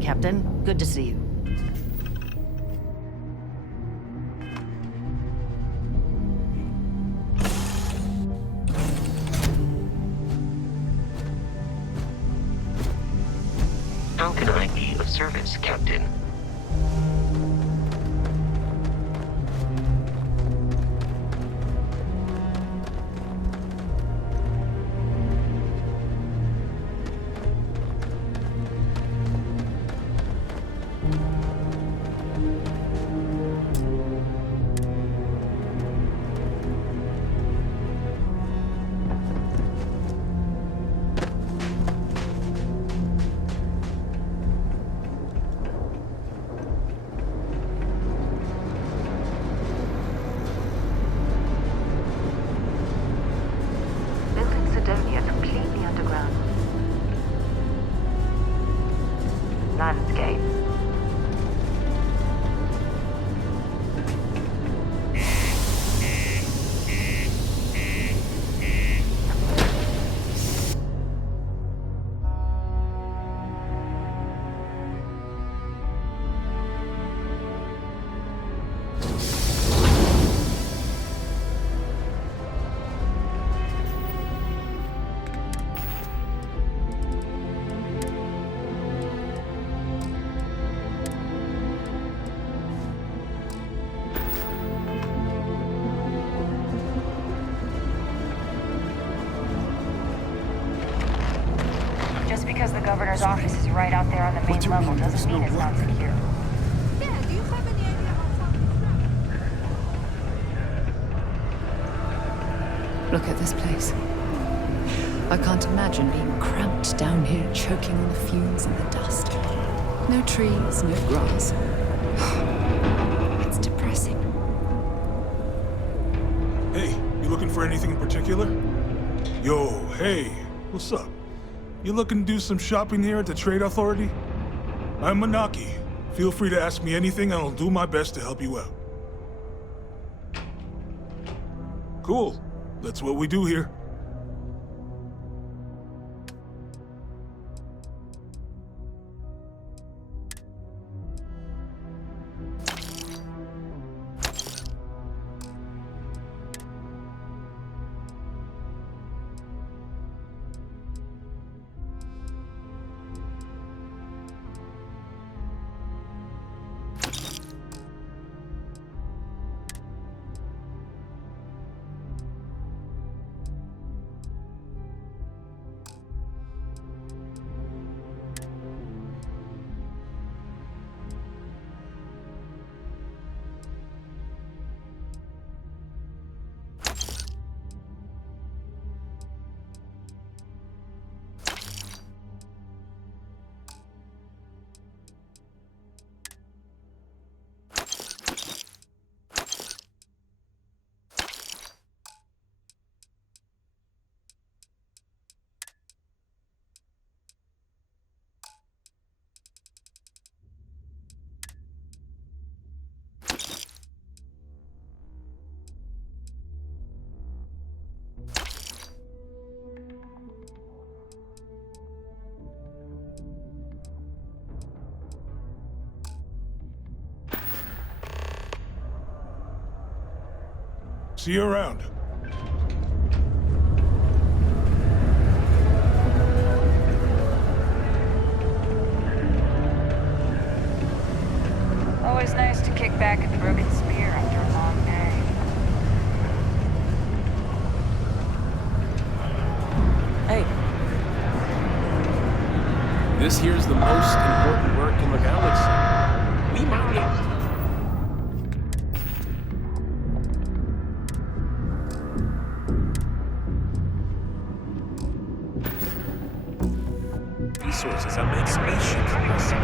Captain. Good to see you. How can I be of service, Captain? Completely underground. Landscape. Because the governor's office is right out there on the main level doesn't mean it's not secure. Yeah, do you have any idea how something's Look at this place. I can't imagine being cramped down here, choking on the fumes and the dust. No trees, no grass. It's depressing. Hey, you looking for anything in particular? Yo, hey, what's up? You looking to do some shopping here at the Trade Authority? I'm Manaki. Feel free to ask me anything and I'll do my best to help you out. Cool. That's what we do here. See you around. Always nice to kick back at the Broken Spear after a long day. Hey, This here's the most important work in the galaxy. We might get... resources that make spaceships possible.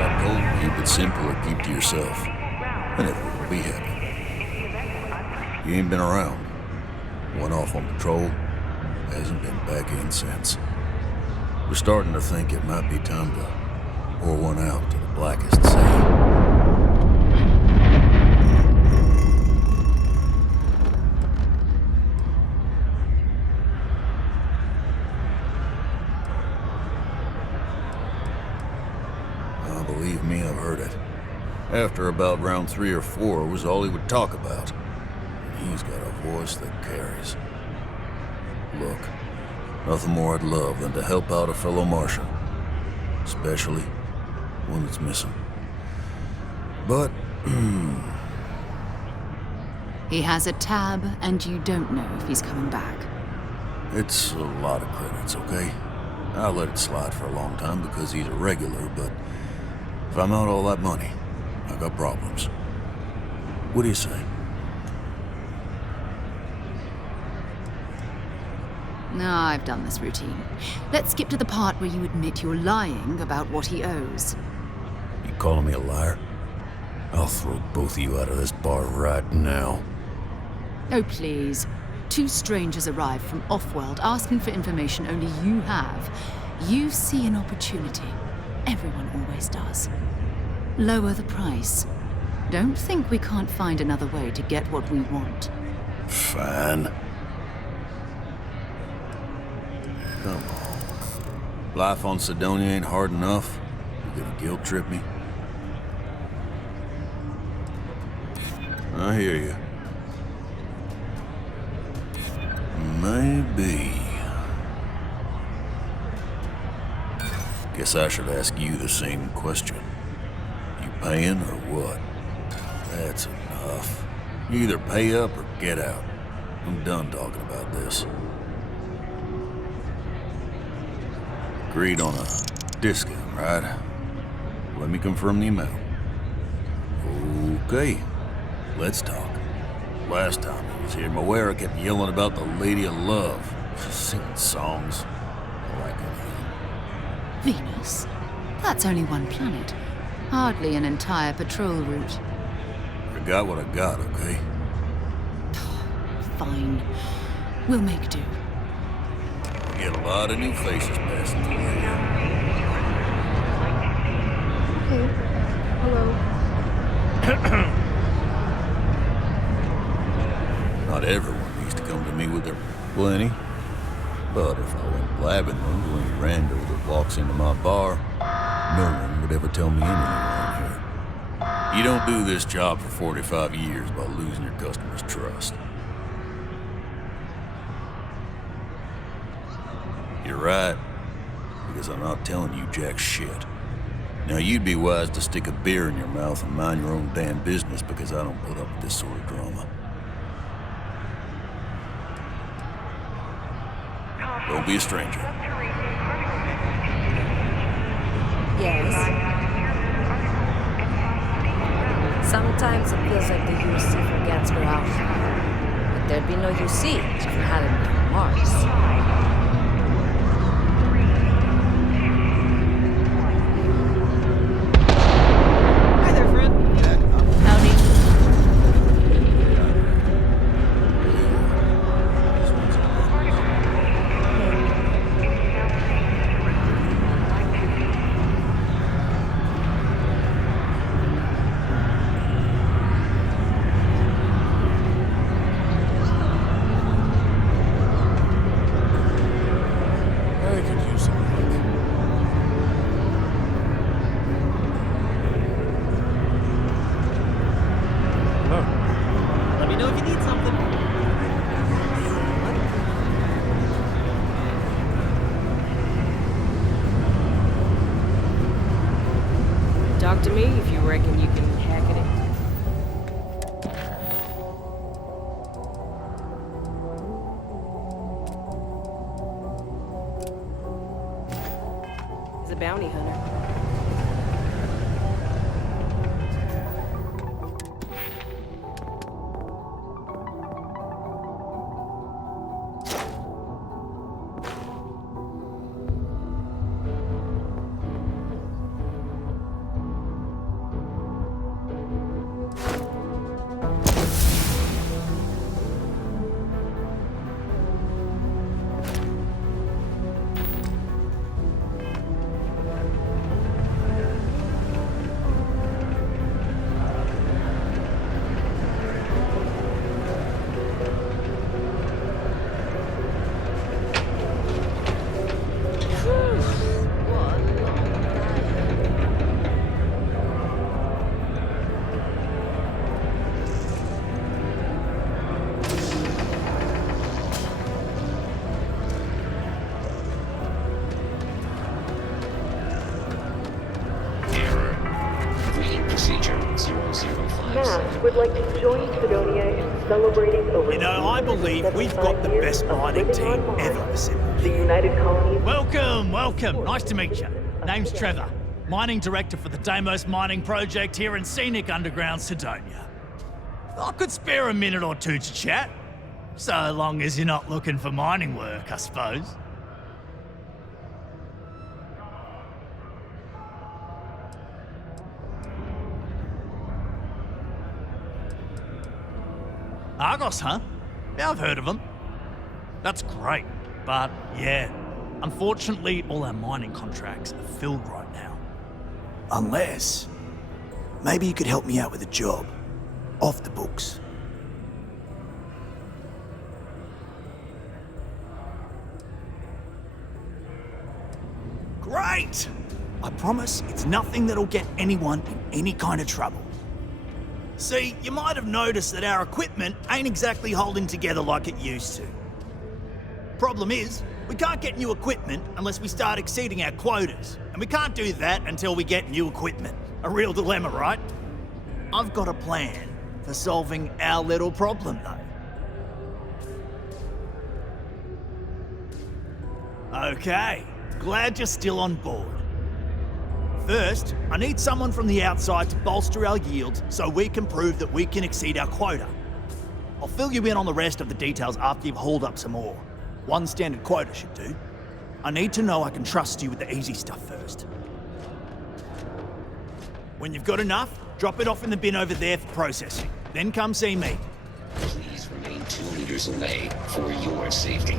I told you, keep it simple or keep to yourself. And everyone will be happy. You ain't been around. Went off on patrol. Hasn't been back in since. We're starting to think it might be time to pour one out to the blackest sea. Believe me, I've heard it. After about round 3 or 4 was all he would talk about. And he's got a voice that carries. Look, nothing more I'd love than to help out a fellow Martian. Especially one that's missing. But, He has a tab, and you don't know if he's coming back. it's a lot of credits, okay? I let it slide for a long time because he's a regular, but if I'm out all that money, I got problems. What do you say? No, I've done this routine. Let's skip to the part where you admit you're lying about what he owes. You calling me a liar? I'll throw both of you out of this bar right now. Oh, please. 2 strangers arrive from off-world asking for information only you have. You see an opportunity. Everyone always does. Lower the price. Don't think we can't find another way to get what we want. Fine. Come on. Life on Sidonia ain't hard enough. You gonna guilt trip me? I hear you. Maybe. Guess I should ask you the same question. You paying or what? That's enough. You either pay up or get out. I'm done talking about this. Agreed on a discount, right? Let me confirm the amount. Okay, let's talk. Last time I was here, Moira kept yelling about the Lady of Love. Singing songs. Like it. Venus? That's only one planet. Hardly an entire patrol route. I got what I got, okay? Fine. We'll make do. We get a lot of new faces passing through here. Hey. Hello. Not everyone needs to come to me with their plenty. But if I went blabbing them to any rando that walks into my bar, no one would ever tell me anything around here. You don't do this job for 45 years by losing your customers' trust. You're right, because I'm not telling you jack shit. Now you'd be wise to stick a beer in your mouth and mind your own damn business, because I don't put up with this sort of drama. Don't be a stranger. Yes. Sometimes it feels like the UC forgets we're out here. But there'd be no UC if we hadn't been on Mars. Talk to me if you reckon you can hack it in. He's a bounty hunter. would like to join Sidonia in celebrating over... You know, I believe we've got the best mining team ever assembled. The United Colonies... Welcome, welcome. Nice to meet you. Name's Trevor, mining director for the Deimos mining project here in scenic underground Sidonia. I could spare a minute or two to chat, so long as you're not looking for mining work, I suppose. Argos, huh? Yeah, I've heard of them. That's great, but yeah, unfortunately all our mining contracts are filled right now. Unless, maybe you could help me out with a job, off the books. Great! I promise it's nothing that'll get anyone in any kind of trouble. See, you might have noticed that our equipment ain't exactly holding together like it used to. Problem is, we can't get new equipment unless we start exceeding our quotas, and we can't do that until we get new equipment. A real dilemma, right? I've got a plan for solving our little problem, though. Okay, glad you're still on board. First, I need someone from the outside to bolster our yields so we can prove that we can exceed our quota. I'll fill you in on the rest of the details after you've hauled up some more. One standard quota should do. I need to know I can trust you with the easy stuff first. When you've got enough, drop it off in the bin over there for processing. Then come see me. Please remain 2 meters away for your safety.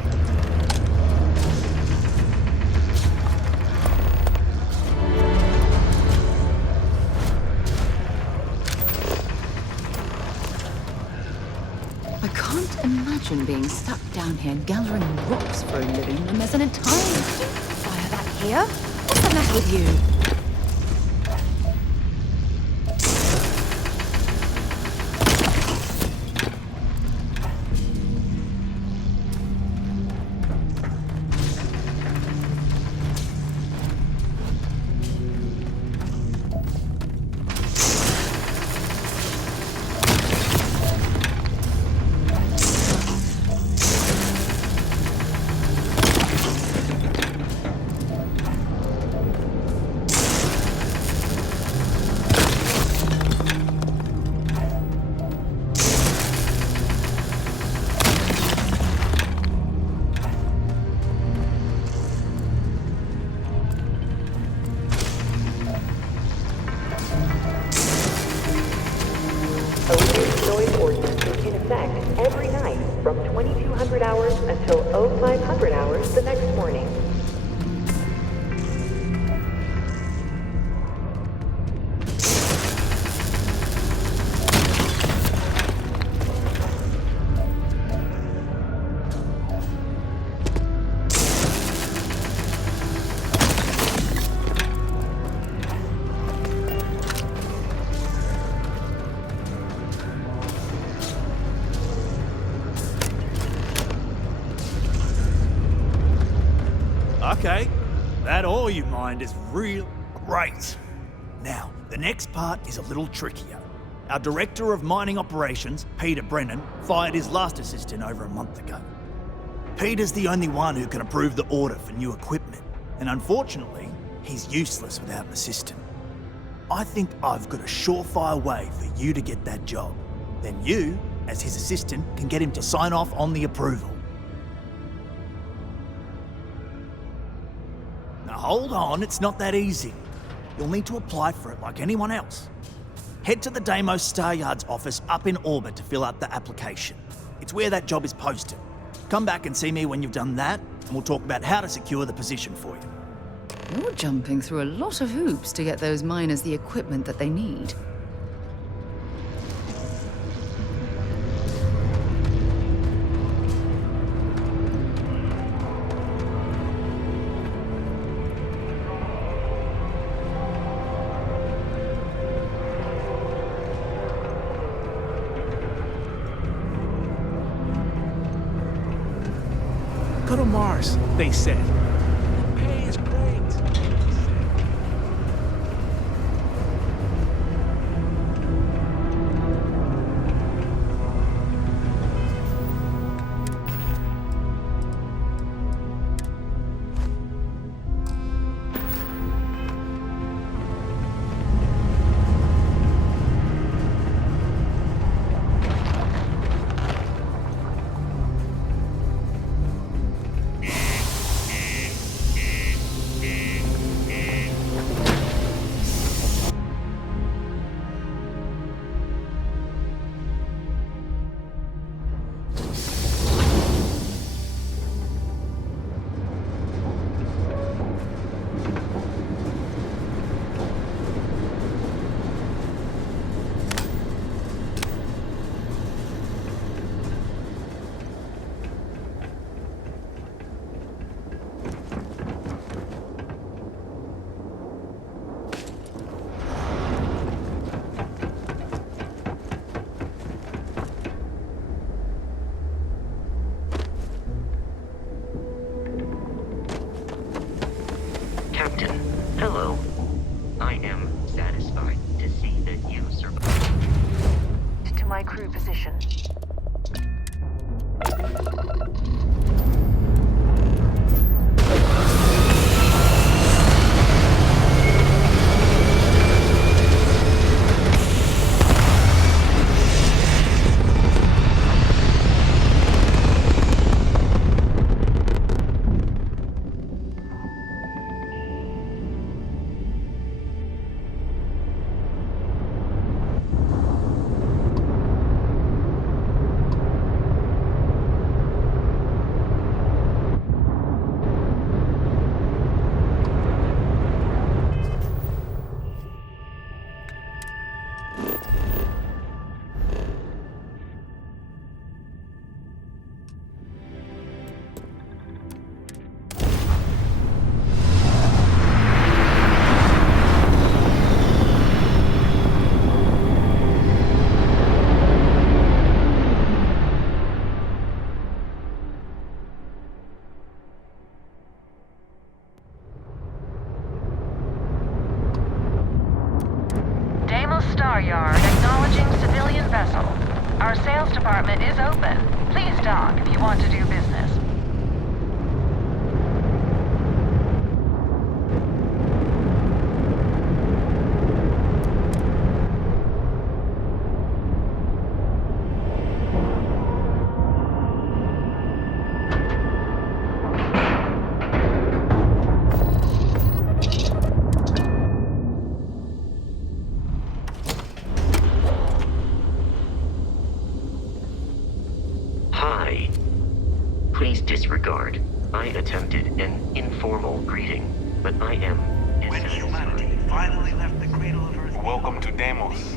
I can't imagine being stuck down here gathering rocks for a living when there's an entire fire back here. What's the matter with you? Noise ordinance is in effect every night from 2200 hours until 0500 hours the next morning. Okay, that ore you mined is real great. Now, the next part is a little trickier. Our Director of Mining Operations, Peter Brennan, fired his last assistant over a month ago. Peter's the only one who can approve the order for new equipment, and unfortunately, he's useless without an assistant. I think I've got a surefire way for you to get that job. Then you, as his assistant, can get him to sign off on the approval. Now hold on, it's not that easy. You'll need to apply for it like anyone else. Head to the Deimos Star Yard's office up in orbit to fill out the application. It's where that job is posted. Come back and see me when you've done that, and we'll talk about how to secure the position for you. You're jumping through a lot of hoops to get those miners the equipment that they need. Go to Mars, they said. The pay is great. Captain, hello. I am satisfied to see that you survived. To my crew position. Star Yard, acknowledging civilian vessel. Our sales department is open. Please dock if you want to do business. Hi. Please disregard. I attempted an informal greeting, but I am When humanity finally left the cradle of Earth. Welcome to Deimos.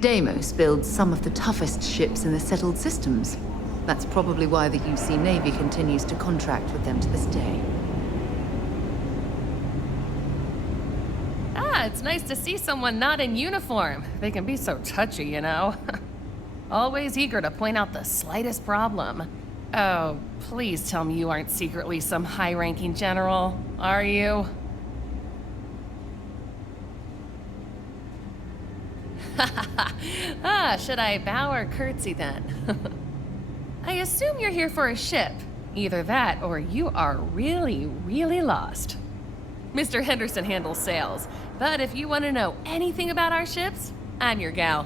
Deimos builds some of the toughest ships in the settled systems. That's probably why the UC Navy continues to contract with them to this day. Ah, it's nice to see someone not in uniform. They can be so touchy, you know. Always eager to point out the slightest problem. Oh, please tell me you aren't secretly some high-ranking general, are you? Ah, should I bow or curtsy then? I assume you're here for a ship. Either that or you are really, really lost. Mr. Henderson handles sales, But if you want to know anything about our ships, I'm your gal.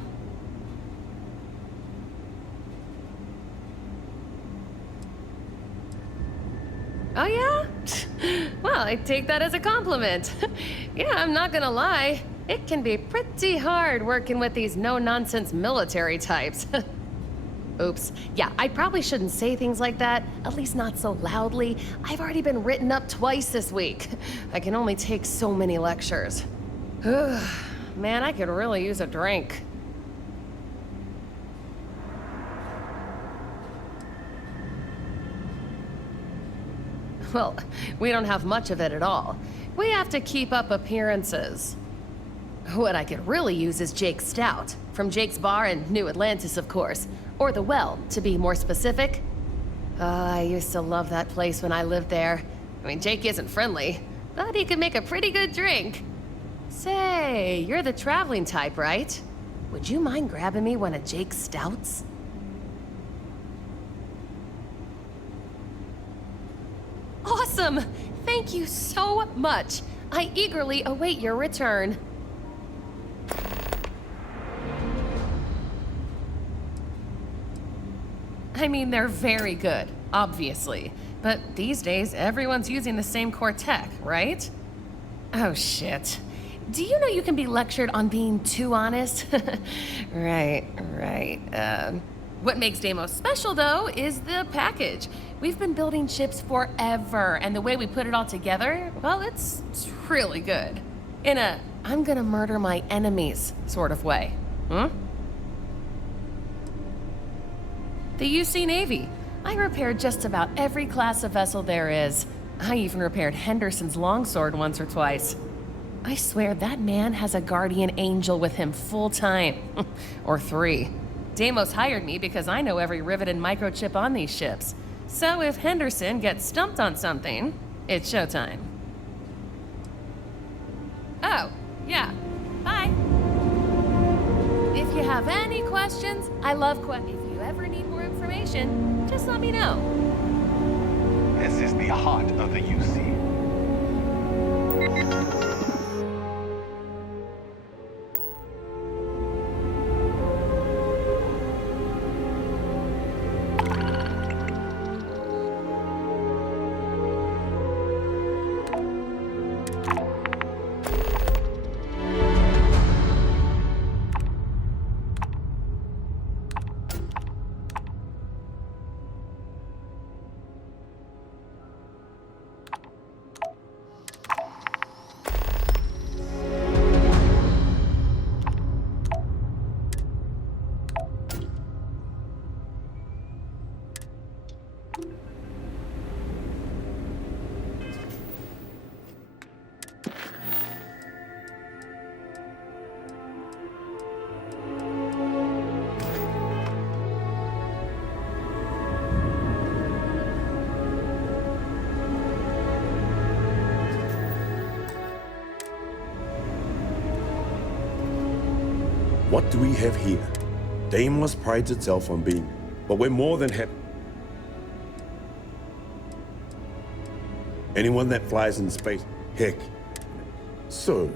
Oh yeah? Well, I take that as a compliment. Yeah, I'm not gonna lie. It can be pretty hard working with these no-nonsense military types. Oops. Yeah, I probably shouldn't say things like that, at least not so loudly. I've already been written up twice this week. I can only take so many lectures. Man, I could really use a drink. Well, we don't have much of it at all. We have to keep up appearances. What I could really use is Jake's Stout, from Jake's Bar in New Atlantis, of course. Or The Well, to be more specific. I used to love that place when I lived there. I mean, Jake isn't friendly, but he could make a pretty good drink. Say, you're the traveling type, right? Would you mind grabbing me one of Jake's Stouts? Awesome! Thank you so much. I eagerly await your return. I mean, they're very good, obviously. But these days, everyone's using the same core tech, right? Oh, shit. Do you know you can be lectured on being too honest? Right. What makes Deimos special, though, is the package. We've been building ships forever, and the way we put it all together, well, it's really good. In a, I'm gonna murder my enemies sort of way. The UC Navy. I repaired just about every class of vessel there is. I even repaired Henderson's longsword once or twice. I swear that man has a guardian angel with him full time. Or 3. Deimos hired me because I know every rivet and microchip on these ships. So if Henderson gets stumped on something, it's showtime. Oh, yeah. Bye. If you have any questions, I love questions. If you ever need more information, just let me know. This is the heart of the UC. What do we have here? Deimos prides itself on being, but we're more than happy. Anyone that flies in space, heck. So.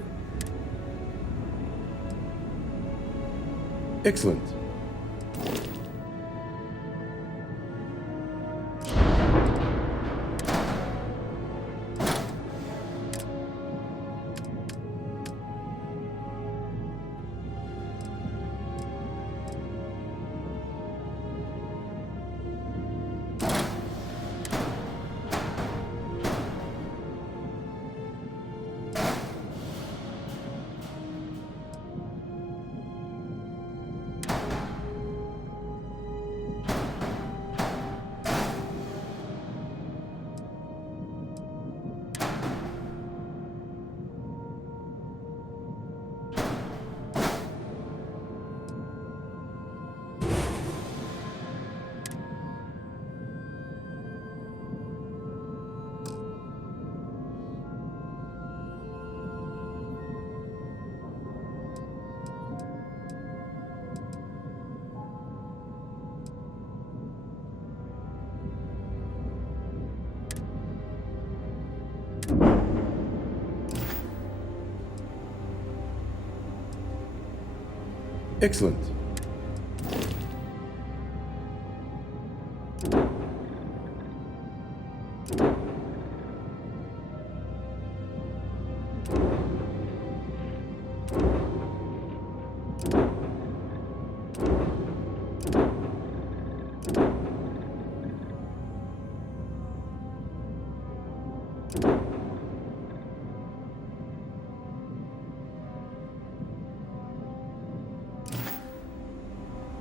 Excellent. Excellent.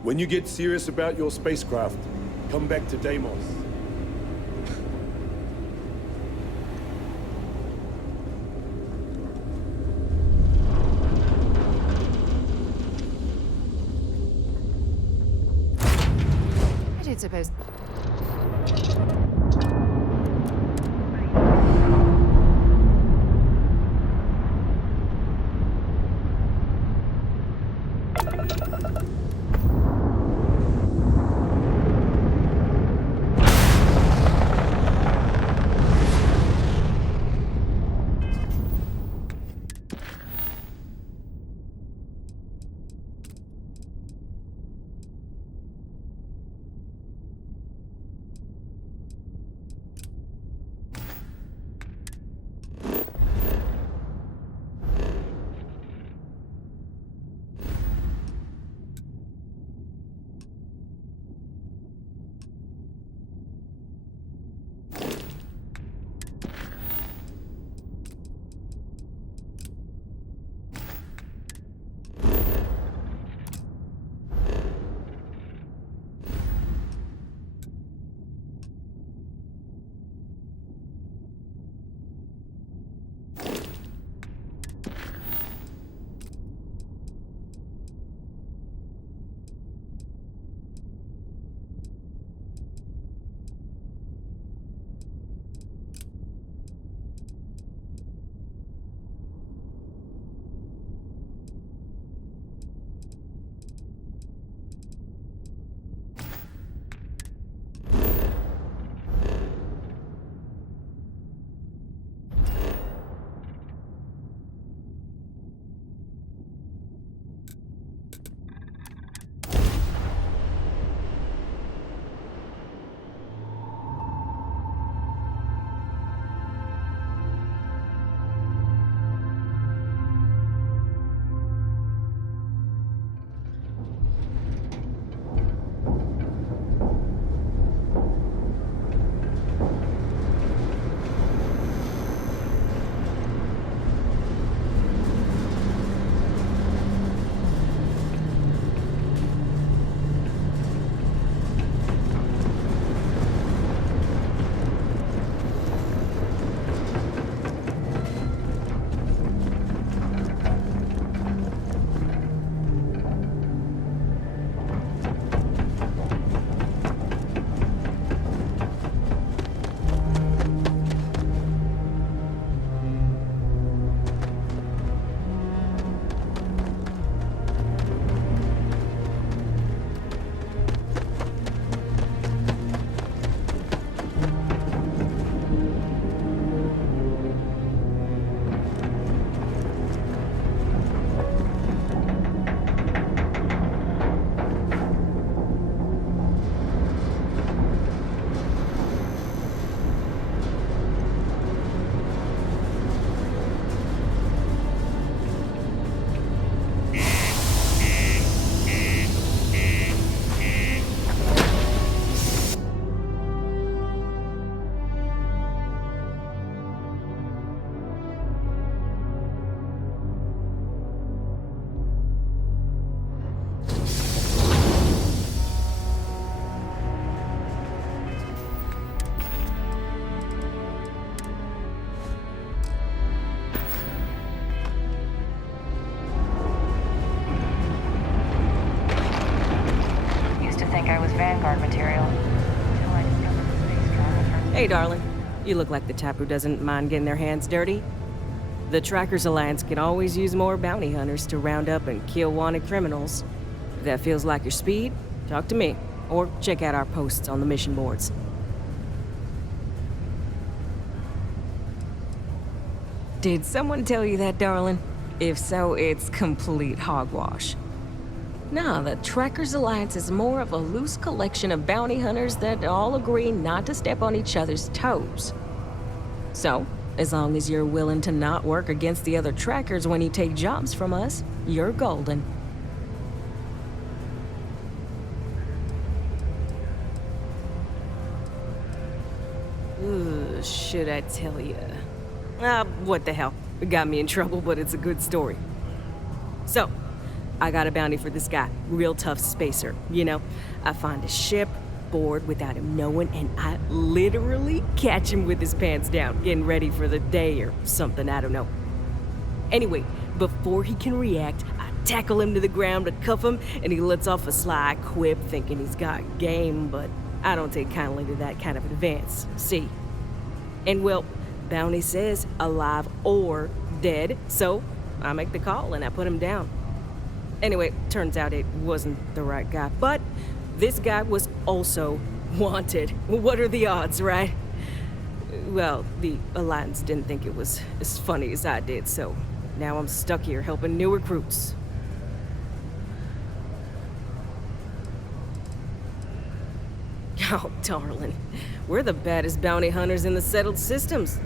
When you get serious about your spacecraft, come back to Deimos. I did suppose. Vanguard material. Until I discovered the space travel. Hey, darling. You look like the type who doesn't mind getting their hands dirty. The Trackers Alliance can always use more bounty hunters to round up and kill wanted criminals. If that feels like your speed, talk to me, or check out our posts on the mission boards. Did someone tell you that, darling? If so, it's complete hogwash. Nah, the Trackers Alliance is more of a loose collection of bounty hunters that all agree not to step on each other's toes. So, as long as you're willing to not work against the other trackers when you take jobs from us, you're golden. Should I tell you? What the hell? It got me in trouble, but it's a good story. So, I got a bounty for this guy. Real tough spacer, you know? I find a ship, board without him knowing, and I literally catch him with his pants down, getting ready for the day or something, I don't know. Anyway, before he can react, I tackle him to the ground to cuff him, and he lets off a sly quip thinking he's got game, but I don't take kindly to that kind of advance, see? And well, bounty says alive or dead, so I make the call and I put him down. Anyway, turns out it wasn't the right guy, but this guy was also wanted. What are the odds, right? Well, the Alliance didn't think it was as funny as I did, so now I'm stuck here helping new recruits. Oh, darling. We're the baddest bounty hunters in the settled systems.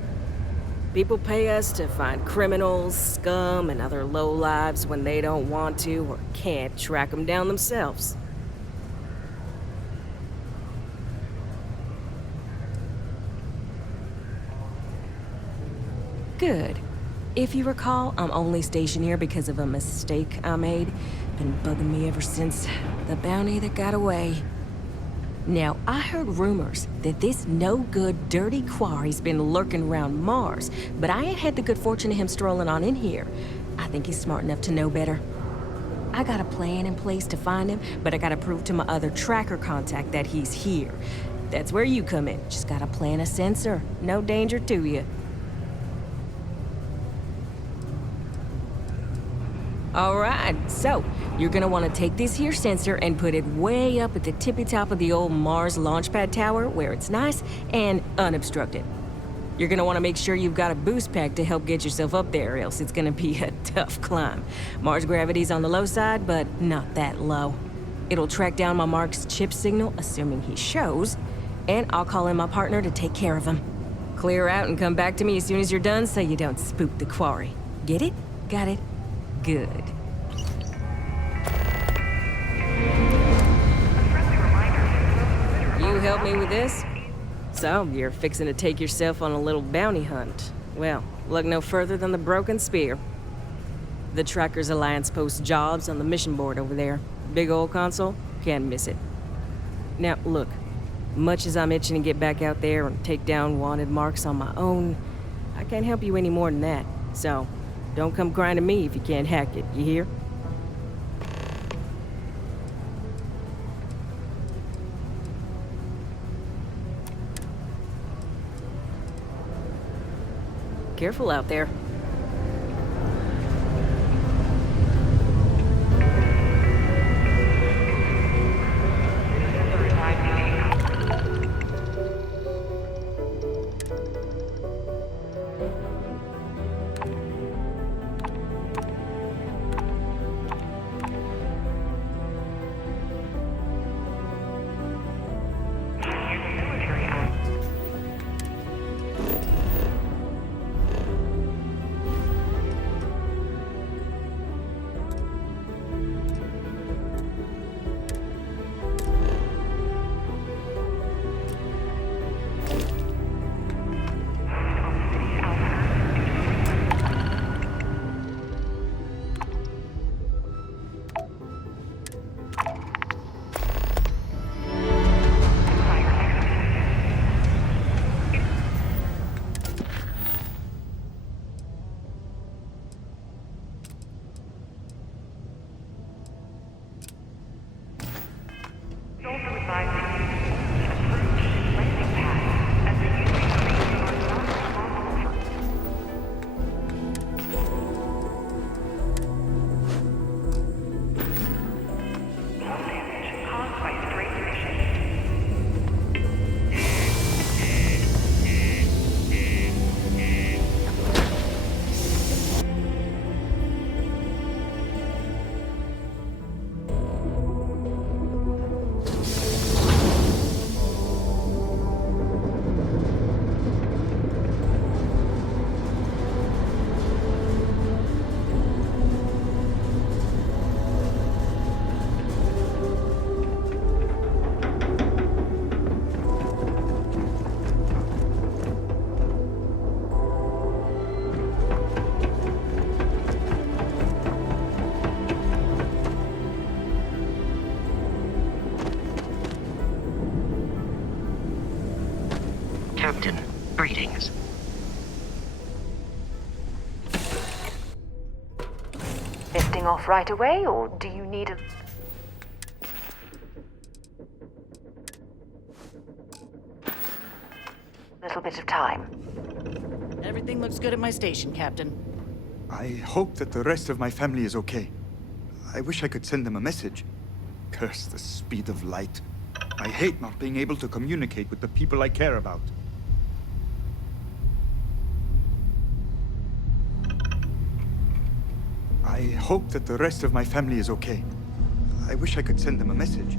People pay us to find criminals, scum, and other lowlives when they don't want to or can't track them down themselves. Good. If you recall, I'm only stationed here because of a mistake I made. Been bugging me ever since the bounty that got away. Now, I heard rumors that this no-good, dirty quarry's been lurking around Mars, but I ain't had the good fortune of him strolling on in here. I think he's smart enough to know better. I got a plan in place to find him, but I gotta prove to my other tracker contact that he's here. That's where you come in. Just gotta plant a sensor. No danger to you. All right, so you're gonna want to take this here sensor and put it way up at the tippy top of the old Mars launchpad tower where it's nice and unobstructed. You're gonna want to make sure you've got a boost pack to help get yourself up there, else it's gonna be a tough climb. Mars gravity's on the low side, but not that low. It'll track down my Mark's chip signal, assuming he shows, and I'll call in my partner to take care of him. Clear out and come back to me as soon as you're done so you don't spook the quarry. Get it? Got it? Good. You help me with this? So, you're fixing to take yourself on a little bounty hunt. Well, look no further than the Broken Spear. The Trackers Alliance posts jobs on the mission board over there. Big old console, can't miss it. Now, look, much as I'm itching to get back out there and take down wanted marks on my own, I can't help you any more than that, so don't come crying to me if you can't hack it, you hear? Careful out there. heading off right away, or do you need a... little bit of time? Everything looks good at my station, Captain. I hope that the rest of my family is okay. I wish I could send them a message. Curse the speed of light. I hate not being able to communicate with the people I care about. I hope that the rest of my family is okay. I wish I could send them a message.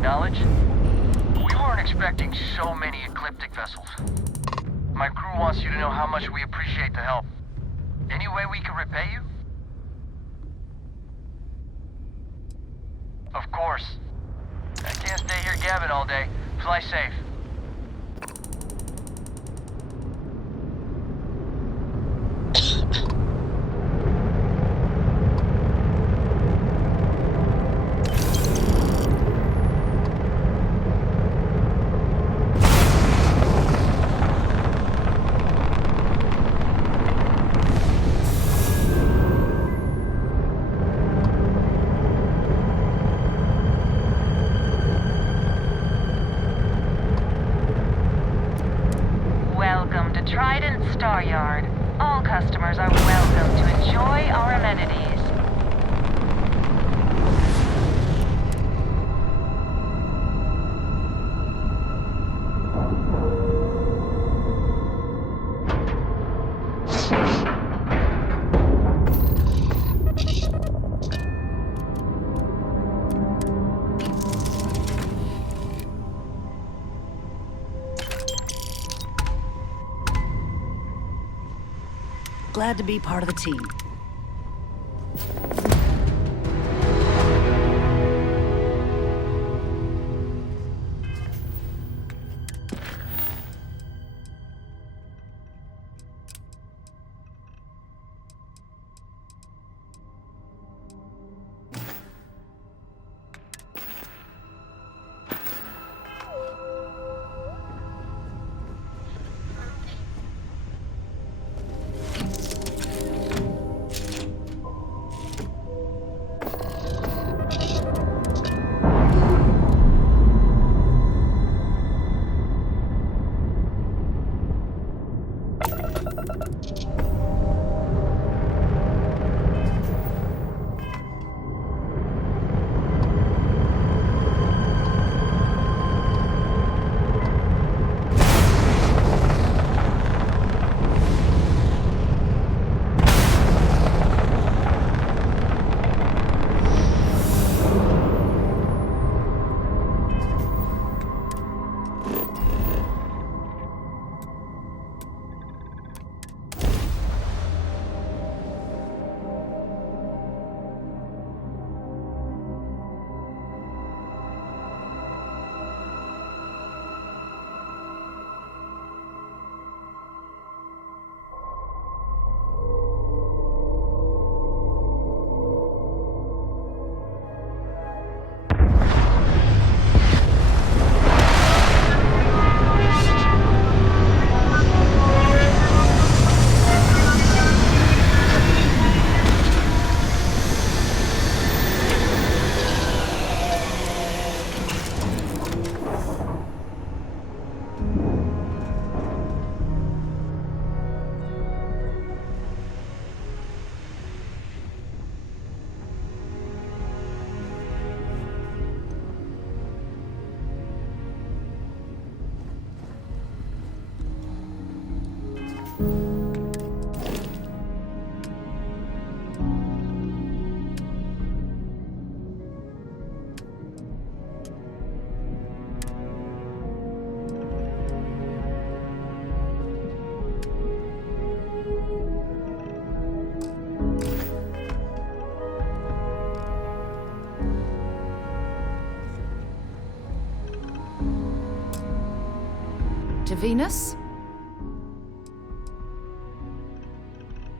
Acknowledge? We weren't expecting so many ecliptic vessels. My crew wants you to know how much we appreciate the help. Any way we can repay you? Of course. I can't stay here gabbing all day. Fly safe. Welcome to Trident Star Yard. All customers are welcome to enjoy our amenities. Glad to be part of the team. To Venus?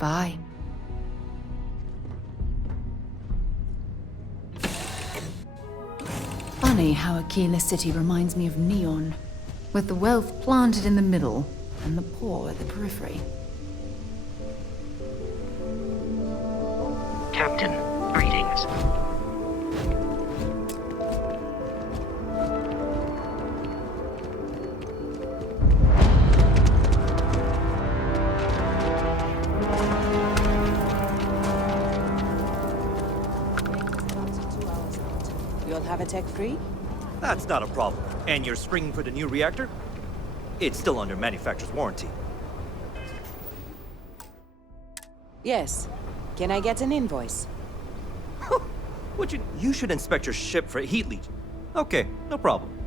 Bye. Funny how Aquila City reminds me of Neon, with the wealth planted in the middle and the poor at the periphery. Captain, greetings. You'll have a tech free? That's not a problem. And you're screening for the new reactor? It's still under manufacturer's warranty. Yes. Can I get an invoice? You should inspect your ship for heat leak. Okay, no problem.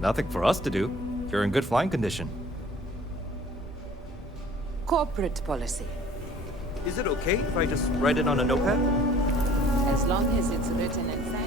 Nothing for us to do. You're in good flying condition. Corporate policy. Is it okay if I just write it on a notepad? As long as it's written in sight.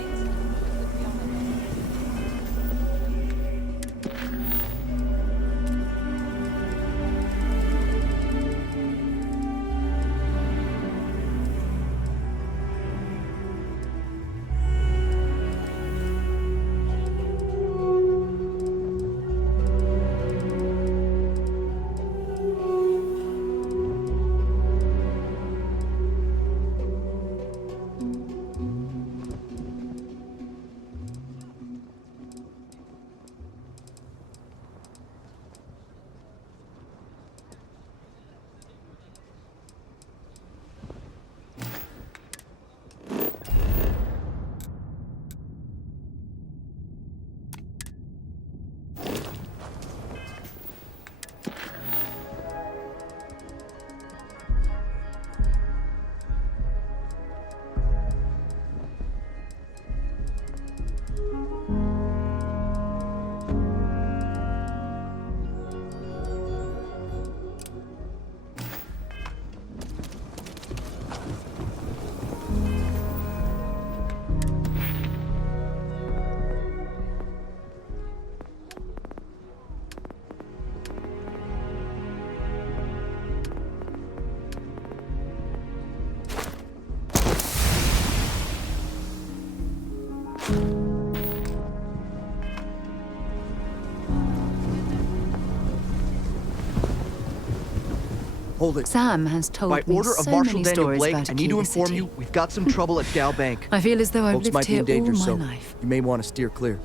Hold it. Sam has told By me order of so Marshal many Daniel stories Blake, about I need to Aquila inform City. you, we've got some trouble at Dow Bank. I feel as though I've Folks lived might be here in danger, all my so life. you may want to steer clear.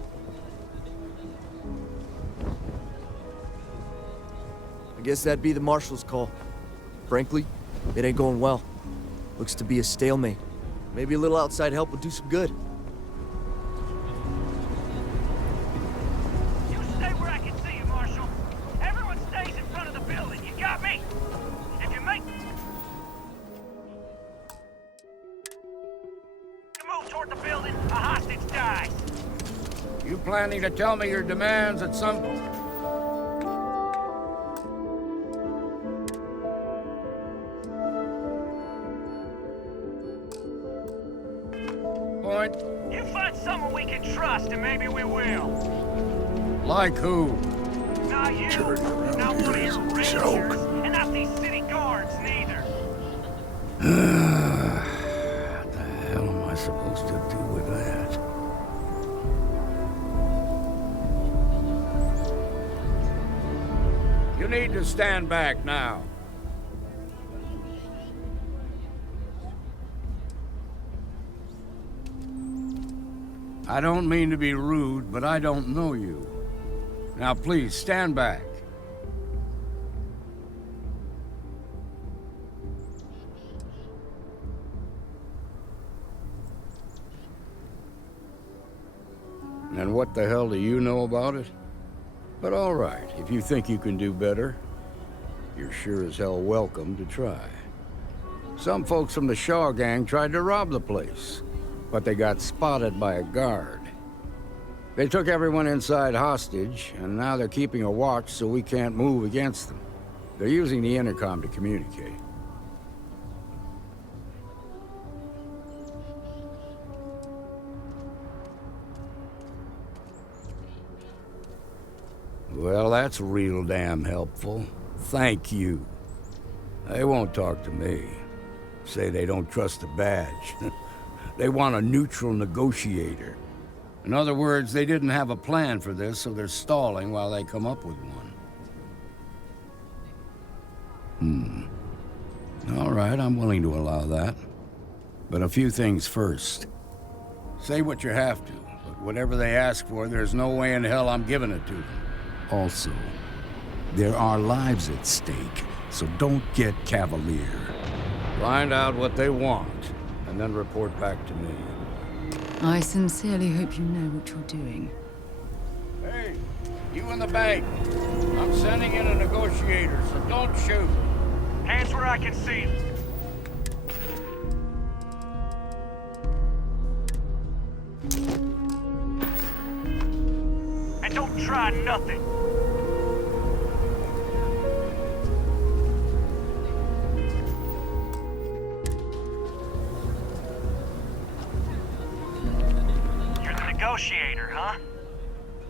I guess that'd be the Marshal's call. Frankly, it ain't going well. Looks to be a stalemate. Maybe a little outside help would do some good. You stay where I can see you, Marshal. Everyone stays in front of the building. You got me? If you make... You move toward the building, a hostage dies. You planning to tell me your demands at some... point? You find someone we can trust, and maybe we will. Like who? Not you, not one of your rangers, and not these city guards, neither. What the hell am I supposed to do with that? You need to stand back now. I don't mean to be rude, but I don't know you. Now please, stand back. And what the hell do you know about it? But all right, if you think you can do better, you're sure as hell welcome to try. Some folks from the Shaw gang tried to rob the place, but they got spotted by a guard. They took everyone inside hostage, and now they're keeping a watch so we can't move against them. They're using the intercom to communicate. Well, that's real damn helpful. Thank you. They won't talk to me. Say they don't trust the badge. They want a neutral negotiator. In other words, they didn't have a plan for this, so they're stalling while they come up with one. All right, I'm willing to allow that. But a few things first. Say what you have to, but whatever they ask for, there's no way in hell I'm giving it to them. Also, there are lives at stake, so don't get cavalier. Find out what they want, and then report back to me. I sincerely hope you know what you're doing. Hey, you in the bank. I'm sending in a negotiator, so don't shoot. Hands where I can see them. And Don't try nothing. You're the negotiator, huh?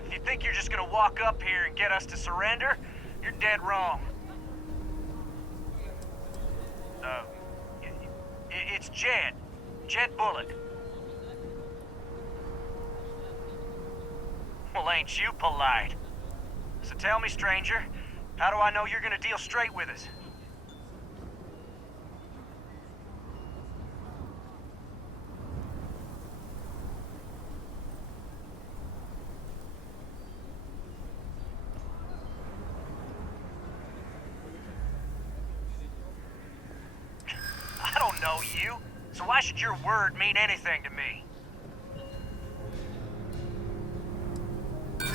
If you think you're just gonna walk up here and get us to surrender, you're dead wrong. It's Jed. Jed Bullock. Well, ain't you polite? So tell me, stranger, how do I know you're gonna deal straight with us? I don't know you, so why should your word mean anything to me?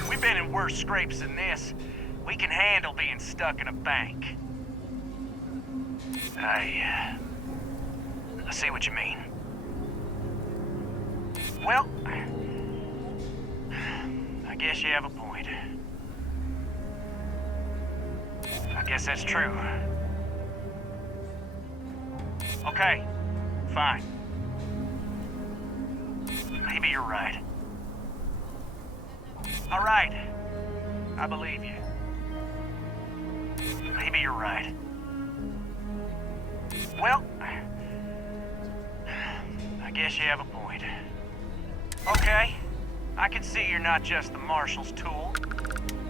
We've been in worse scrapes than this. We can handle being stuck in a bank. I see what you mean. Well, I guess you have a point. I guess that's true. Okay, fine. Maybe you're right. All right, I believe you. Maybe you're right. Well, I guess you have a point. Okay, I can see you're not just the Marshal's tool.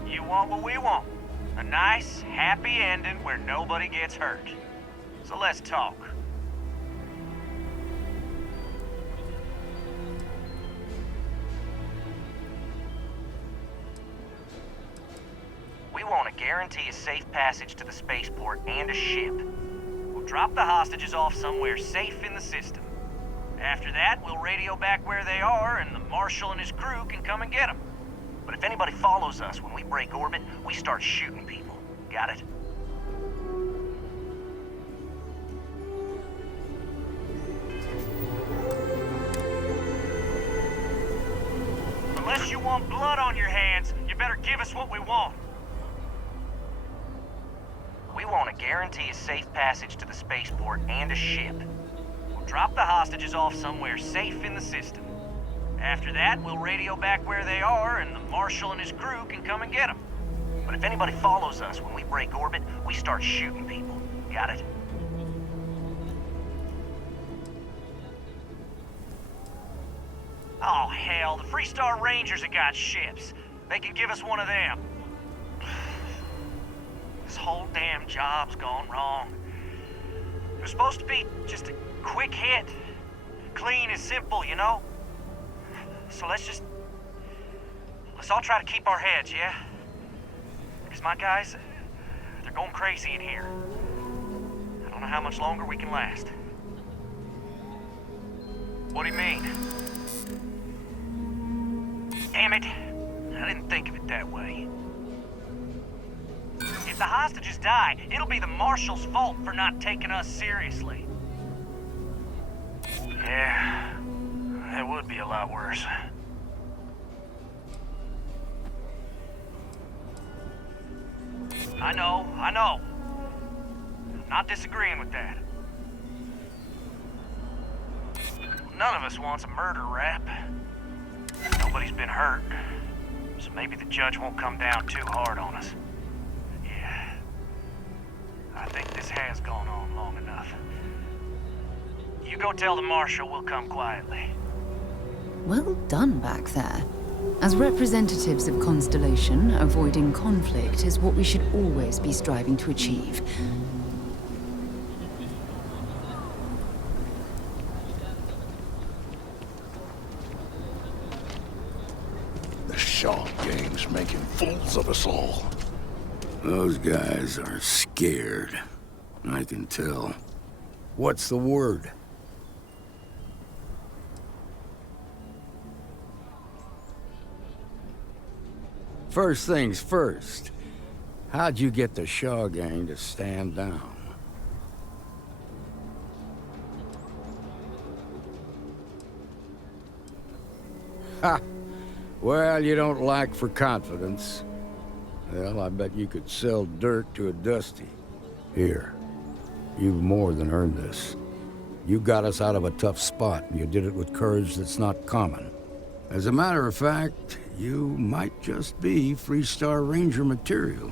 You want what we want. A nice, happy ending where nobody gets hurt. So let's talk. We want to guarantee a safe passage to the spaceport and a ship. We'll drop the hostages off somewhere safe in the system. After that, we'll radio back where they are, and the Marshal and his crew can come and get them. But if anybody follows us when we break orbit, we start shooting people. Got it? Unless you want blood on your hands, you better give us what we want. We want to guarantee a safe passage to the spaceport and a ship. We'll drop the hostages off somewhere safe in the system. After that, we'll radio back where they are, and the Marshal and his crew can come and get them. But if anybody follows us when we break orbit, we start shooting people. Got it? Oh, hell, the Freestar Rangers have got ships. They can give us one of them. This whole damn job's gone wrong. It was supposed to be just a quick hit. Clean and simple, you know? So let's all try to keep our heads, yeah? Because my guys, they're going crazy in here. I don't know how much longer we can last. What do you mean? Damn it, I didn't think of it that way. If the hostages die, it'll be the Marshal's fault for not taking us seriously. Yeah, that would be a lot worse. I know. I'm not disagreeing with that. None of us wants a murder rap. Nobody's been hurt, so maybe the judge won't come down too hard on us. Yeah, I think this has gone on long enough. You go tell the Marshal we'll come quietly. Well done back there. As representatives of Constellation, avoiding conflict is what we should always be striving to achieve. The Shaw gang's making fools of us all. Those guys are scared. I can tell. What's the word? First things first. How'd you get the Shaw gang to stand down? Ha! Well, you don't lack for confidence. Well, I bet you could sell dirt to a Dusty. Here, you've more than earned this. You got us out of a tough spot, and you did it with courage that's not common. As a matter of fact, you might just be Freestar Ranger material.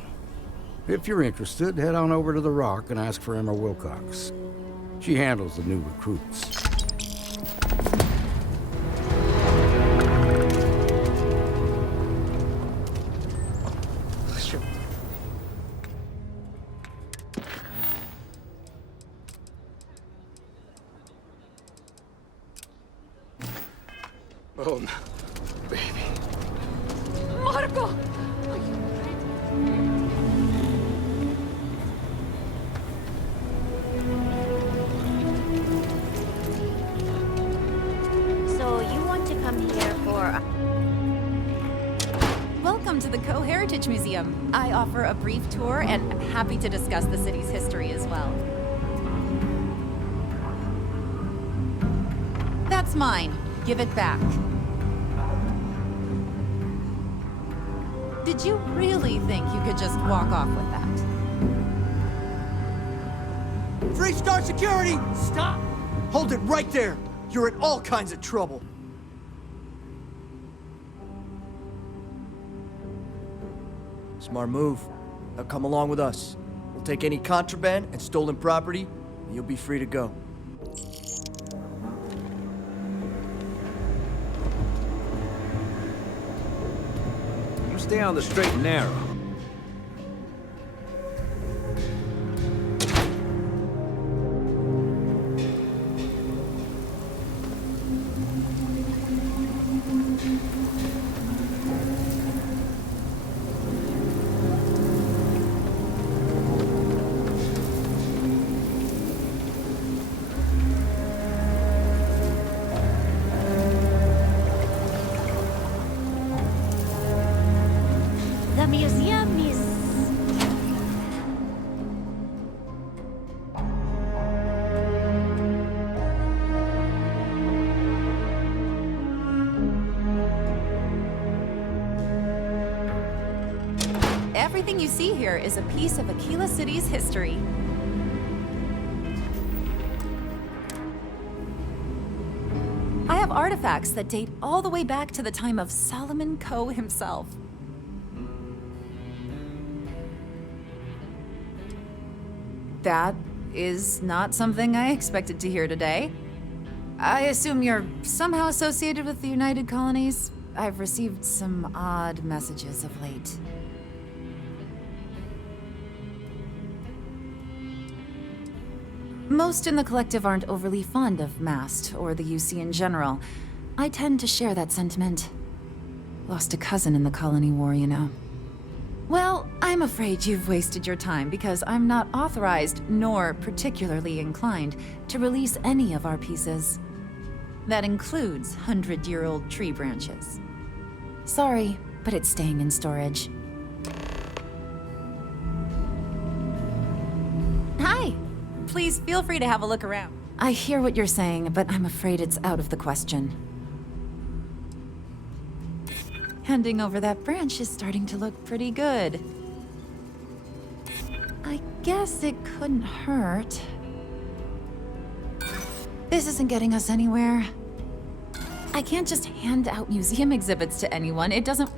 If you're interested, head on over to the Rock and ask for Emma Wilcox. She handles the new recruits. Oh, no. Baby. Marco! So you want to come here for... Welcome to the Co-Heritage Museum. I offer a brief tour and I'm happy to discuss the city's history as well. That's mine. Give it back. Did you really think you could just walk off with that? Freestar Security! Stop! Hold it right there! You're in all kinds of trouble. Smart move. Now come along with us. We'll take any contraband and stolen property, and you'll be free to go. Stay on the straight and narrow. The museum is... Everything you see here is a piece of Aquila City's history. I have artifacts that date all the way back to the time of Solomon Coe himself. That is not something I expected to hear today. I assume you're somehow associated with the United Colonies? I've received some odd messages of late. Most in the collective aren't overly fond of MAST or the UC in general. I tend to share that sentiment. Lost a cousin in the colony war, you know. Well, I'm afraid you've wasted your time because I'm not authorized nor particularly inclined to release any of our pieces. That includes 100-year-old tree branches. Sorry, but it's staying in storage. Hi! Please feel free to have a look around. I hear what you're saying, but I'm afraid it's out of the question. Handing over that branch is starting to look pretty good. I guess it couldn't hurt. This isn't getting us anywhere. I can't just hand out museum exhibits to anyone. It doesn't...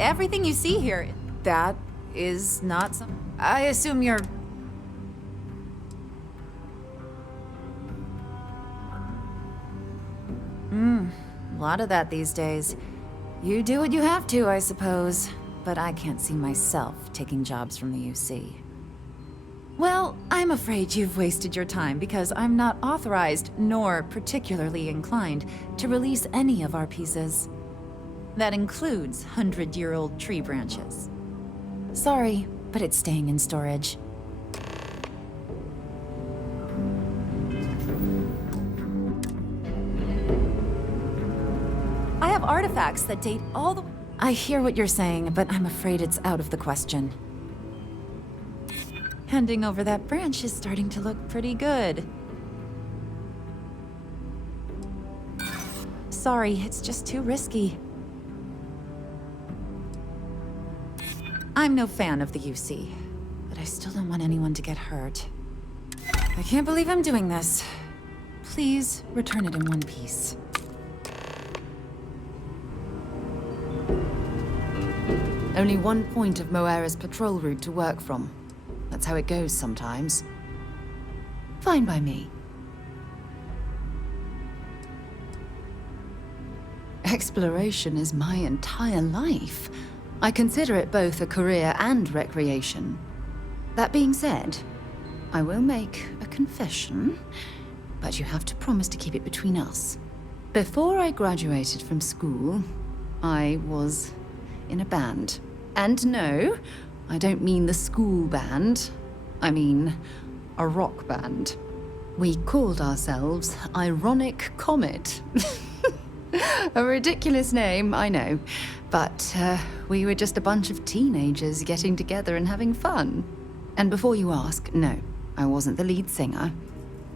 Everything you see here, that is not some... I assume you're... A lot of that these days. You do what you have to, I suppose. But I can't see myself taking jobs from the UC. Well, I'm afraid you've wasted your time because I'm not authorized nor particularly inclined to release any of our pieces. That includes 100-year-old tree branches. Sorry, but it's staying in storage. have artifacts that date all the way. I hear what you're saying, but I'm afraid it's out of the question. Handing over that branch is starting to look pretty good. Sorry, it's just too risky. I'm no fan of the UC, but I still don't want anyone to get hurt. I can't believe I'm doing this. Please return it in one piece. Only one point of Moira's patrol route to work from. That's how it goes sometimes. Fine by me. Exploration is my entire life. I consider it both a career and recreation. That being said, I will make a confession, but you have to promise to keep it between us. Before I graduated from school, I was in a band. And no, I don't mean the school band. I mean a rock band. We called ourselves Ironic Comet. A ridiculous name, I know. But we were just a bunch of teenagers getting together and having fun. And before you ask, no, I wasn't the lead singer.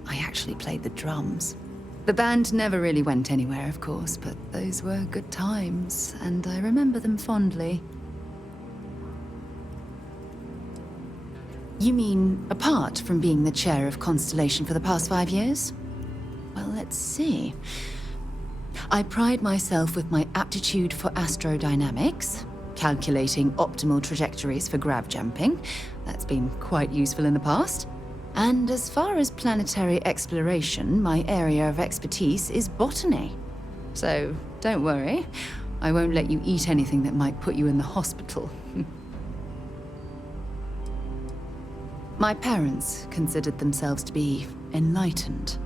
I actually played the drums. The band never really went anywhere, of course, but those were good times, and I remember them fondly. You mean apart from being the chair of Constellation for the past 5 years? Well, let's see. I pride myself with my aptitude for astrodynamics, calculating optimal trajectories for grav jumping. That's been quite useful in the past. And as far as planetary exploration, my area of expertise is botany. So don't worry, I won't let you eat anything that might put you in the hospital. My parents considered themselves to be enlightened,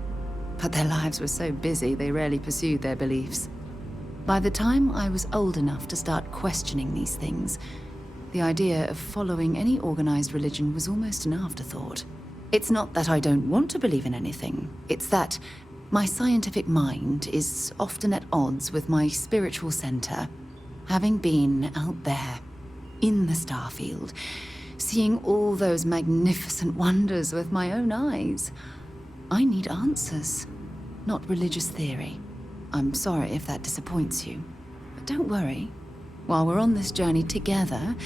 but their lives were so busy they rarely pursued their beliefs. By the time I was old enough to start questioning these things, the idea of following any organized religion was almost an afterthought. It's not that I don't want to believe in anything, it's that my scientific mind is often at odds with my spiritual center. Having been out there, in the Starfield, seeing all those magnificent wonders with my own eyes, I need answers, not religious theory. I'm sorry if that disappoints you, but don't worry. While we're on this journey together,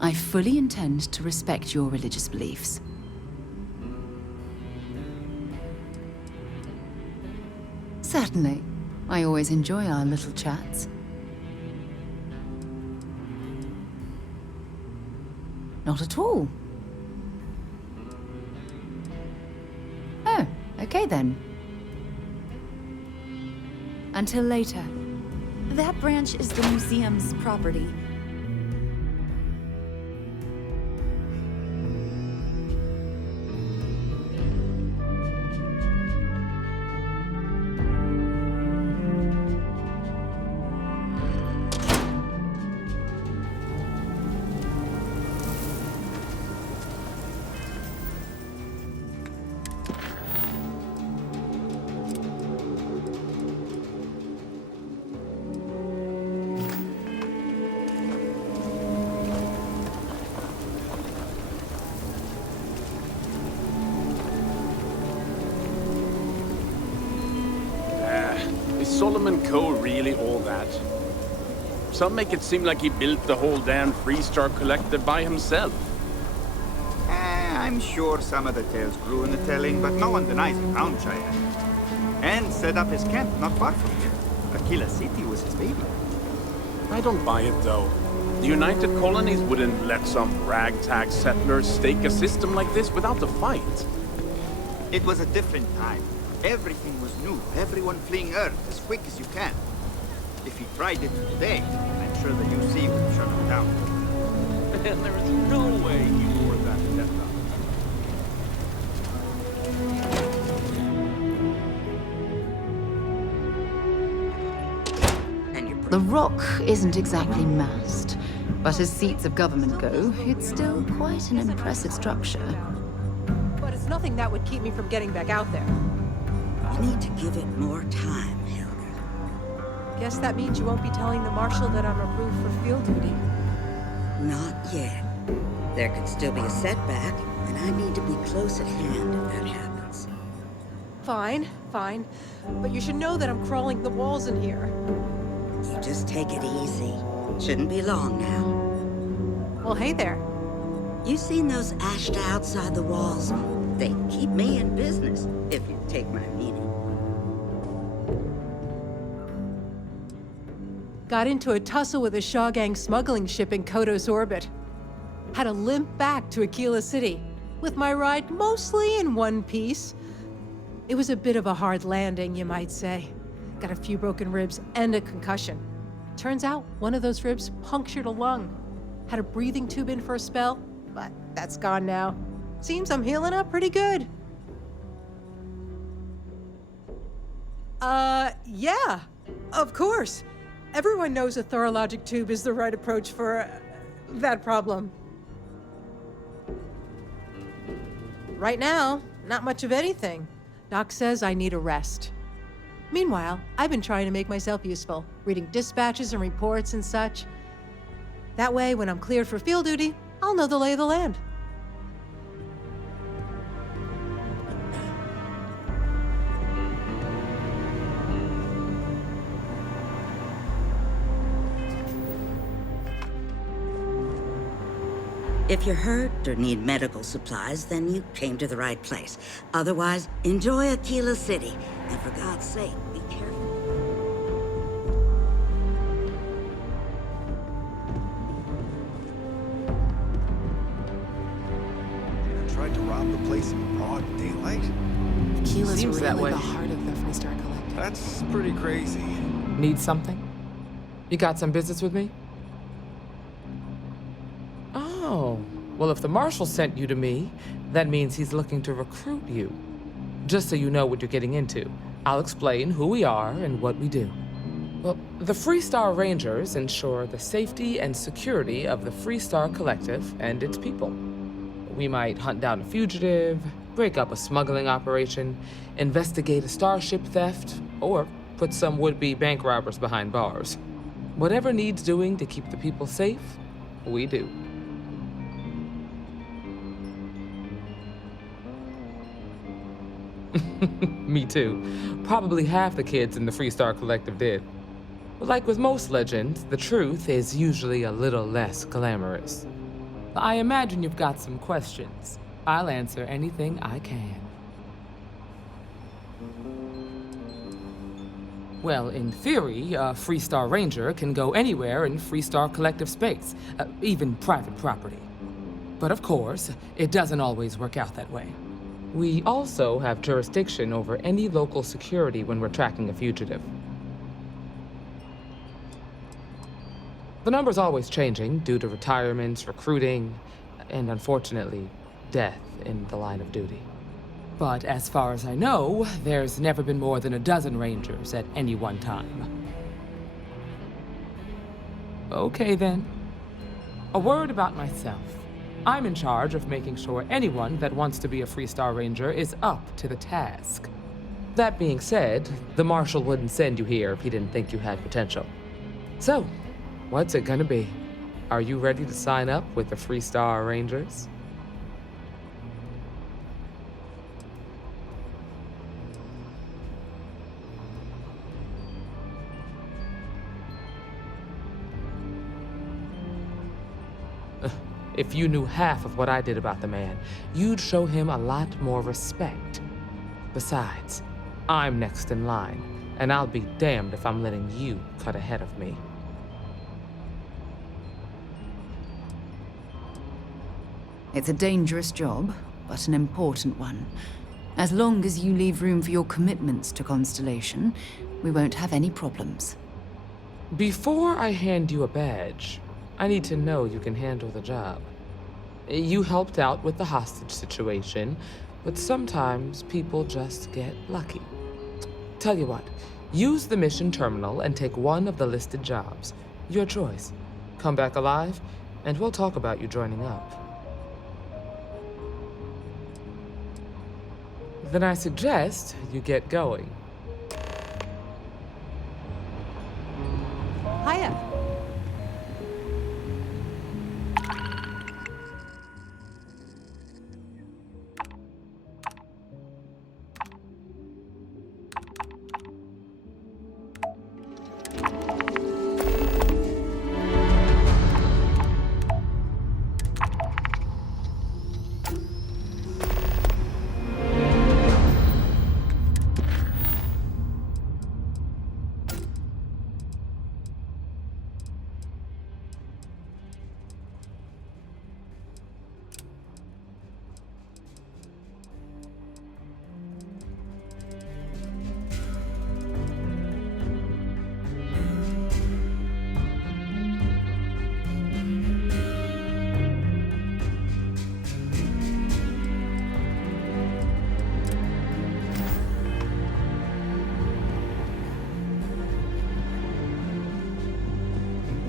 I fully intend to respect your religious beliefs. Certainly. I always enjoy our little chats. Not at all. Oh, okay then. Until later. That branch is the museum's property. Is Solomon Coe really all that? Some make it seem like he built the whole damn Freestar Collective by himself. I'm sure some of the tales grew in the telling, but no one denies he found Cheyenne. And set up his camp not far from here. Aquila City was his baby. I don't buy it, though. The United Colonies wouldn't let some ragtag settlers stake a system like this without a fight. It was a different time. Everything was new. Everyone fleeing Earth as quick as you can. If he tried it today, I'm sure the UC would shut him down. And there is no way he wore that death up. The rock isn't exactly massed, but as seats of government go, it's still quite an impressive structure. But it's nothing that would keep me from getting back out there. You need to give it more time, Helga. Guess that means you won't be telling the Marshal that I'm approved for field duty. Not yet. There could still be a setback, and I need to be close at hand if that happens. Fine, fine. But you should know that I'm crawling the walls in here. You just take it easy. Shouldn't be long now. Well, hey there. You seen those ashed outside the walls? They keep me in business, if you take my meaning. Got into a tussle with a Shaw Gang smuggling ship in Kodos orbit. Had to limp back to Aquila City, with my ride mostly in one piece. It was a bit of a hard landing, you might say. Got a few broken ribs and a concussion. Turns out one of those ribs punctured a lung. Had a breathing tube in for a spell, but that's gone now. Seems I'm healing up pretty good. Yeah, of course. Everyone knows a thorologic tube is the right approach for that problem. Right now, not much of anything. Doc says I need a rest. Meanwhile, I've been trying to make myself useful, reading dispatches and reports and such. That way, when I'm cleared for field duty, I'll know the lay of the land. If you're hurt or need medical supplies, then you came to the right place. Otherwise, enjoy Aquila City. And for God's sake, be careful. Tried to rob the place in broad daylight? Aquila's Seems that really way. the heart of the Freestar Collective. That's pretty crazy. Need something? You got some business with me? Oh, well, if the Marshal sent you to me, that means he's looking to recruit you. Just so you know what you're getting into, I'll explain who we are and what we do. Well, the Freestar Rangers ensure the safety and security of the Freestar Collective and its people. We might hunt down a fugitive, break up a smuggling operation, investigate a starship theft, or put some would-be bank robbers behind bars. Whatever needs doing to keep the people safe, we do. Me too. Probably half the kids in the Freestar Collective did. But like with most legends, the truth is usually a little less glamorous. I imagine you've got some questions. I'll answer anything I can. Well, in theory, a Freestar Ranger can go anywhere in Freestar Collective space, even private property. But of course, it doesn't always work out that way. We also have jurisdiction over any local security when we're tracking a fugitive. The number's always changing due to retirements, recruiting, and unfortunately, death in the line of duty. But as far as I know, there's never been more than a dozen Rangers at any one time. Okay then. A word about myself. I'm in charge of making sure anyone that wants to be a Freestar Ranger is up to the task. That being said, the Marshal wouldn't send you here if he didn't think you had potential. So, what's it gonna be? Are you ready to sign up with the Freestar Rangers? If you knew half of what I did about the man, you'd show him a lot more respect. Besides, I'm next in line, and I'll be damned if I'm letting you cut ahead of me. It's a dangerous job, but an important one. As long as you leave room for your commitments to Constellation, we won't have any problems. Before I hand you a badge, I need to know you can handle the job. You helped out with the hostage situation, but sometimes people just get lucky. Tell you what, use the mission terminal and take one of the listed jobs. Your choice. Come back alive, and we'll talk about you joining up. Then I suggest you get going.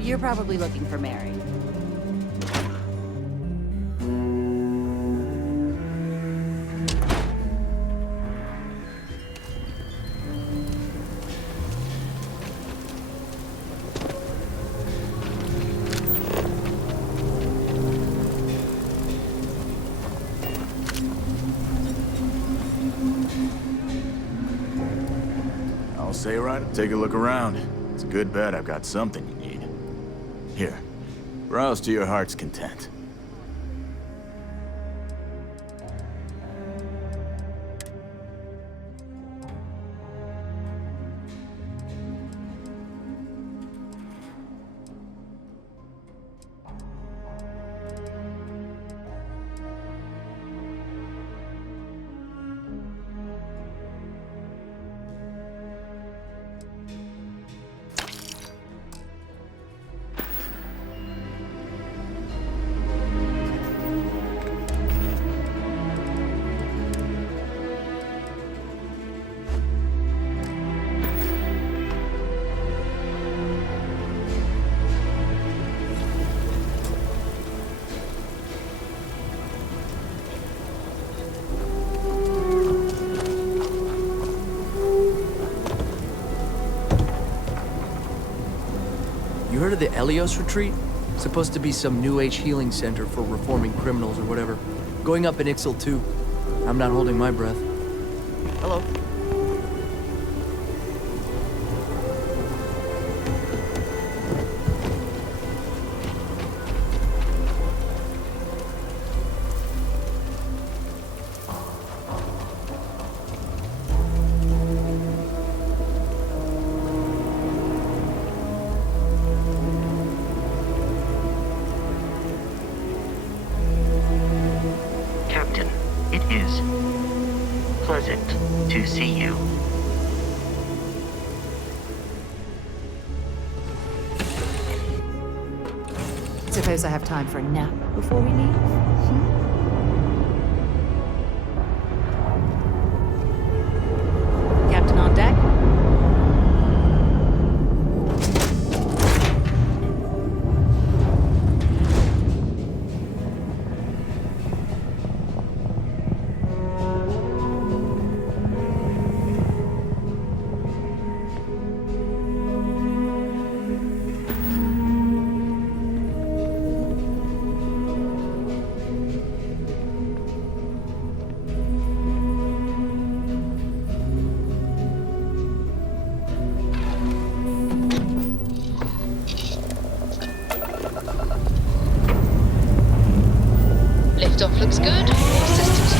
You're probably looking for Mary. I'll say right, take a look around. It's a good bet I've got something you need. Here, browse to your heart's content. You heard of the Elios Retreat? Supposed to be some New Age healing center for reforming criminals or whatever. Going up in Ixal too. I'm not holding my breath. Hello. Captain, it is pleasant to see you. Suppose I have time for a nap before we leave? Captain on deck? Liftoff looks good. All systems.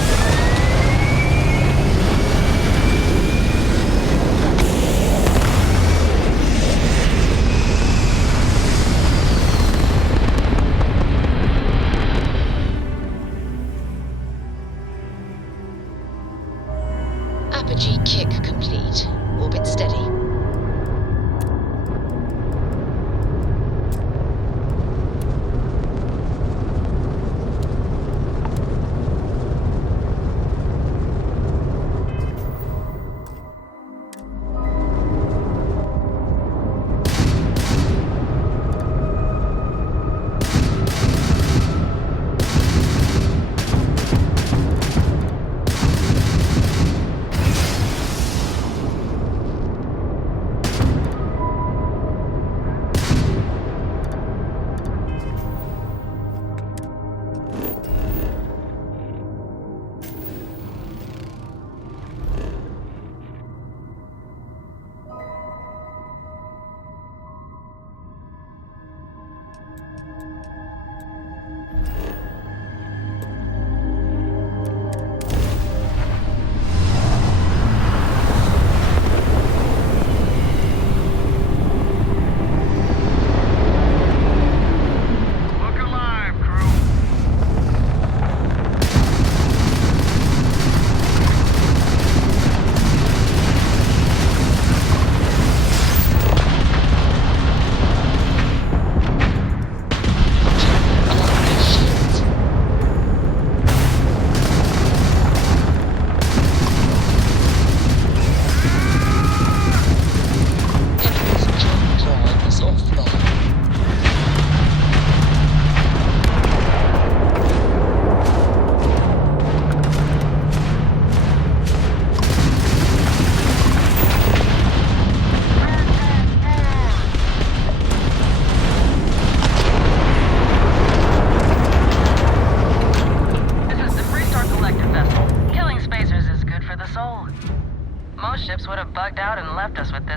Apogee kick complete. Orbit steady.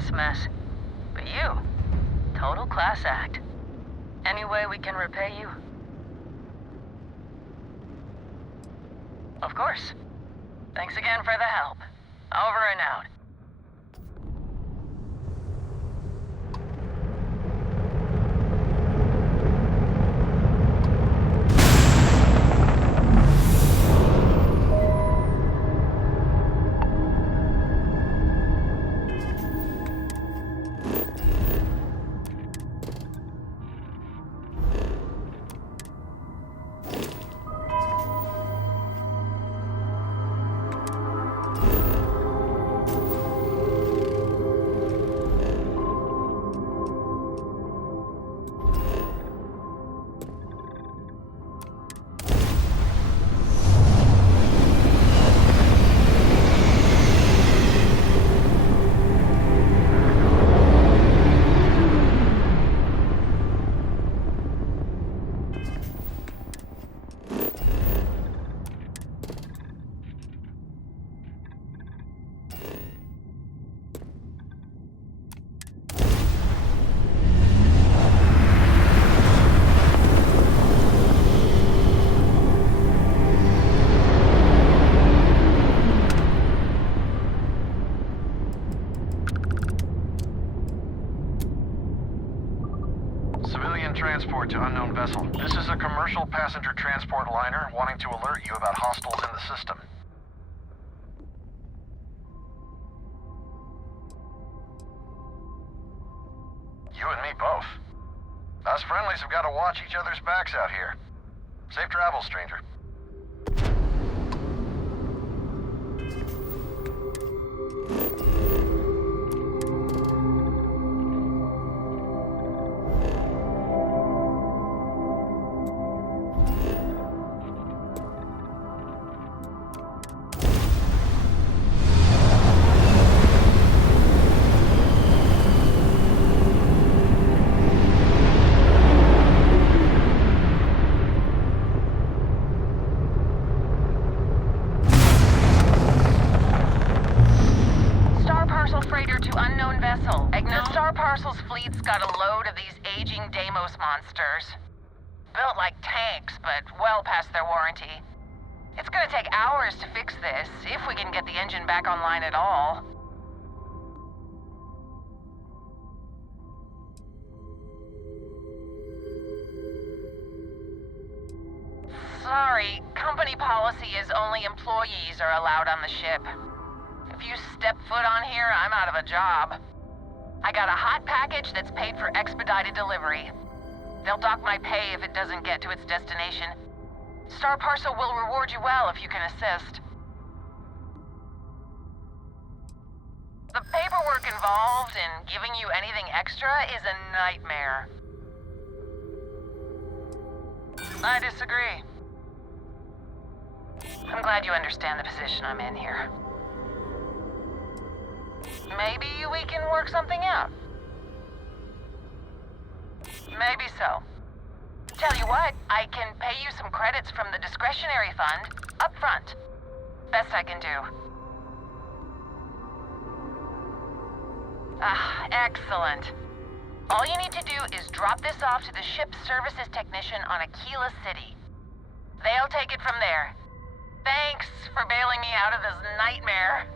this mess. But you, total class act. Any way we can repay you? Of course. Thanks again for the help. Over and out. Transport to unknown vessel. This is a commercial passenger transport liner wanting to alert you about hostiles in the system. You and me both. Us friendlies have got to watch each other's backs out here. Safe travels, stranger. Fleet's got a load of these aging Deimos monsters. Built like tanks, but well past their warranty. It's gonna take hours to fix this, if we can get the engine back online at all. Sorry, company policy is only employees are allowed on the ship. If you step foot on here, I'm out of a job. I got a hot package that's paid for expedited delivery. They'll dock my pay if it doesn't get to its destination. Star Parcel will reward you well if you can assist. The paperwork involved in giving you anything extra is a nightmare. I disagree. I'm glad you understand the position I'm in here. Maybe we can work something out. Maybe so. Tell you what, I can pay you some credits from the discretionary fund up front. Best I can do. Ah, excellent. All you need to do is drop this off to the ship's services technician on Aquila City. They'll take it from there. Thanks for bailing me out of this nightmare.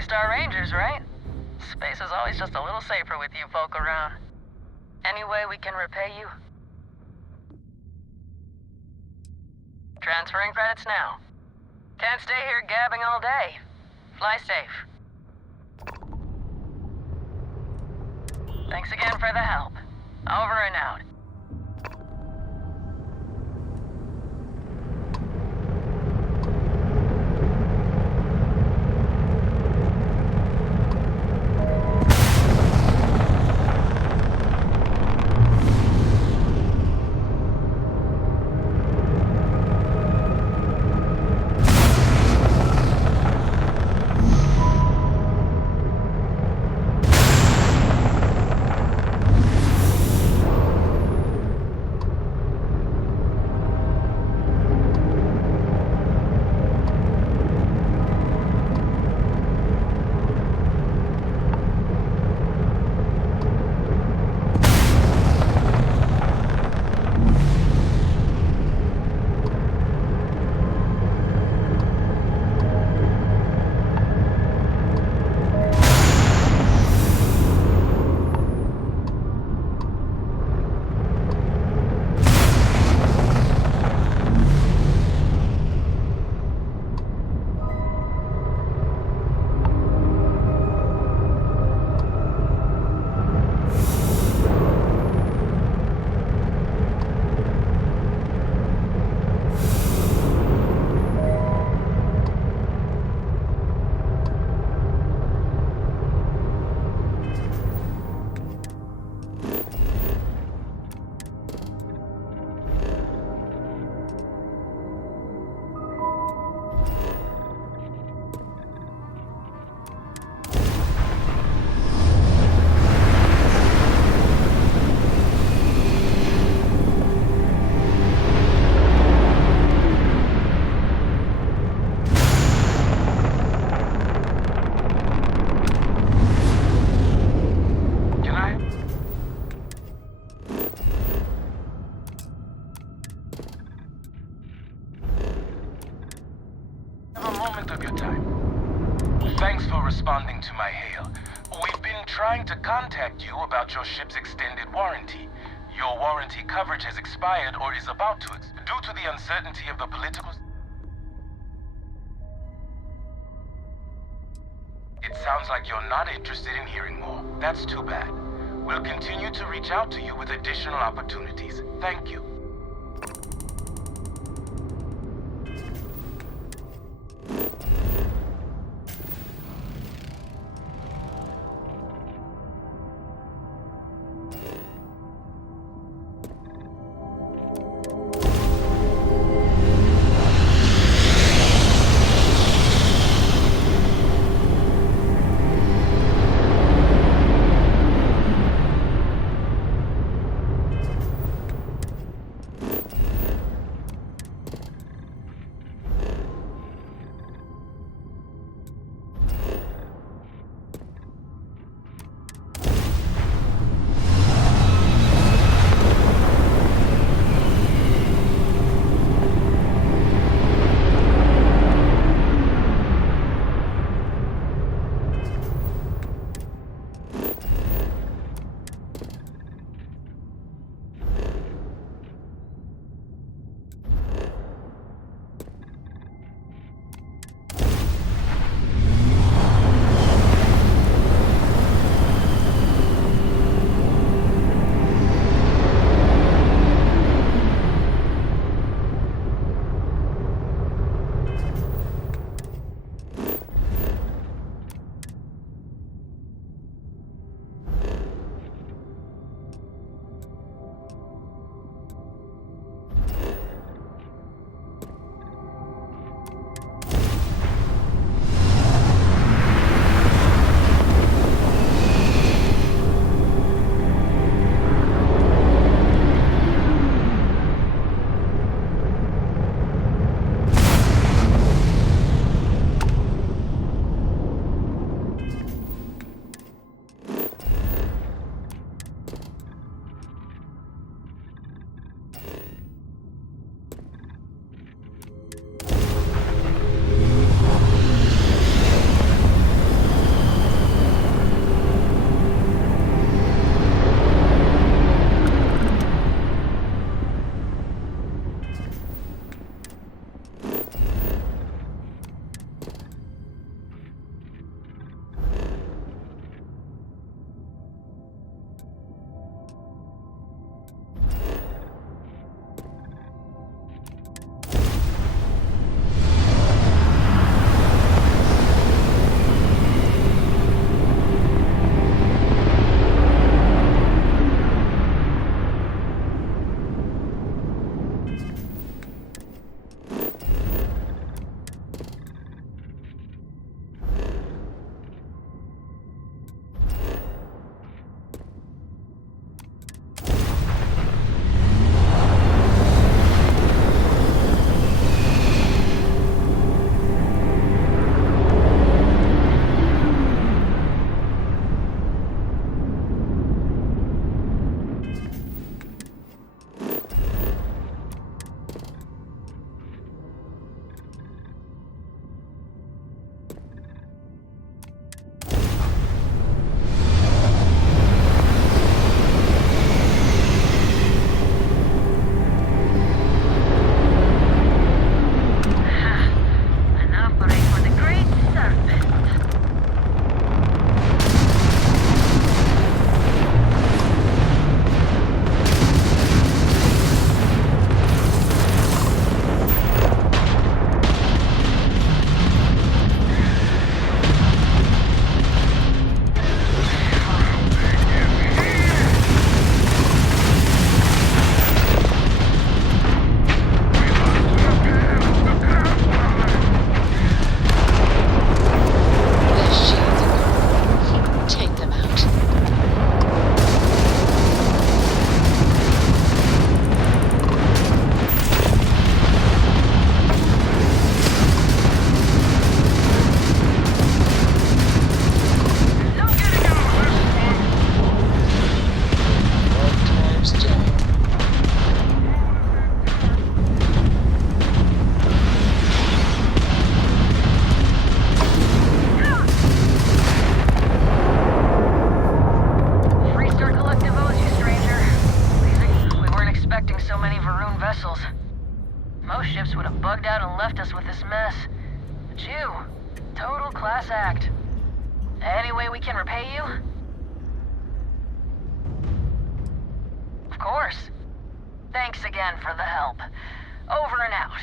3-star Rangers, right? Space is always just a little safer with you folk around. Any way we can repay you? Transferring credits now. Can't stay here gabbing all day. Fly safe. Thanks again for the help. Over and out. Responding to my hail. We've been trying to contact you about your ship's extended warranty. Your warranty coverage has expired or is about to due to the uncertainty of the political... It sounds like you're not interested in hearing more. That's too bad. We'll continue to reach out to you with additional opportunities. Thank you. we can repay you? Of course. Thanks again for the help. Over and out.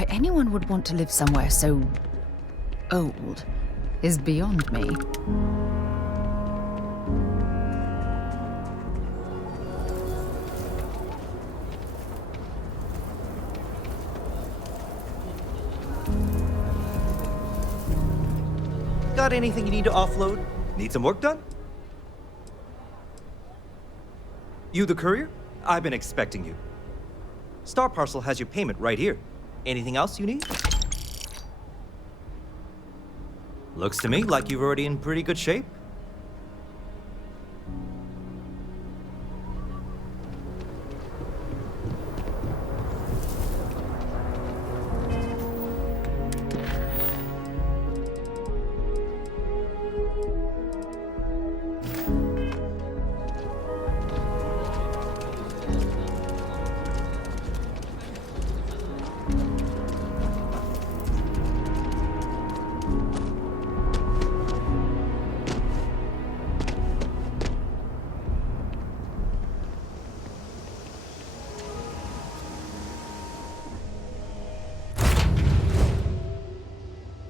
Why anyone would want to live somewhere so old is beyond me. Got anything you need to offload? Need some work done? You the courier? I've been expecting you. Star Parcel has your payment right here. Anything else you need? Looks to me like you're already in pretty good shape.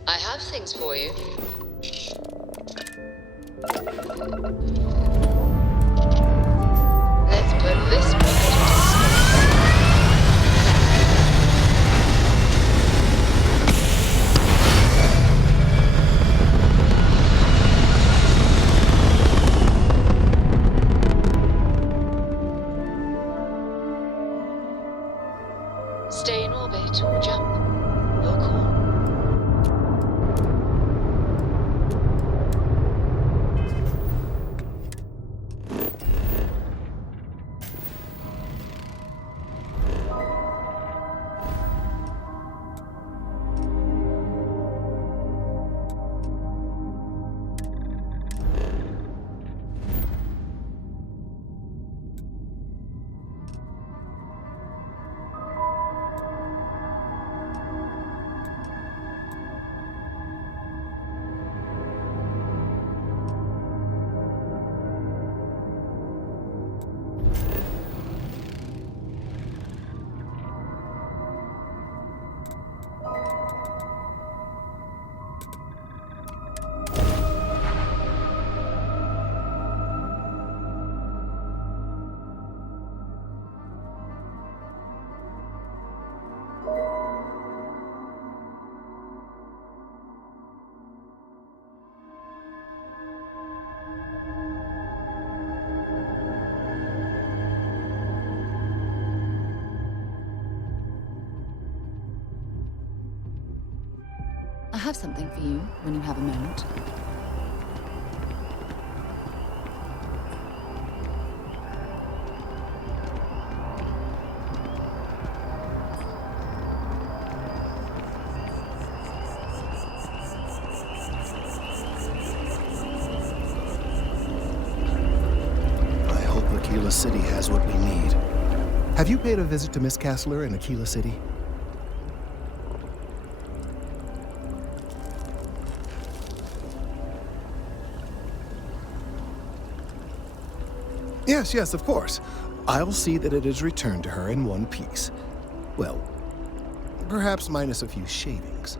I have things for you. Let's put this one into stay in orbit or jump. Your call. I have something for you when you have a moment. I hope Aquila City has what we need. Have you paid a visit to Miss Castler in Aquila City? Yes, of course. I'll see that it is returned to her in one piece. Well, perhaps minus a few shavings.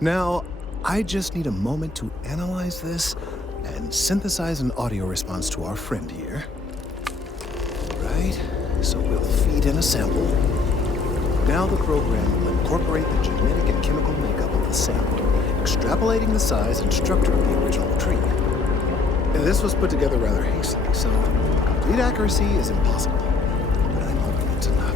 Now, I just need a moment to analyze this and synthesize an audio response to our friend here. Right, so we'll feed in a sample. Now the program will incorporate the genetic and chemical makeup of the sound, extrapolating the size and structure of the original tree. And this was put together rather hastily, so complete accuracy is impossible. But I'm hoping it's enough.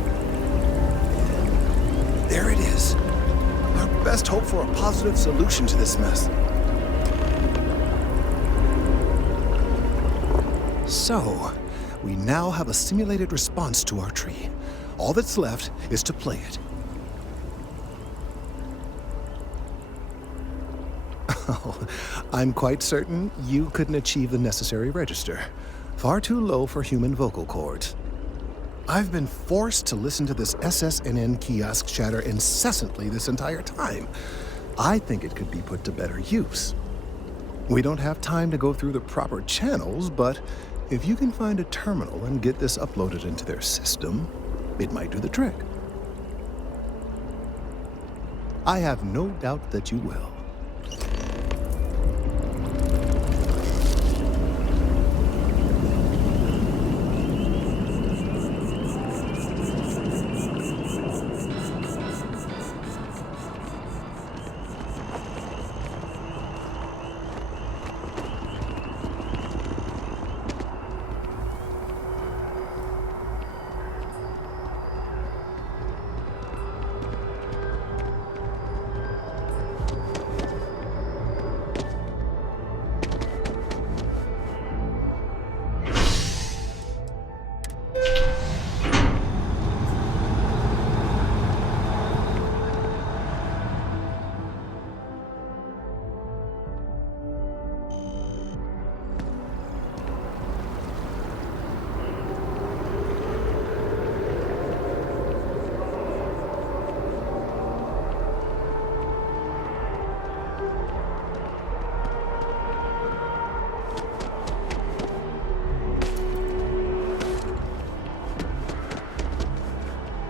And there it is. Our best hope for a positive solution to this mess. So, we now have a simulated response to our tree. All that's left is to play it. Oh, I'm quite certain you couldn't achieve the necessary register. Far too low for human vocal cords. I've been forced to listen to this SSNN kiosk chatter incessantly this entire time. I think it could be put to better use. We don't have time to go through the proper channels, but if you can find a terminal and get this uploaded into their system, it might do the trick. I have no doubt that you will.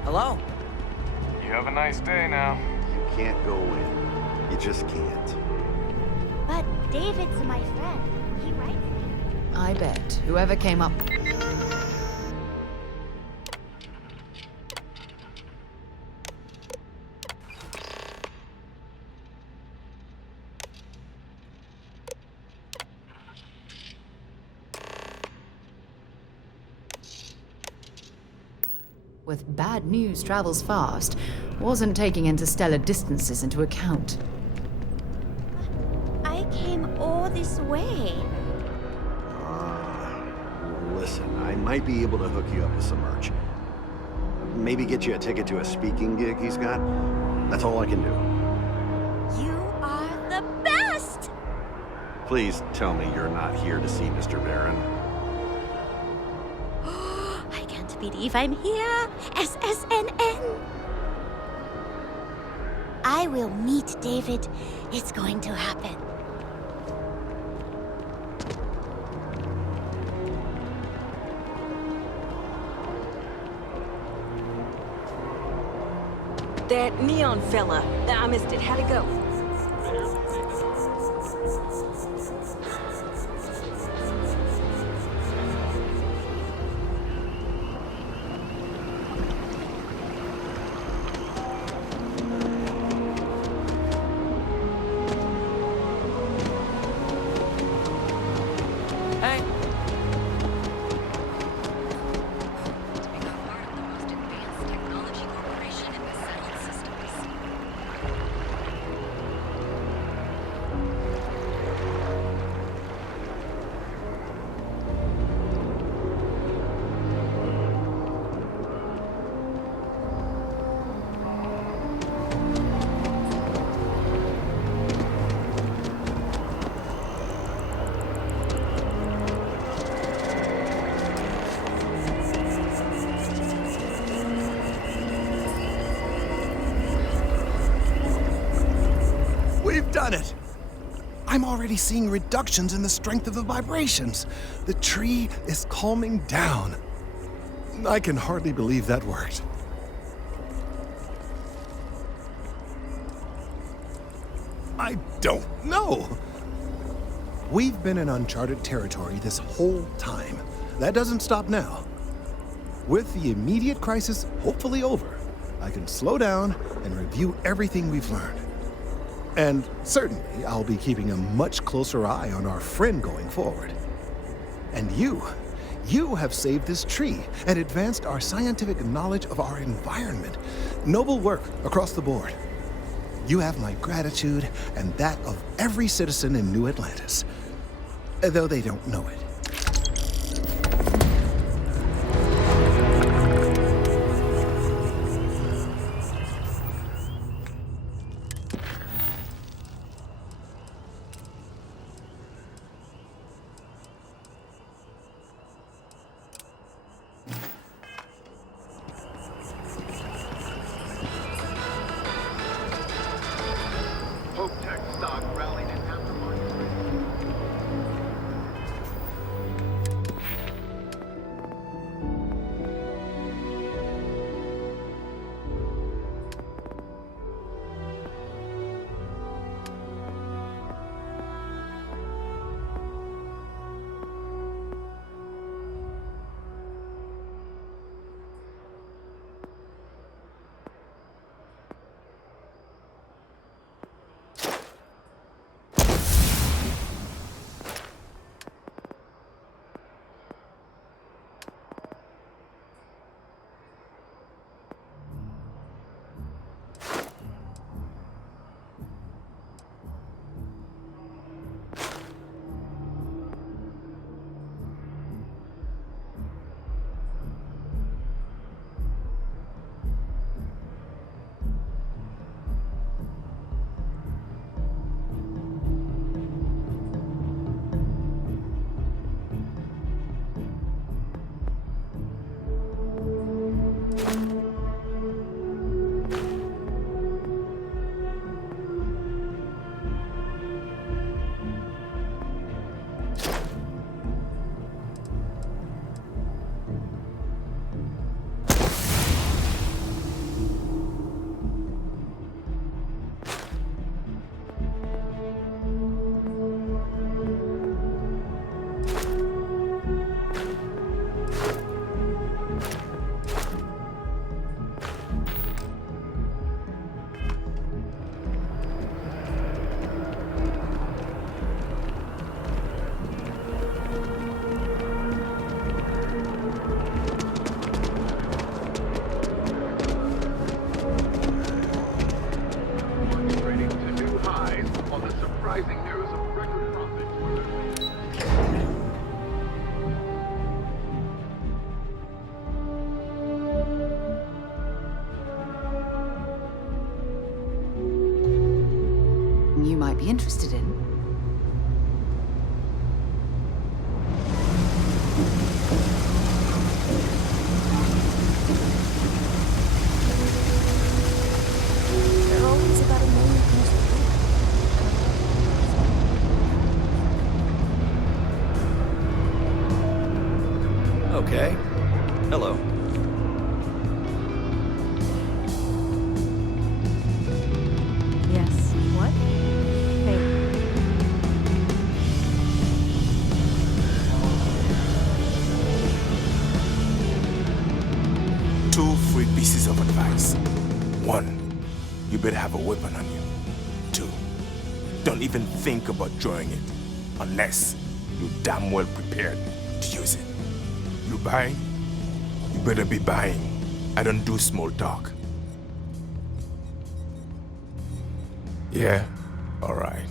Hello? You have a nice day now. You can't go in. You just can't. But David's my friend. He writes me. I bet. Whoever came up. With bad news travels fast, wasn't taking interstellar distances into account. I came all this way. Listen, I might be able to hook you up with some merch. Maybe get you a ticket to a speaking gig he's got. That's all I can do. You are the best! Please tell me you're not here to see Mr. Barron. I can't believe I'm here. SSNN. I will meet David. It's going to happen. That neon fella. I missed it. How'd it go? Hey. We've done it! I'm already seeing reductions in the strength of the vibrations. The tree is calming down. I can hardly believe that worked. I don't know. We've been in uncharted territory this whole time. That doesn't stop now. With the immediate crisis hopefully over, I can slow down and review everything we've learned. And certainly, I'll be keeping a much closer eye on our friend going forward. And you have saved this tree and advanced our scientific knowledge of our environment. Noble work across the board. You have my gratitude and that of every citizen in New Atlantis, though they don't know it. might be interested in. There are always about a million things to Okay. Hello. Yes. What? Hey. Two free pieces of advice. One, you better have a weapon on you. Two, don't even think about drawing it unless you're damn well prepared to use it. You buying? You better be buying. I don't do small talk. Yeah? All right.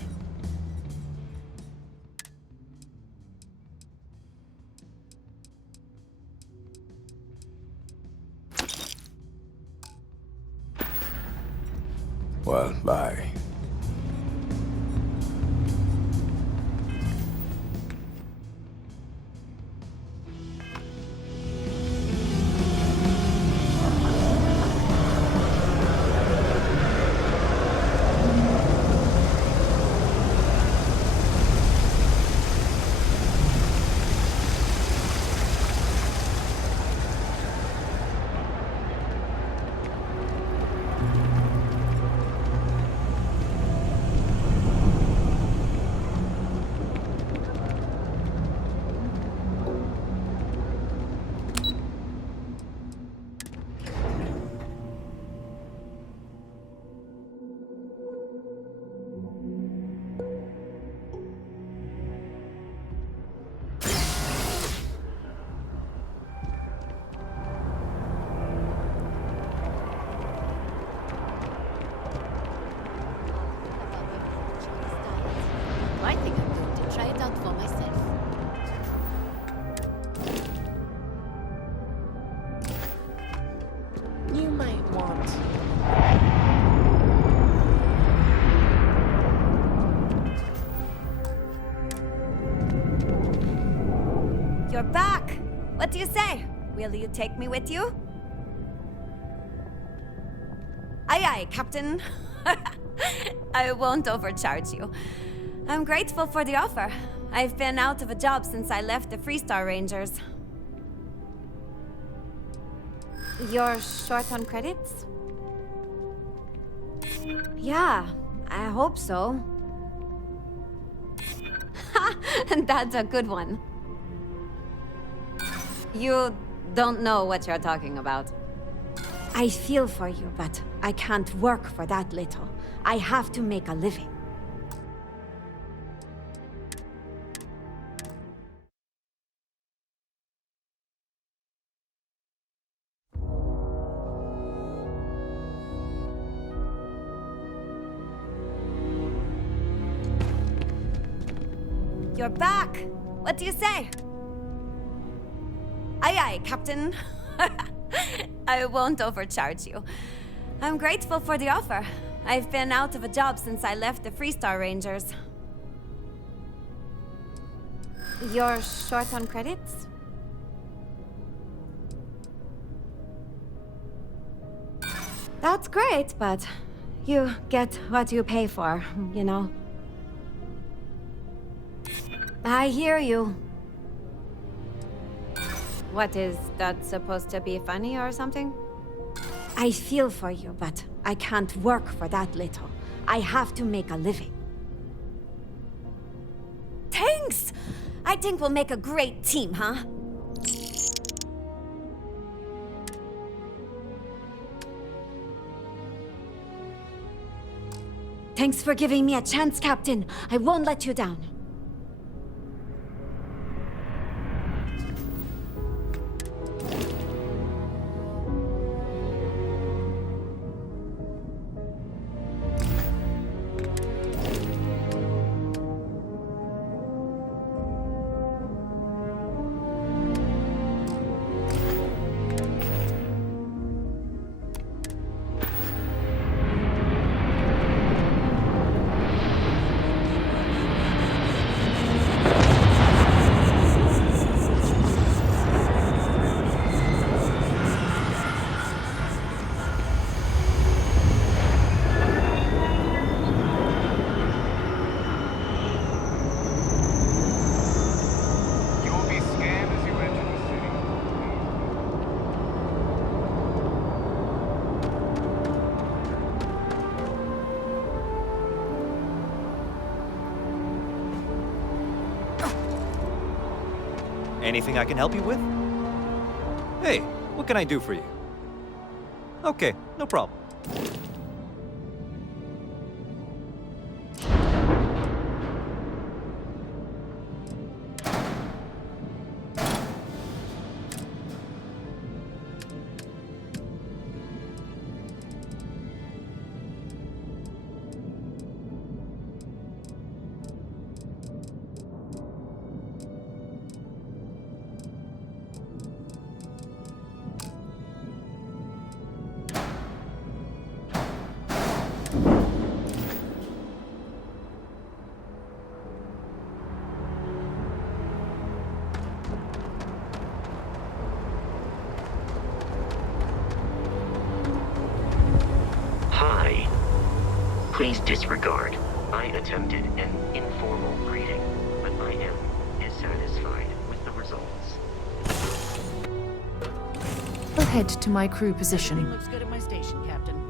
Well, bye. I think I'm going to try it out for myself. You might want. You're back! What do you say? Will you take me with you? Aye aye, Captain. I won't overcharge you. I'm grateful for the offer. I've been out of a job since I left the Freestar Rangers. You're short on credits? Yeah, I hope so. That's a good one. You don't know what you're talking about. I feel for you, but I can't work for that little. I have to make a living. You're back! What do you say? Aye aye, Captain. I won't overcharge you. I'm grateful for the offer. I've been out of a job since I left the Freestar Rangers. You're short on credits? That's great, but you get what you pay for, you know. I hear you. What, is that supposed to be funny or something? I feel for you, but I can't work for that little. I have to make a living. Thanks! I think we'll make a great team, huh? Thanks for giving me a chance, Captain. I won't let you down. Anything I can help you with? Hey, what can I do for you? Okay, no problem. Hi. Please disregard. I attempted an informal greeting, but I am dissatisfied with the results. I'll head to my crew position. Looks good at my station, Captain.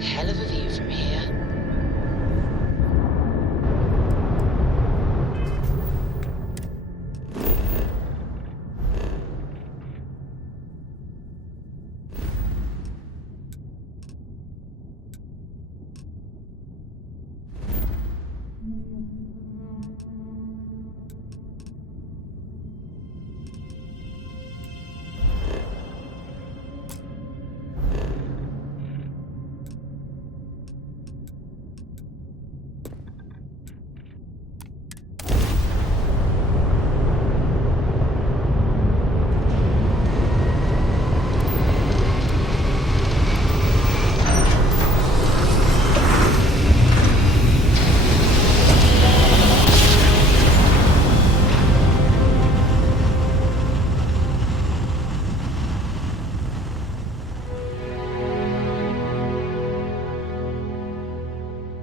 Hell of a view from here.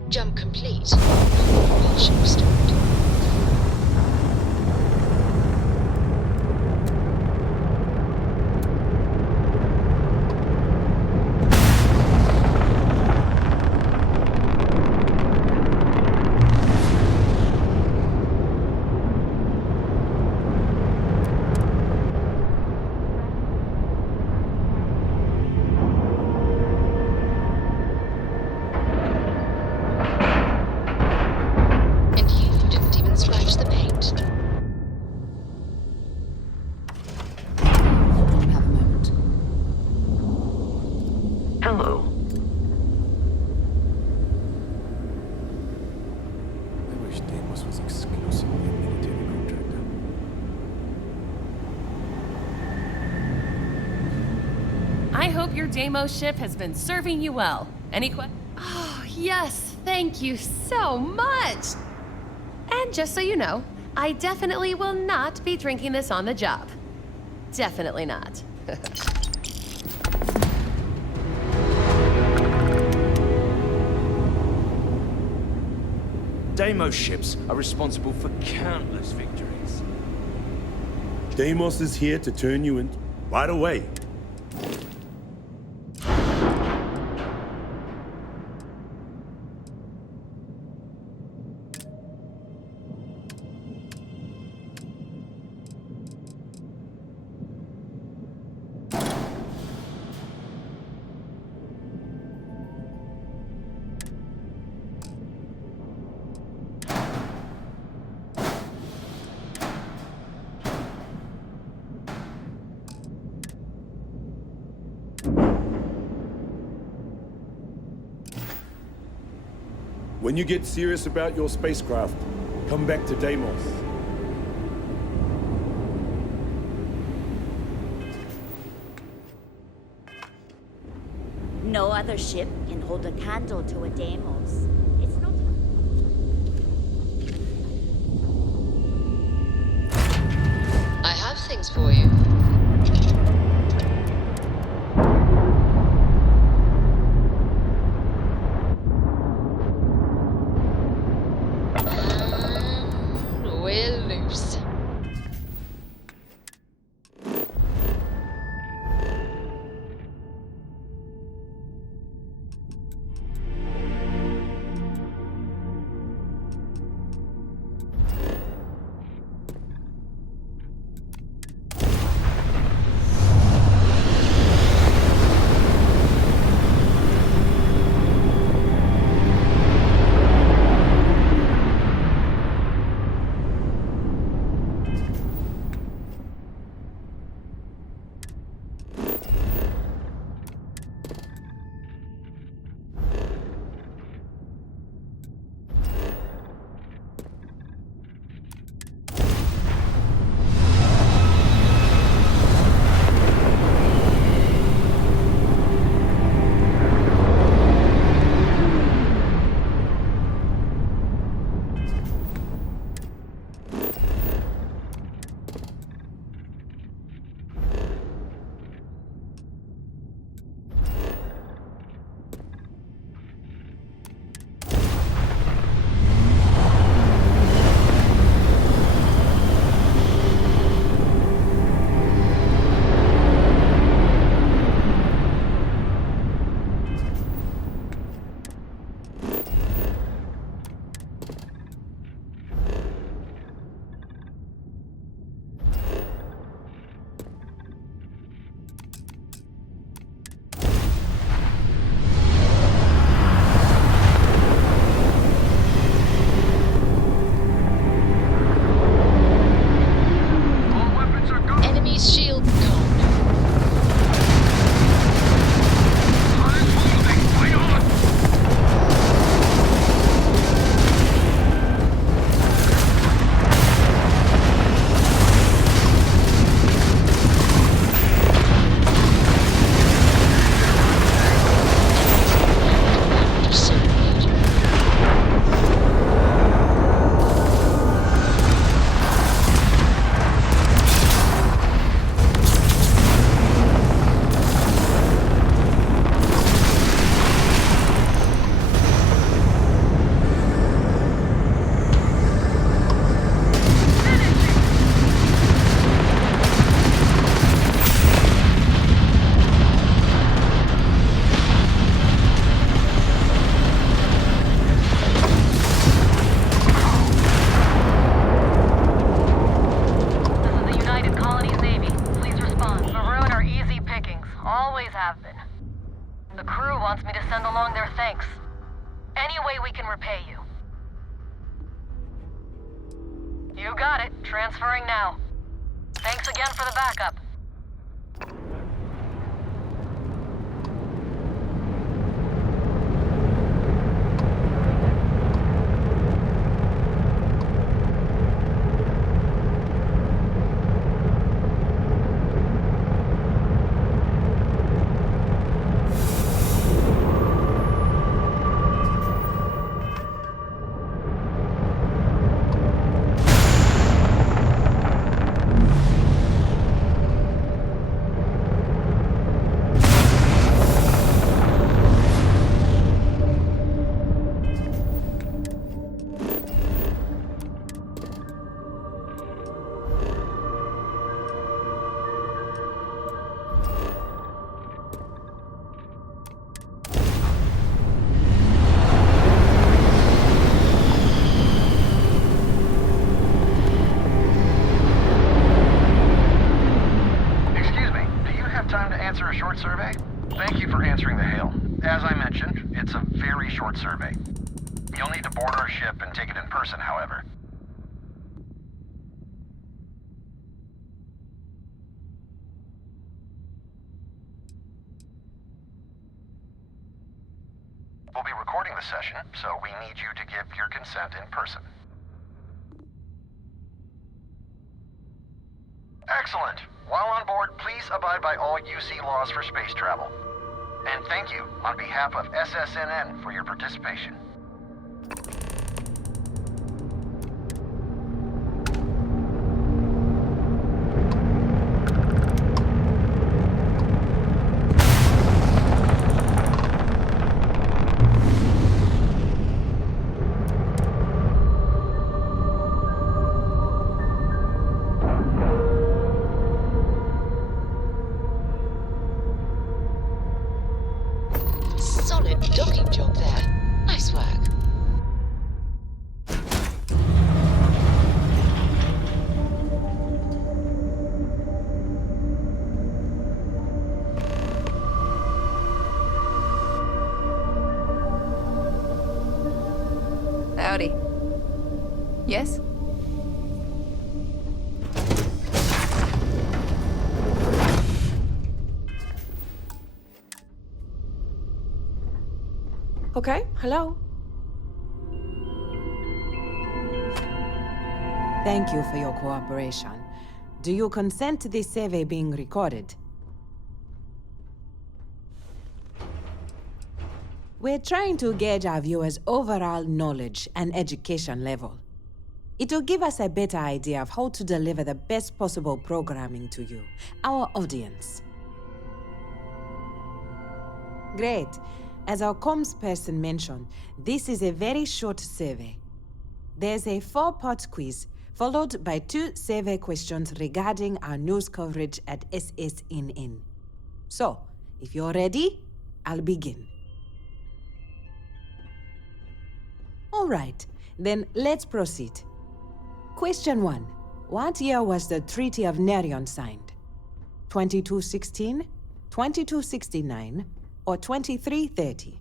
Jump complete. Propulsion restored. Hello. I wish Deimos was exclusively a military contractor. I hope your Deimos ship has been serving you well. Any questions? Oh, yes, thank you so much! And just so you know, I definitely will not be drinking this on the job. Definitely not. Deimos ships are responsible for countless victories. Deimos is here to turn you in right away. When you get serious about your spacecraft, come back to Deimos. No other ship can hold a candle to a Deimos. It's not. I have things for you. We're loose. Enemy's shields gone. Always have been. The crew wants me to send along their thanks. Any way we can repay you. You got it. Transferring now. Thanks again for the backup. Answer a short survey? Thank you for answering the hail. As I mentioned, it's a very short survey. You'll need to board our ship and take it in person, however. We'll be recording the session, so we need you to give your consent in person. Excellent. While on board, please abide by all UC laws for space travel. And thank you on behalf of SSNN for your participation. Solid docking job there. Nice work. Howdy. Yes? Okay, hello. Thank you for your cooperation. Do you consent to this survey being recorded? We're trying to gauge our viewers' overall knowledge and education level. It will give us a better idea of how to deliver the best possible programming to you, our audience. Great. As our comms person mentioned, this is a very short survey. There's a 4-part quiz, followed by 2 survey questions regarding our news coverage at SSNN. So, if you're ready, I'll begin. All right, then let's proceed. Question 1. What year was the Treaty of Nerion signed? 2216, 2269, or 2330?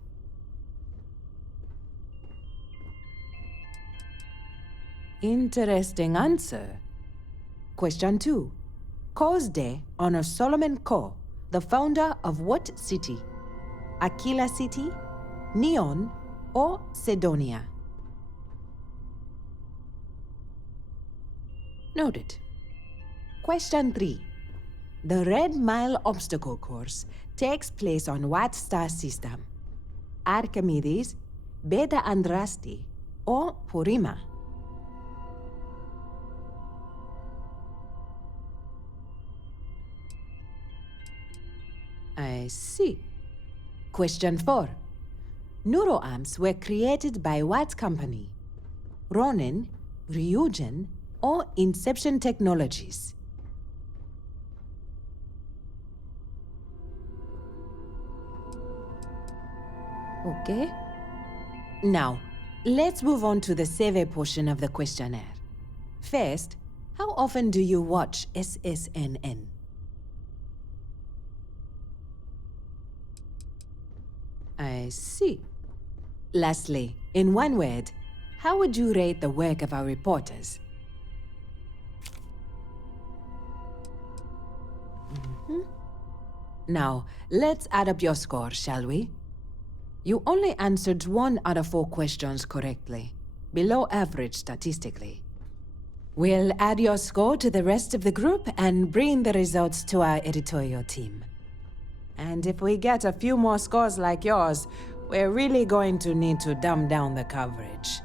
Interesting answer. Question 2. Co's Day honors Solomon Ko, the founder of what city? Aquila City, Neon, or Sedonia? Noted. Question 3. The Red Mile obstacle course takes place on what star system? Archimedes, Beta Andraste, or Purima? I see. Question 4. Neuroarms were created by what company? Ronin, Ryujin, or Inception Technologies? Okay. Now, let's move on to the survey portion of the questionnaire. First, how often do you watch SSNN? I see. Lastly, in one word, how would you rate the work of our reporters? Now, let's add up your score, shall we? You only answered 1 out of 4 questions correctly, below average statistically. We'll add your score to the rest of the group and bring the results to our editorial team. And if we get a few more scores like yours, we're really going to need to dumb down the coverage.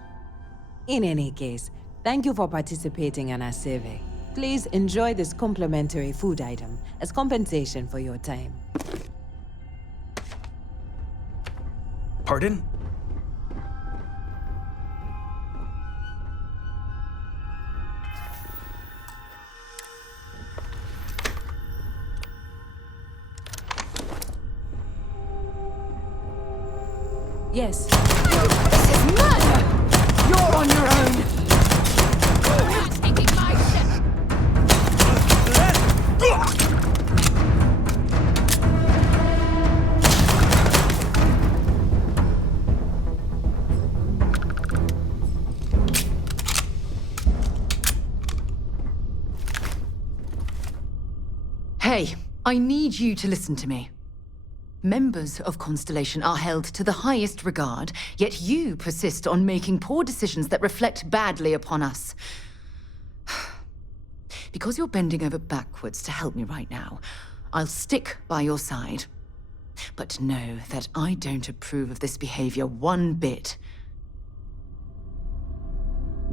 In any case, thank you for participating in our survey. Please enjoy this complimentary food item as compensation for your time. Pardon? Yes. This is murder! You're on your own! Taking my ship! Hey, I need you to listen to me. Members of Constellation are held to the highest regard, yet you persist on making poor decisions that reflect badly upon us. Because you're bending over backwards to help me right now, I'll stick by your side. But know that I don't approve of this behavior one bit.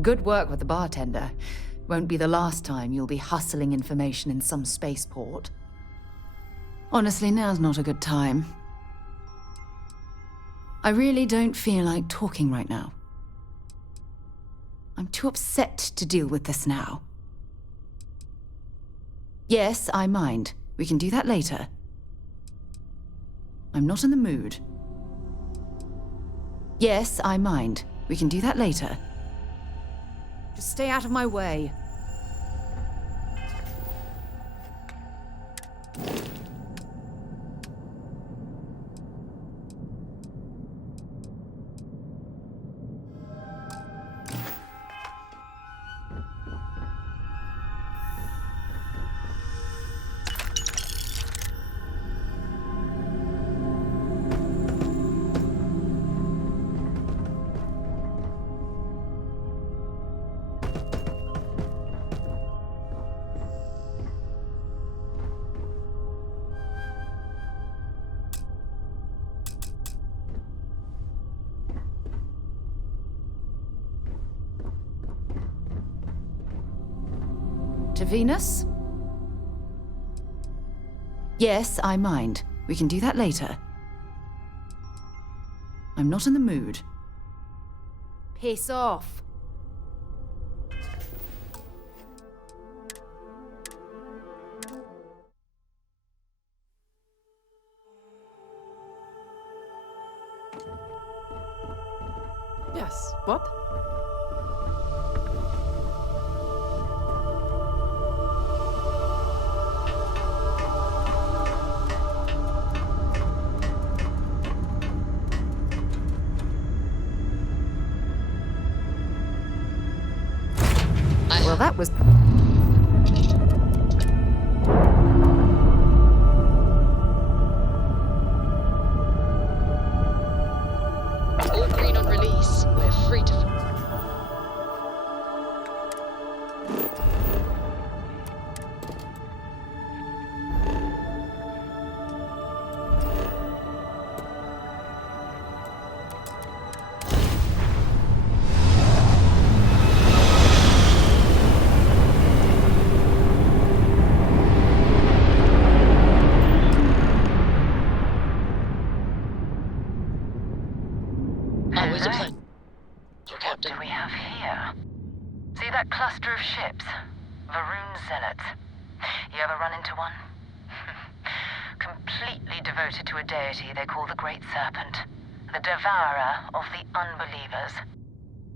Good work with the bartender. Won't be the last time you'll be hustling information in some spaceport. Honestly, now's not a good time. I really don't feel like talking right now. I'm too upset to deal with this now. Yes, I mind. We can do that later. I'm not in the mood. Yes, I mind. We can do that later. Just stay out of my way. To Venus? Yes, I mind. We can do that later. I'm not in the mood. Piss off. Yes, what? Well, that was... All green on release. We're free to... What do we have here? See that cluster of ships? Varun Zealots. You ever run into one? Completely devoted to a deity they call the Great Serpent, the devourer of the unbelievers.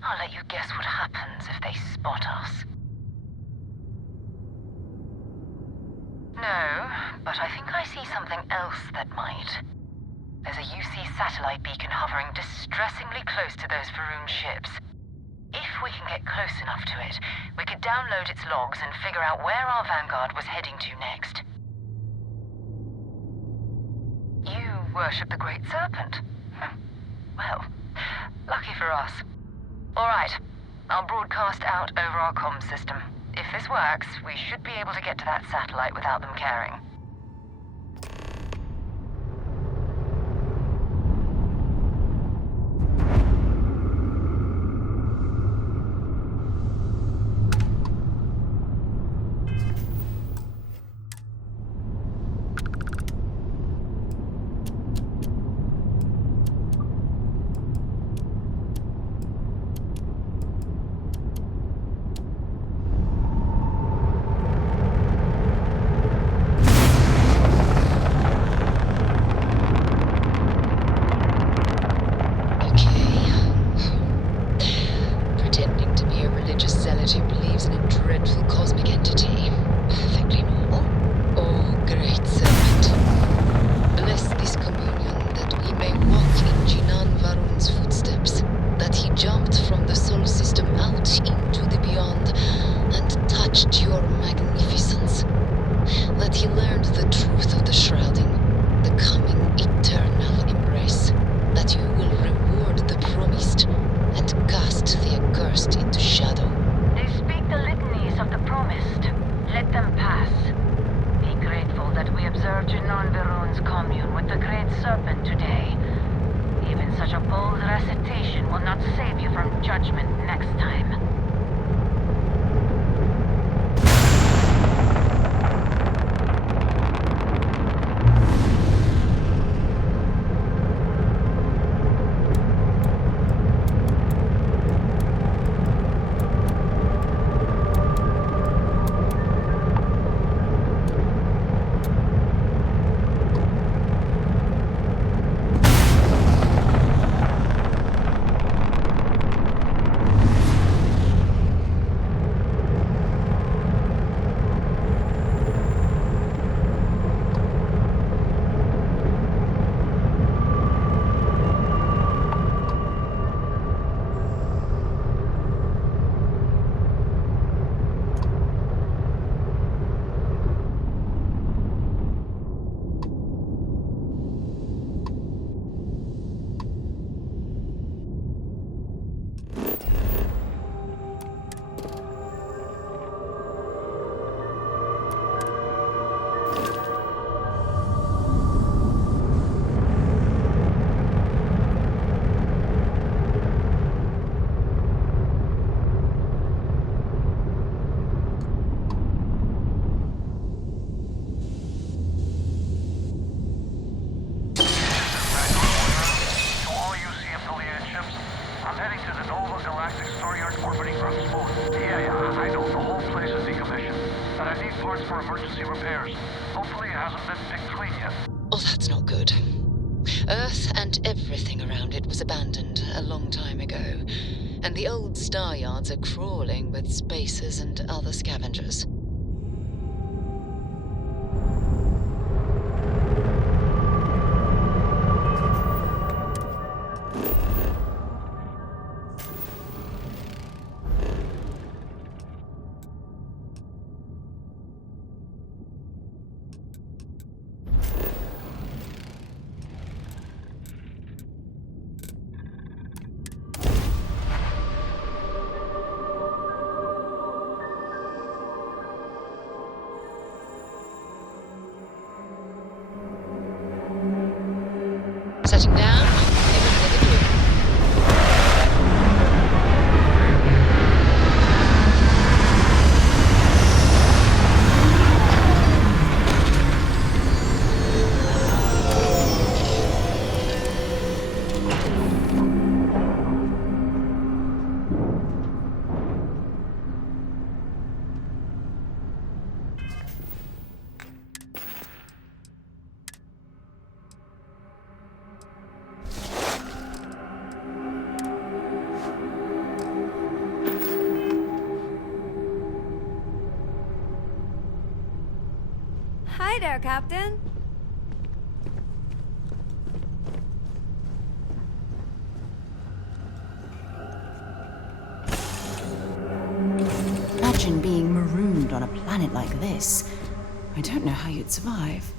I'll let you guess what happens if they spot us. No, but I think I see something else that might. There's a UC satellite beacon hovering distressingly close to those Varun ships. If we can get close enough to it, we could download its logs and figure out where our vanguard was heading to next. You worship the Great Serpent? Well, lucky for us. All right, I'll broadcast out over our comms system. If this works, we should be able to get to that satellite without them caring. Such a bold recitation will not save you from judgment next time. Oh, that's not good. Earth and everything around it was abandoned a long time ago, and the old star yards are crawling with spacers and other scavengers. Setting down. Hi there, Captain. Imagine being marooned on a planet like this. I don't know how you'd survive.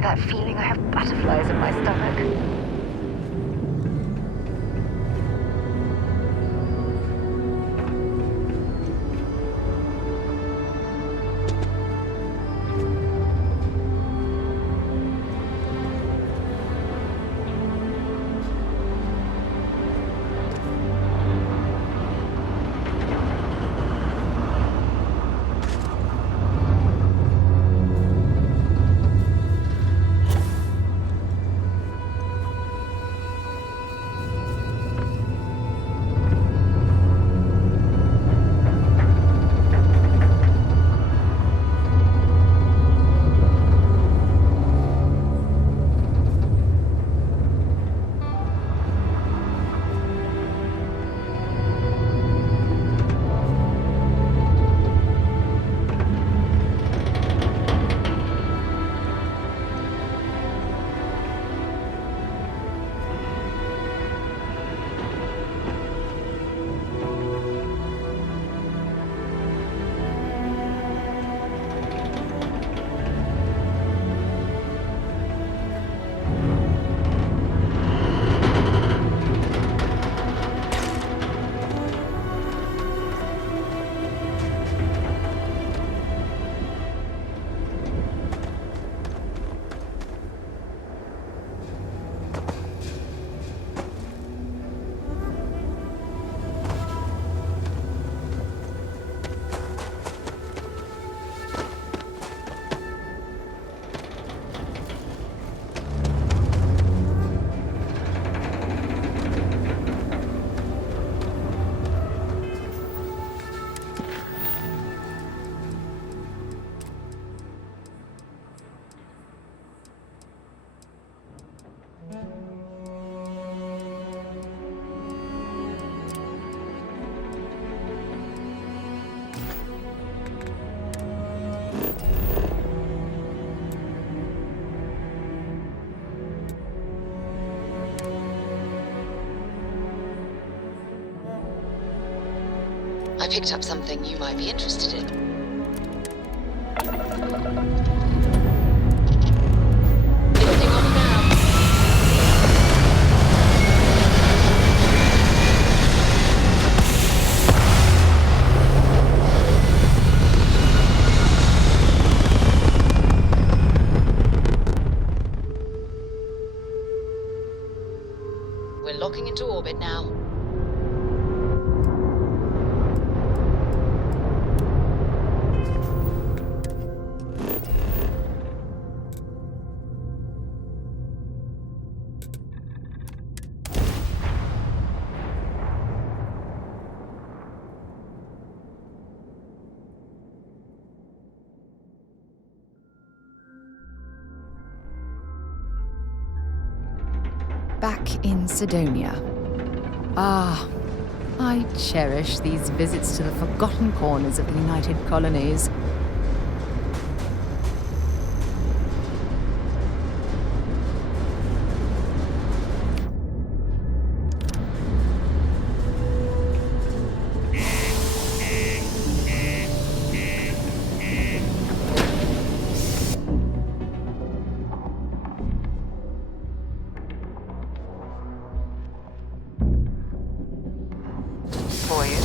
you that feeling I have butterflies in my stomach. I picked up something you might be interested in. Building on a map. We're locking into orbit now. Back in Sidonia. Ah, I cherish these visits to the forgotten corners of the United Colonies. For you.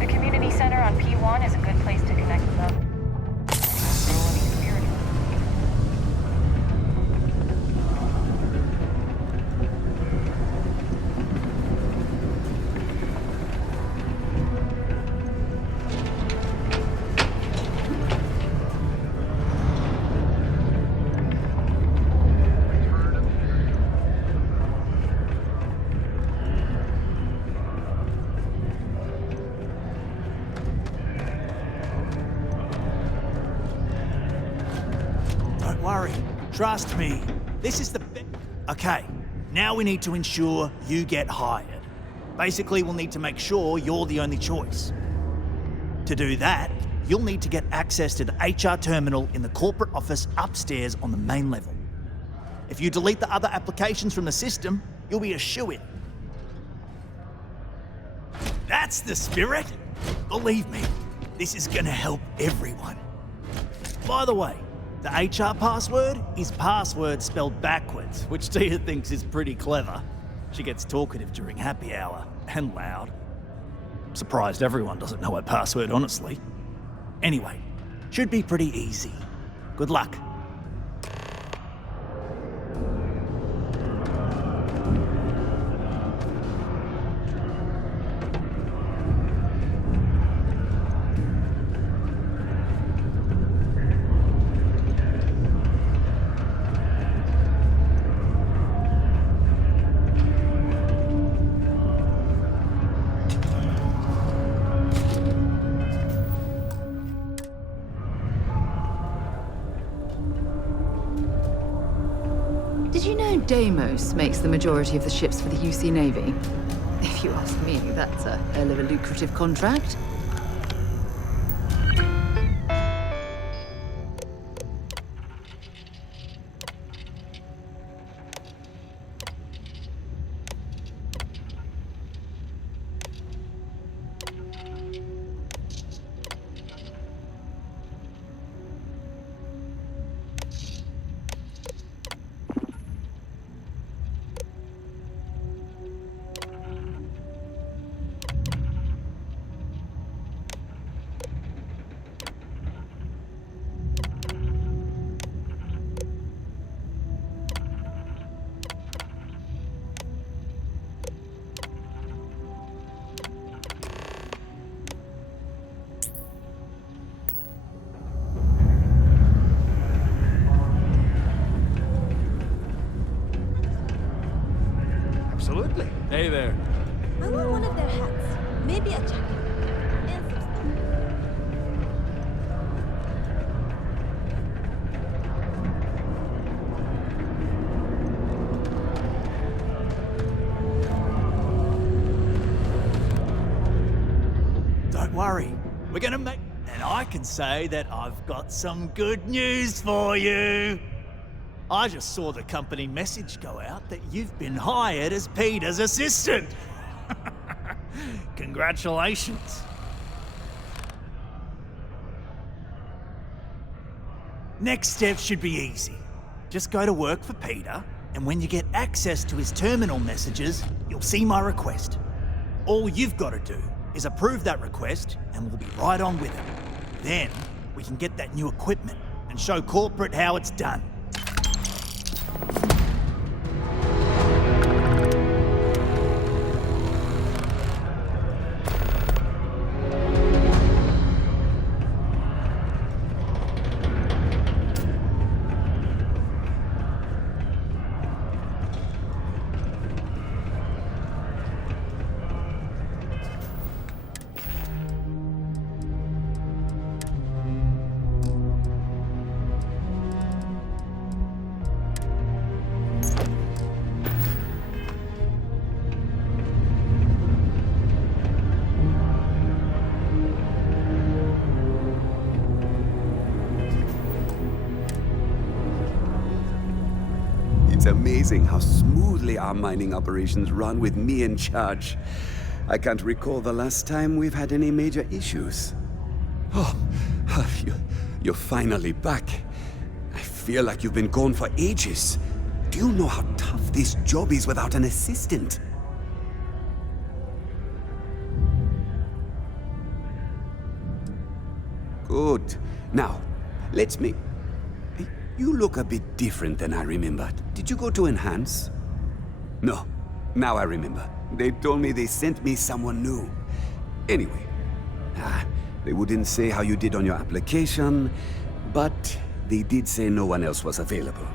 The community center on P1 is a good place to connect with them. Don't worry. Trust me. This is the Okay, now we need to ensure you get hired. Basically, we'll need to make sure you're the only choice. To do that, you'll need to get access to the HR terminal in the corporate office upstairs on the main level. If you delete the other applications from the system, you'll be a shoo-in. That's the spirit! Believe me, this is gonna help everyone. By the way, the HR password is password spelled backwards, which Tia thinks is pretty clever. She gets talkative during happy hour, and loud. Surprised everyone doesn't know her password, honestly. Anyway, should be pretty easy. Good luck. Did you know Deimos makes the majority of the ships for the UC Navy? If you ask me, that's a hell of a lucrative contract. Absolutely. Hey there. I want one of their hats. Maybe a jacket. And some Don't worry, we're gonna make... And I can say that I've got some good news for you. I just saw the company message go out that you've been hired as Peter's assistant. Congratulations. Next step should be easy. Just go to work for Peter, and when you get access to his terminal messages, you'll see my request. All you've got to do is approve that request, and we'll be right on with it. Then, we can get that new equipment and show corporate how it's done. It's amazing how smoothly our mining operations run with me in charge. I can't recall the last time we've had any major issues. Oh, you're finally back. I feel like you've been gone for ages. Do you know how tough this job is without an assistant? Good. Now, let's make... You look a bit different than I remembered. Did you go to Enhance? No. Now I remember. They told me they sent me someone new. Anyway, they wouldn't say how you did on your application, but they did say no one else was available.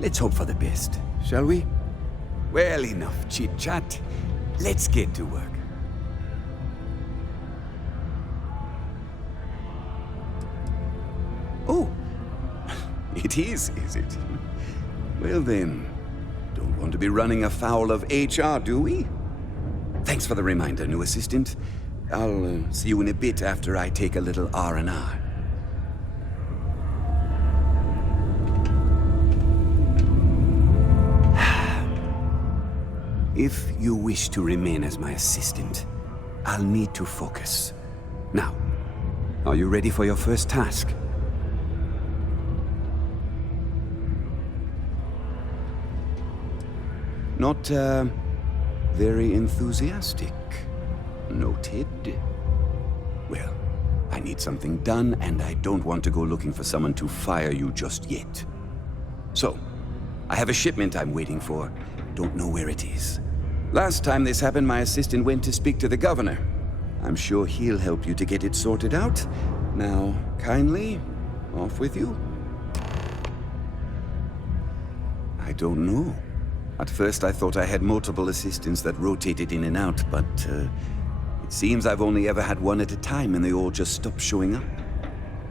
Let's hope for the best, shall we? Well, enough chit-chat. Let's get to work. Oh, it is it? Well then, don't want to be running afoul of HR, do we? Thanks for the reminder, new assistant. I'll see you in a bit after I take a little R&R. If you wish to remain as my assistant, I'll need to focus. Now, are you ready for your first task? Not, very enthusiastic. Noted. Well, I need something done, and I don't want to go looking for someone to fire you just yet. So, I have a shipment I'm waiting for. Don't know where it is. Last time this happened, my assistant went to speak to the governor. I'm sure he'll help you to get it sorted out. Now, kindly, off with you. I don't know. At first I thought I had multiple assistants that rotated in and out, but it seems I've only ever had one at a time and they all just stopped showing up.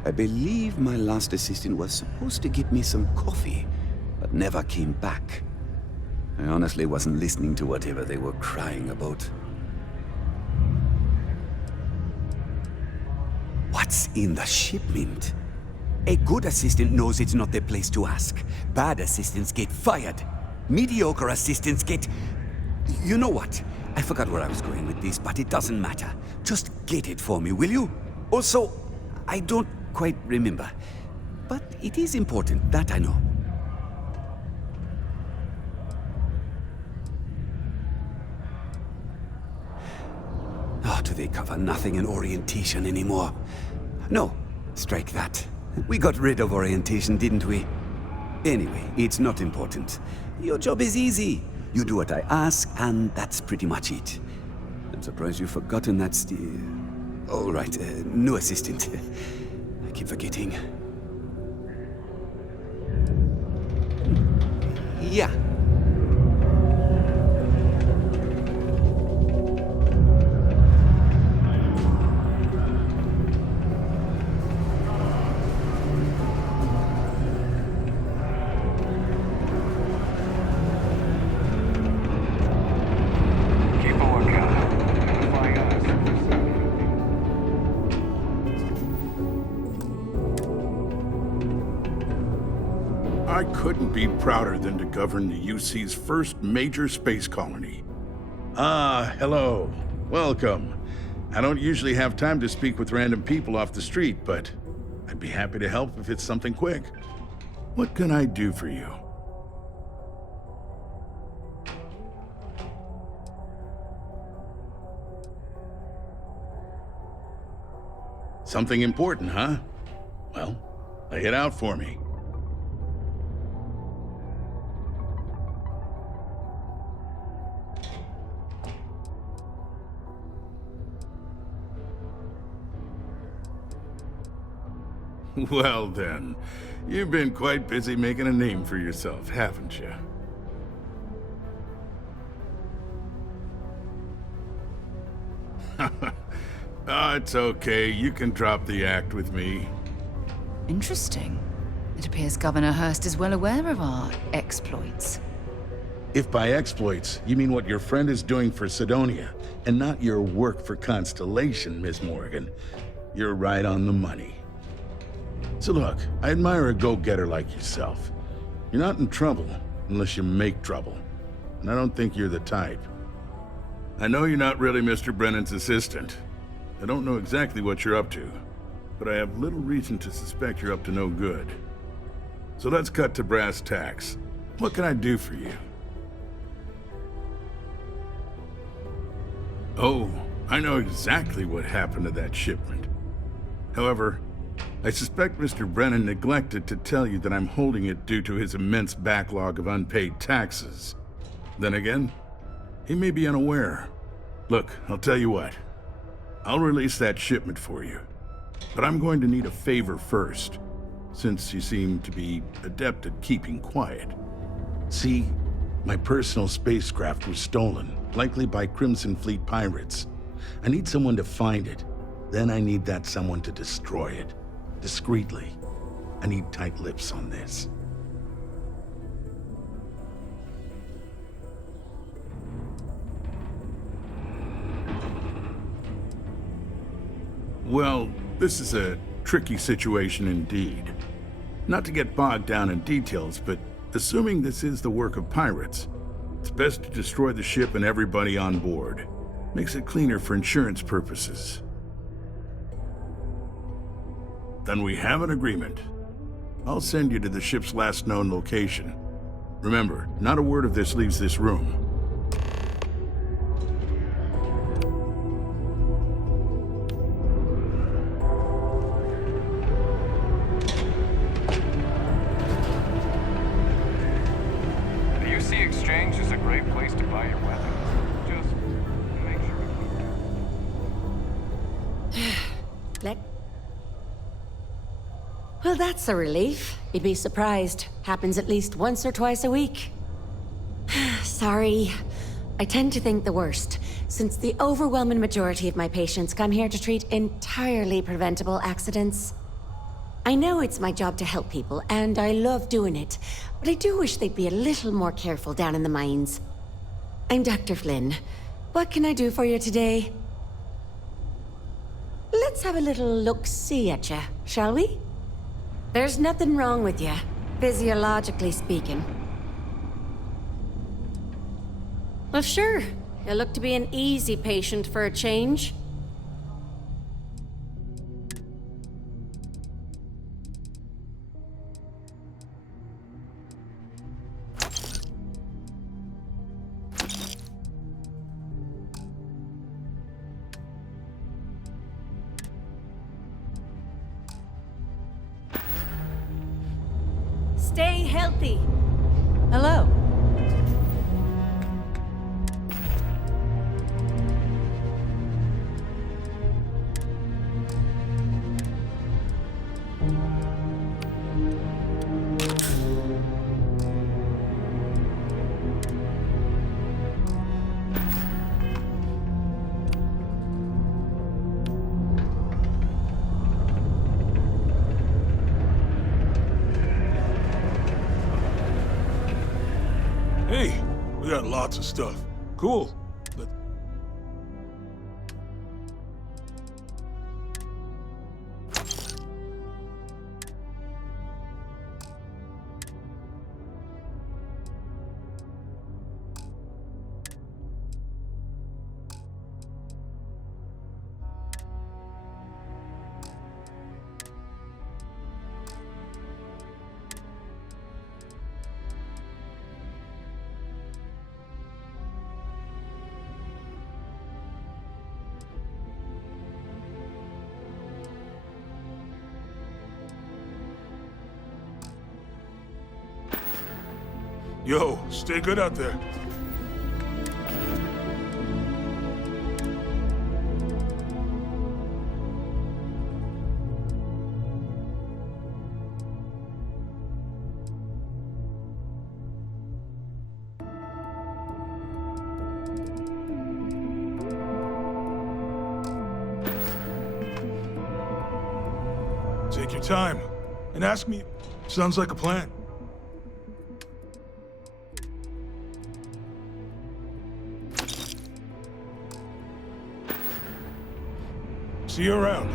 I believe my last assistant was supposed to get me some coffee, but never came back. I honestly wasn't listening to whatever they were crying about. What's in the shipment? A good assistant knows it's not their place to ask. Bad assistants get fired. Mediocre assistants get... You know what? I forgot where I was going with this, but it doesn't matter. Just get it for me, will you? Also, I don't quite remember. But it is important, that I know. Oh, do they cover nothing in orientation anymore? No, strike that. We got rid of orientation, didn't we? Anyway, it's not important. Your job is easy. You do what I ask, and that's pretty much it. I'm surprised you've forgotten that all right, new assistant. I keep forgetting. Yeah. I couldn't be prouder than to govern the UC's first major space colony. Ah, hello. Welcome. I don't usually have time to speak with random people off the street, but I'd be happy to help if it's something quick. What can I do for you? Something important, huh? Well, lay it out for me. Well then, you've been quite busy making a name for yourself, haven't you? Oh, it's okay. You can drop the act with me. Interesting. It appears Governor Hurst is well aware of our exploits. If by exploits, you mean what your friend is doing for Sidonia, and not your work for Constellation, Miss Morgan, you're right on the money. So look, I admire a go-getter like yourself. You're not in trouble unless you make trouble. And I don't think you're the type. I know you're not really Mr. Brennan's assistant. I don't know exactly what you're up to, but I have little reason to suspect you're up to no good. So let's cut to brass tacks. What can I do for you? Oh, I know exactly what happened to that shipment. However, I suspect Mr. Brennan neglected to tell you that I'm holding it due to his immense backlog of unpaid taxes. Then again, he may be unaware. Look, I'll tell you what. I'll release that shipment for you. But I'm going to need a favor first, since you seem to be adept at keeping quiet. See, my personal spacecraft was stolen, likely by Crimson Fleet pirates. I need someone to find it. Then I need that someone to destroy it. Discreetly. I need tight lips on this. Well, this is a tricky situation indeed. Not to get bogged down in details, but assuming this is the work of pirates, It's best to destroy the ship and everybody on board. Makes it cleaner for insurance purposes. Then we have an agreement. I'll send you to the ship's last known location. Remember, not a word of this leaves this room. The UC Exchange is a great place to buy your weapons. Just make sure Well, that's a relief. You'd be surprised. Happens at least once or twice a week. Sorry. I tend to think the worst, since the overwhelming majority of my patients come here to treat entirely preventable accidents. I know it's my job to help people, and I love doing it, but I do wish they'd be a little more careful down in the mines. I'm Dr. Flynn. What can I do for you today? Let's have a little look-see at you, shall we? There's nothing wrong with you, physiologically speaking. Well, sure. You look to be an easy patient for a change. Stay healthy. Hello. Hey, we got lots of stuff. Cool. Yo, stay good out there. Take your time and ask me. Sounds like a plan. See you around.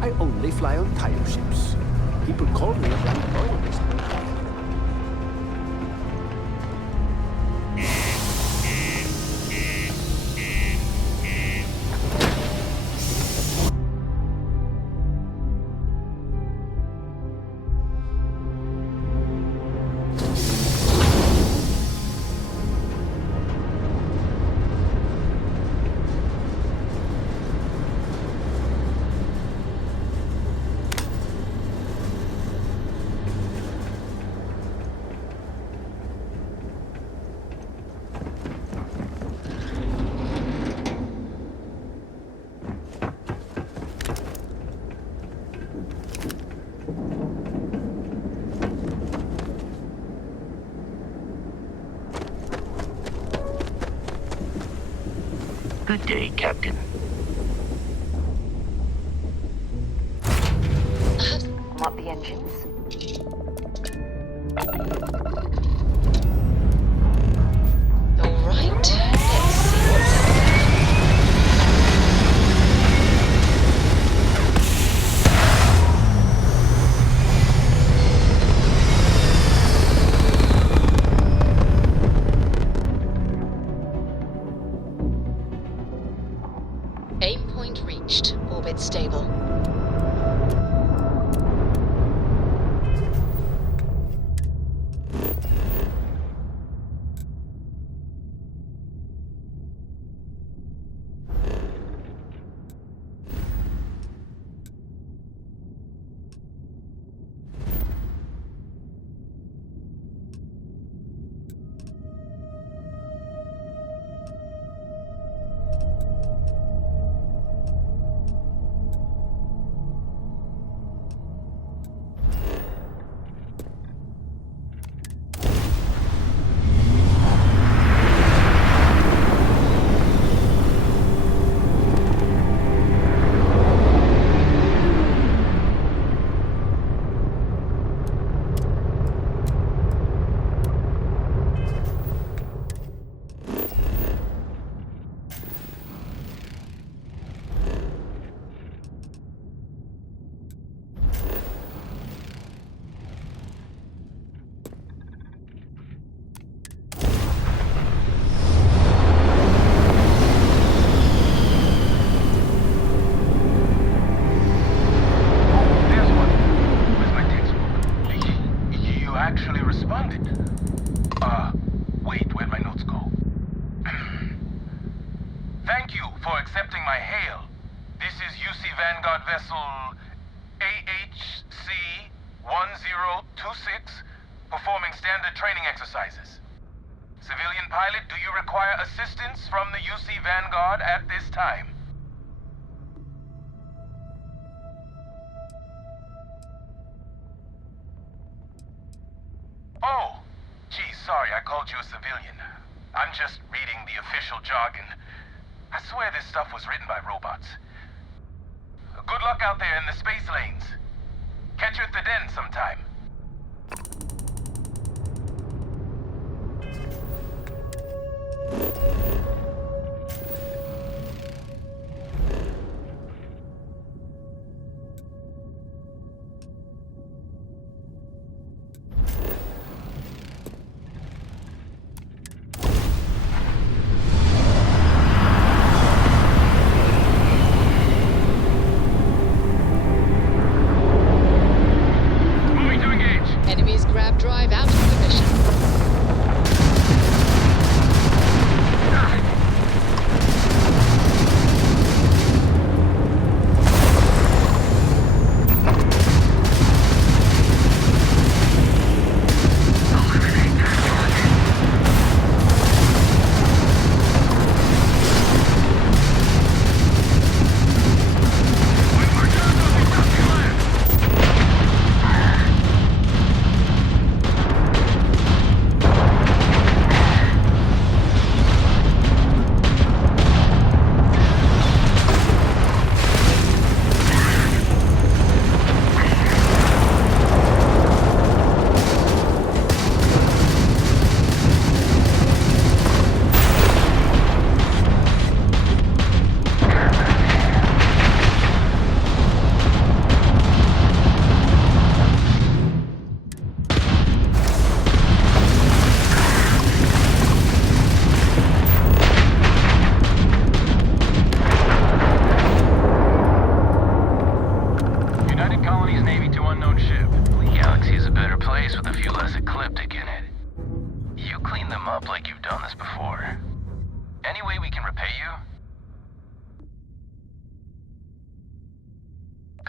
I only fly on tire ships. People call me a blind royalist. Good day, Captain. start the engines. All right, let's see what's out there. Aim point reached. Orbit stable. Sorry, I called you a civilian. I'm just reading the official jargon. I swear this stuff was written by robots. Good luck out there in the space lanes. Catch you at the den sometime.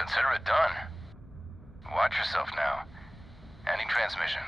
Consider it done. Watch yourself now. Ending transmission.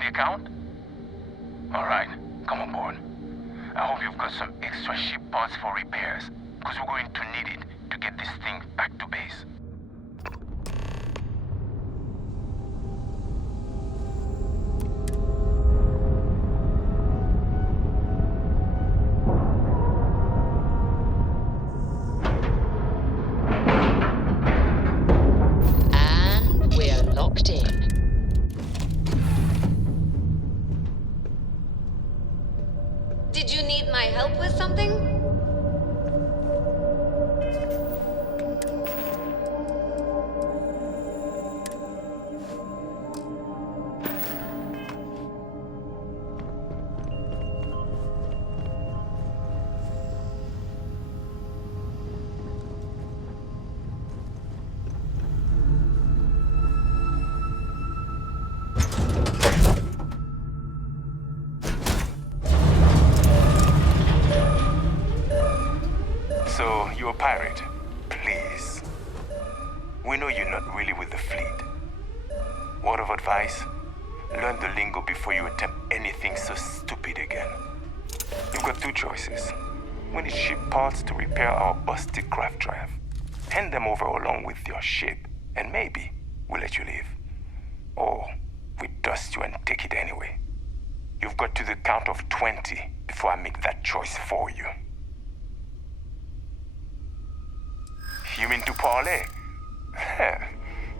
the account? Alright, come on board. I hope you've got some extra ship parts for repairs, because we're going to need it to get this thing back to base. And we're locked in. Did you need my help with something? So, you're a pirate? Please. We know you're not really with the fleet. Word of advice? Learn the lingo before you attempt anything so stupid again. You've got two choices. We need ship parts to repair our busted craft drive. Hand them over along with your ship, and maybe we'll let you leave. Or we dust you and take it anyway. You've got to the count of 20 before I make that choice for you. You mean to parlay?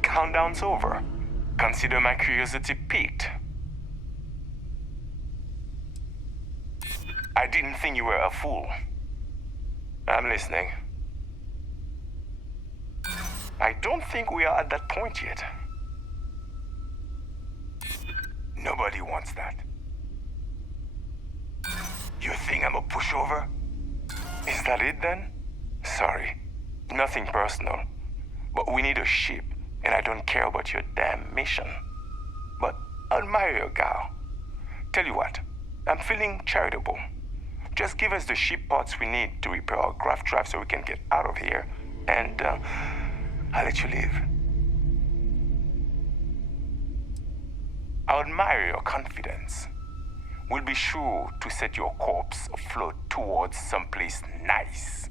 Countdown's over. Consider my curiosity piqued. I didn't think you were a fool. I'm listening. I don't think we are at that point yet. Nobody wants that. You think I'm a pushover? Is that it then? Sorry. Nothing personal. But we need a ship, and I don't care about your damn mission. But I'll admire your gal. Tell you what, I'm feeling charitable. Just give us the ship parts we need to repair our craft drive so we can get out of here, and I'll let you live. I admire your confidence. We'll be sure to set your corpse afloat towards someplace nice.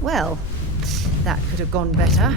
Well, that could have gone better.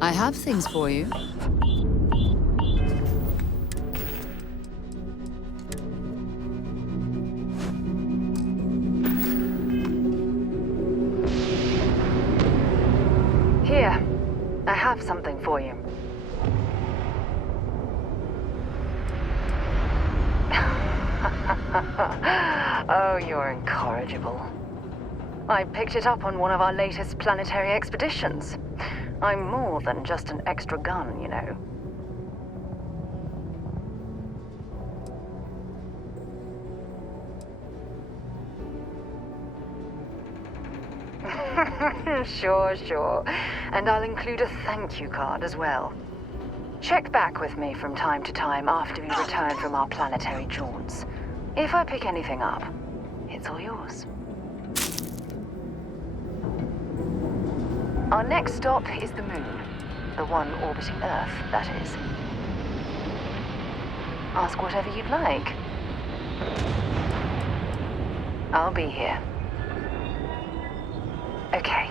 I have things for you. Here, I have something for you. Oh, you're incorrigible. I picked it up on one of our latest planetary expeditions. I'm more than just an extra gun, you know. Sure. And I'll include a thank you card as well. Check back with me from time to time after we return from our planetary jaunts. If I pick anything up, it's all yours. Our next stop is the moon. The one orbiting Earth, that is. Ask whatever you'd like. I'll be here. Okay.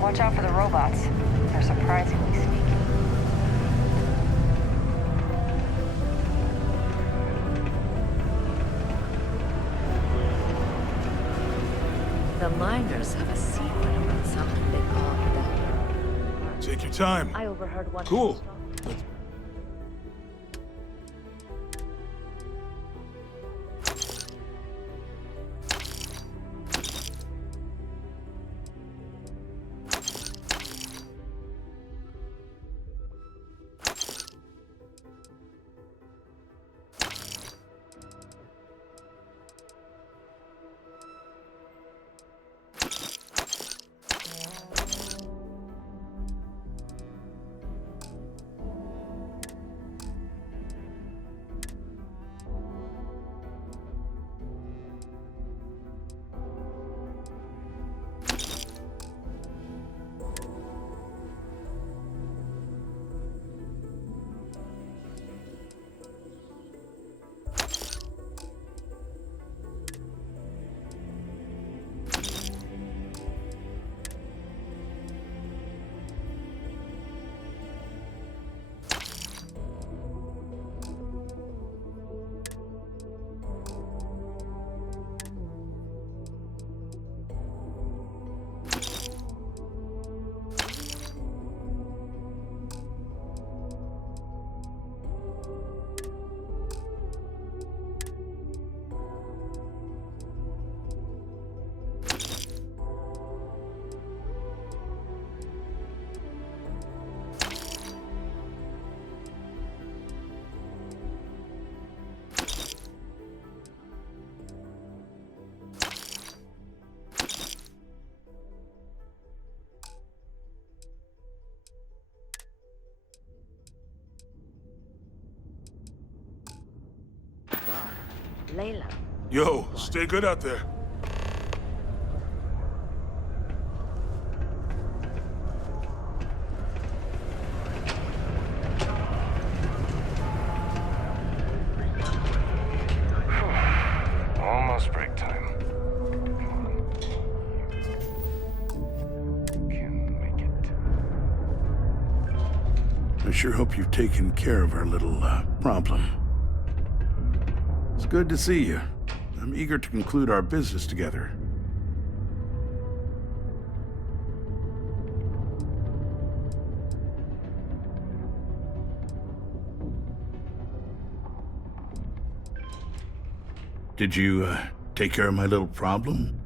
Watch out for the robots. They're surprisingly sneaky. The miners have a secret about something they call the... Take your time. I overheard one... Cool. Layla. Yo, stay good out there. Almost break time. Can make it. I sure hope you've taken care of our little, problem. It's good to see you. I'm eager to conclude our business together. Did you, take care of my little problem?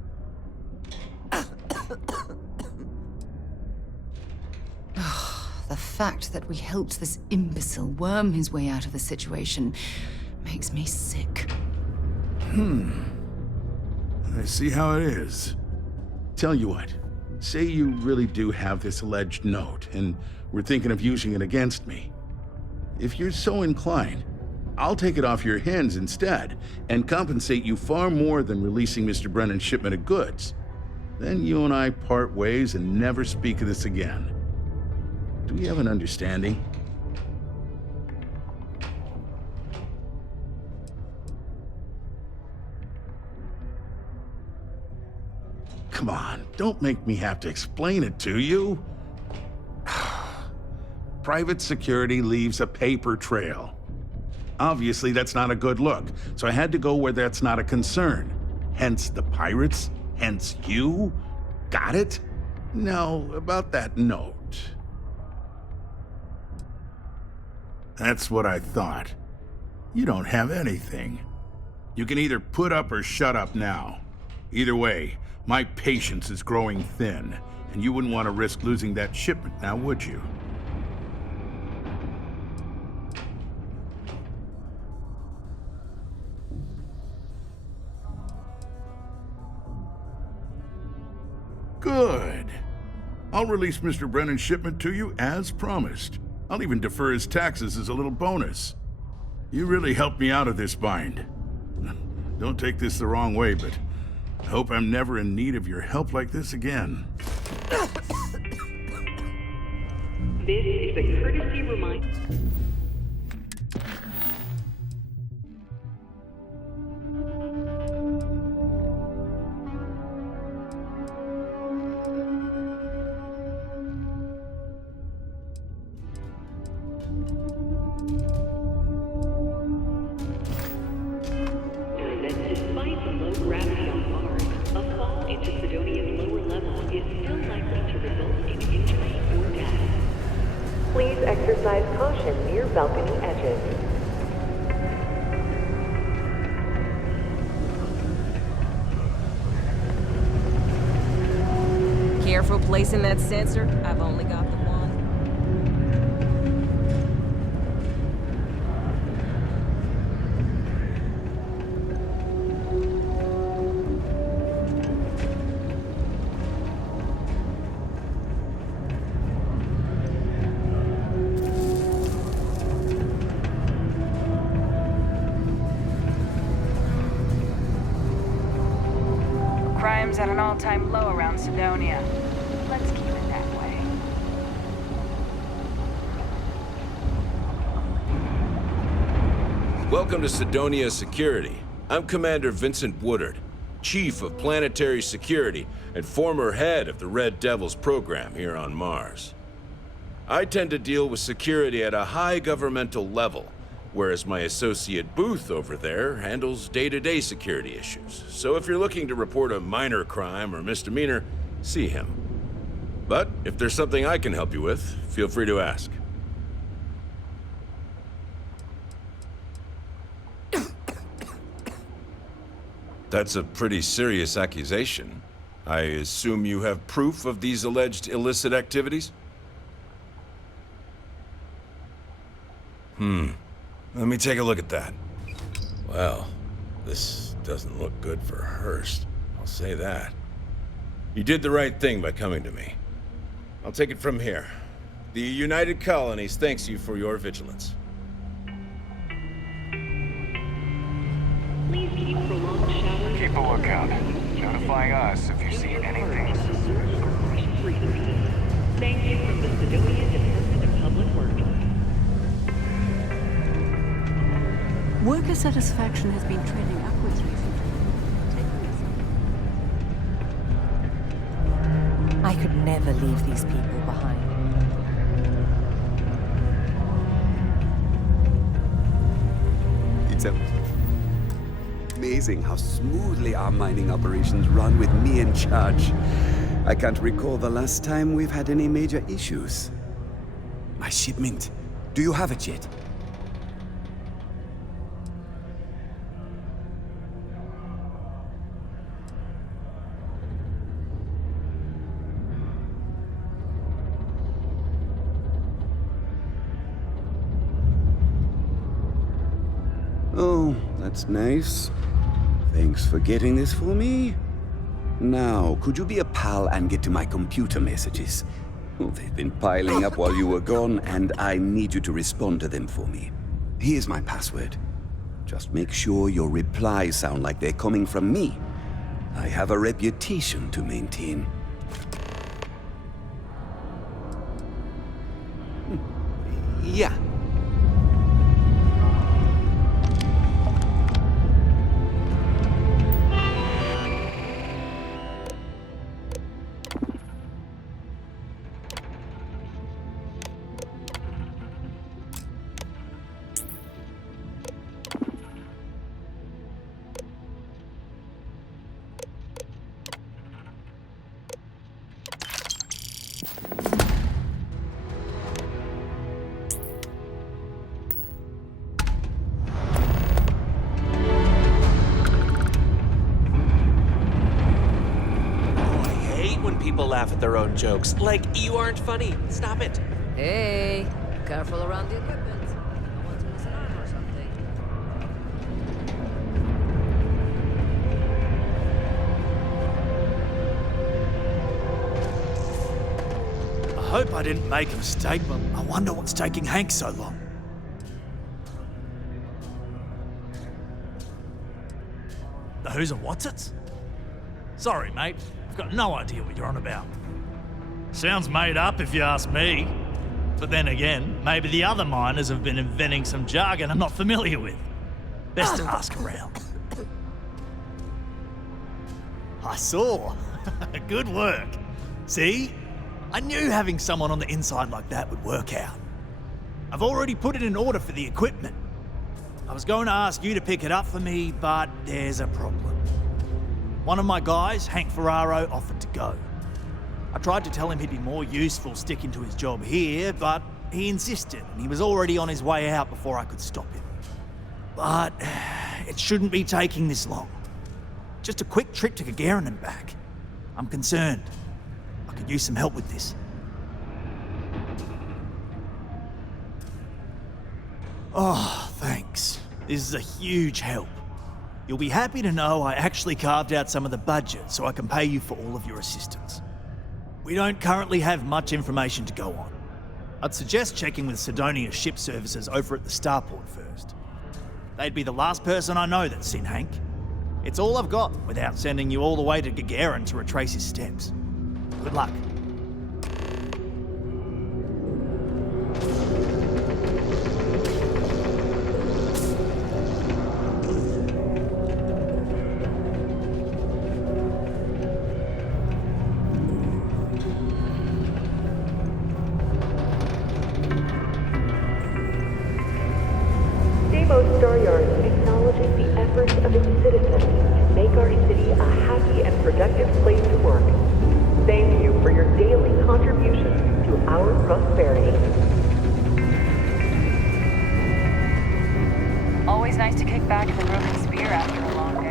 The fact that we helped this imbecile worm his way out of the situation makes me sick. I see how it is. Tell you what, say you really do have this alleged note, and we're thinking of using it against me. If you're so inclined, I'll take it off your hands instead, and compensate you far more than releasing Mr. Brennan's shipment of goods. Then you and I part ways and never speak of this again. Do we have an understanding? Come on, don't make me have to explain it to you. Private security leaves a paper trail. Obviously, that's not a good look, so I had to go where that's not a concern. Hence the pirates, hence you. Got it? Now, about that note. That's what I thought. You don't have anything. You can either put up or shut up now. Either way, my patience is growing thin, and you wouldn't want to risk losing that shipment now, would you? Good. I'll release Mr. Brennan's shipment to you as promised. I'll even defer his taxes as a little bonus. You really helped me out of this bind. Don't take this the wrong way, but I hope I'm never in need of your help like this again. This is a courtesy reminder. Exercise caution near balcony edges. Careful placing that sensor. I've only got the one. Crime's at an all-time low around Sidonia. Let's keep it that way. Welcome to Sidonia Security. I'm Commander Vincent Woodard, Chief of Planetary Security and former head of the Red Devils program here on Mars. I tend to deal with security at a high governmental level, whereas my associate Booth over there handles day-to-day security issues. So if you're looking to report a minor crime or misdemeanor, see him. But if there's something I can help you with, feel free to ask. That's a pretty serious accusation. I assume you have proof of these alleged illicit activities? Let me take a look at that. Well, this doesn't look good for Hearst. I'll say that. You did the right thing by coming to me. I'll take it from here. The United Colonies thanks you for your vigilance. Please keep prolonged showers. Keep a lookout. Notify us if you see anything. Thank you from the Sidonia Department of Public Works. Worker satisfaction has been trending upwards recently. I could never leave these people behind. It's amazing how smoothly our mining operations run with me in charge. I can't recall the last time we've had any major issues. My shipment. Do you have it yet? Oh, that's nice. Thanks for getting this for me. Now, could you be a pal and get to my computer messages? Oh, they've been piling up while you were gone, and I need you to respond to them for me. Here's my password. Just make sure your replies sound like they're coming from me. I have a reputation to maintain. Yeah. People laugh at their own jokes. Like, you aren't funny. Stop it. Hey, careful around the equipment. I want to miss an arm or something. I hope I didn't make a mistake, but I wonder what's taking Hank so long. The who's and what's it? Sorry, mate. I've got no idea what you're on about. Sounds made up if you ask me. But then again, maybe the other miners have been inventing some jargon I'm not familiar with. Best to ask around. I saw. Good work. See? I knew having someone on the inside like that would work out. I've already put it in order for the equipment. I was going to ask you to pick it up for me, but there's a problem. One of my guys, Hank Ferraro, offered to go. I tried to tell him he'd be more useful sticking to his job here, but he insisted, and he was already on his way out before I could stop him. But it shouldn't be taking this long. Just a quick trip to Gagarin and back. I'm concerned. I could use some help with this. Oh, thanks. This is a huge help. You'll be happy to know I actually carved out some of the budget so I can pay you for all of your assistance. We don't currently have much information to go on. I'd suggest checking with Sidonia's ship services over at the starport first. They'd be the last person I know that's seen Hank. It's all I've got without sending you all the way to Gagarin to retrace his steps. Good luck. Acknowledges the efforts of its citizens to make our city a happy and productive place to work. Thank you for your daily contributions to our prosperity. Always nice to kick back at the broken spear after a long day.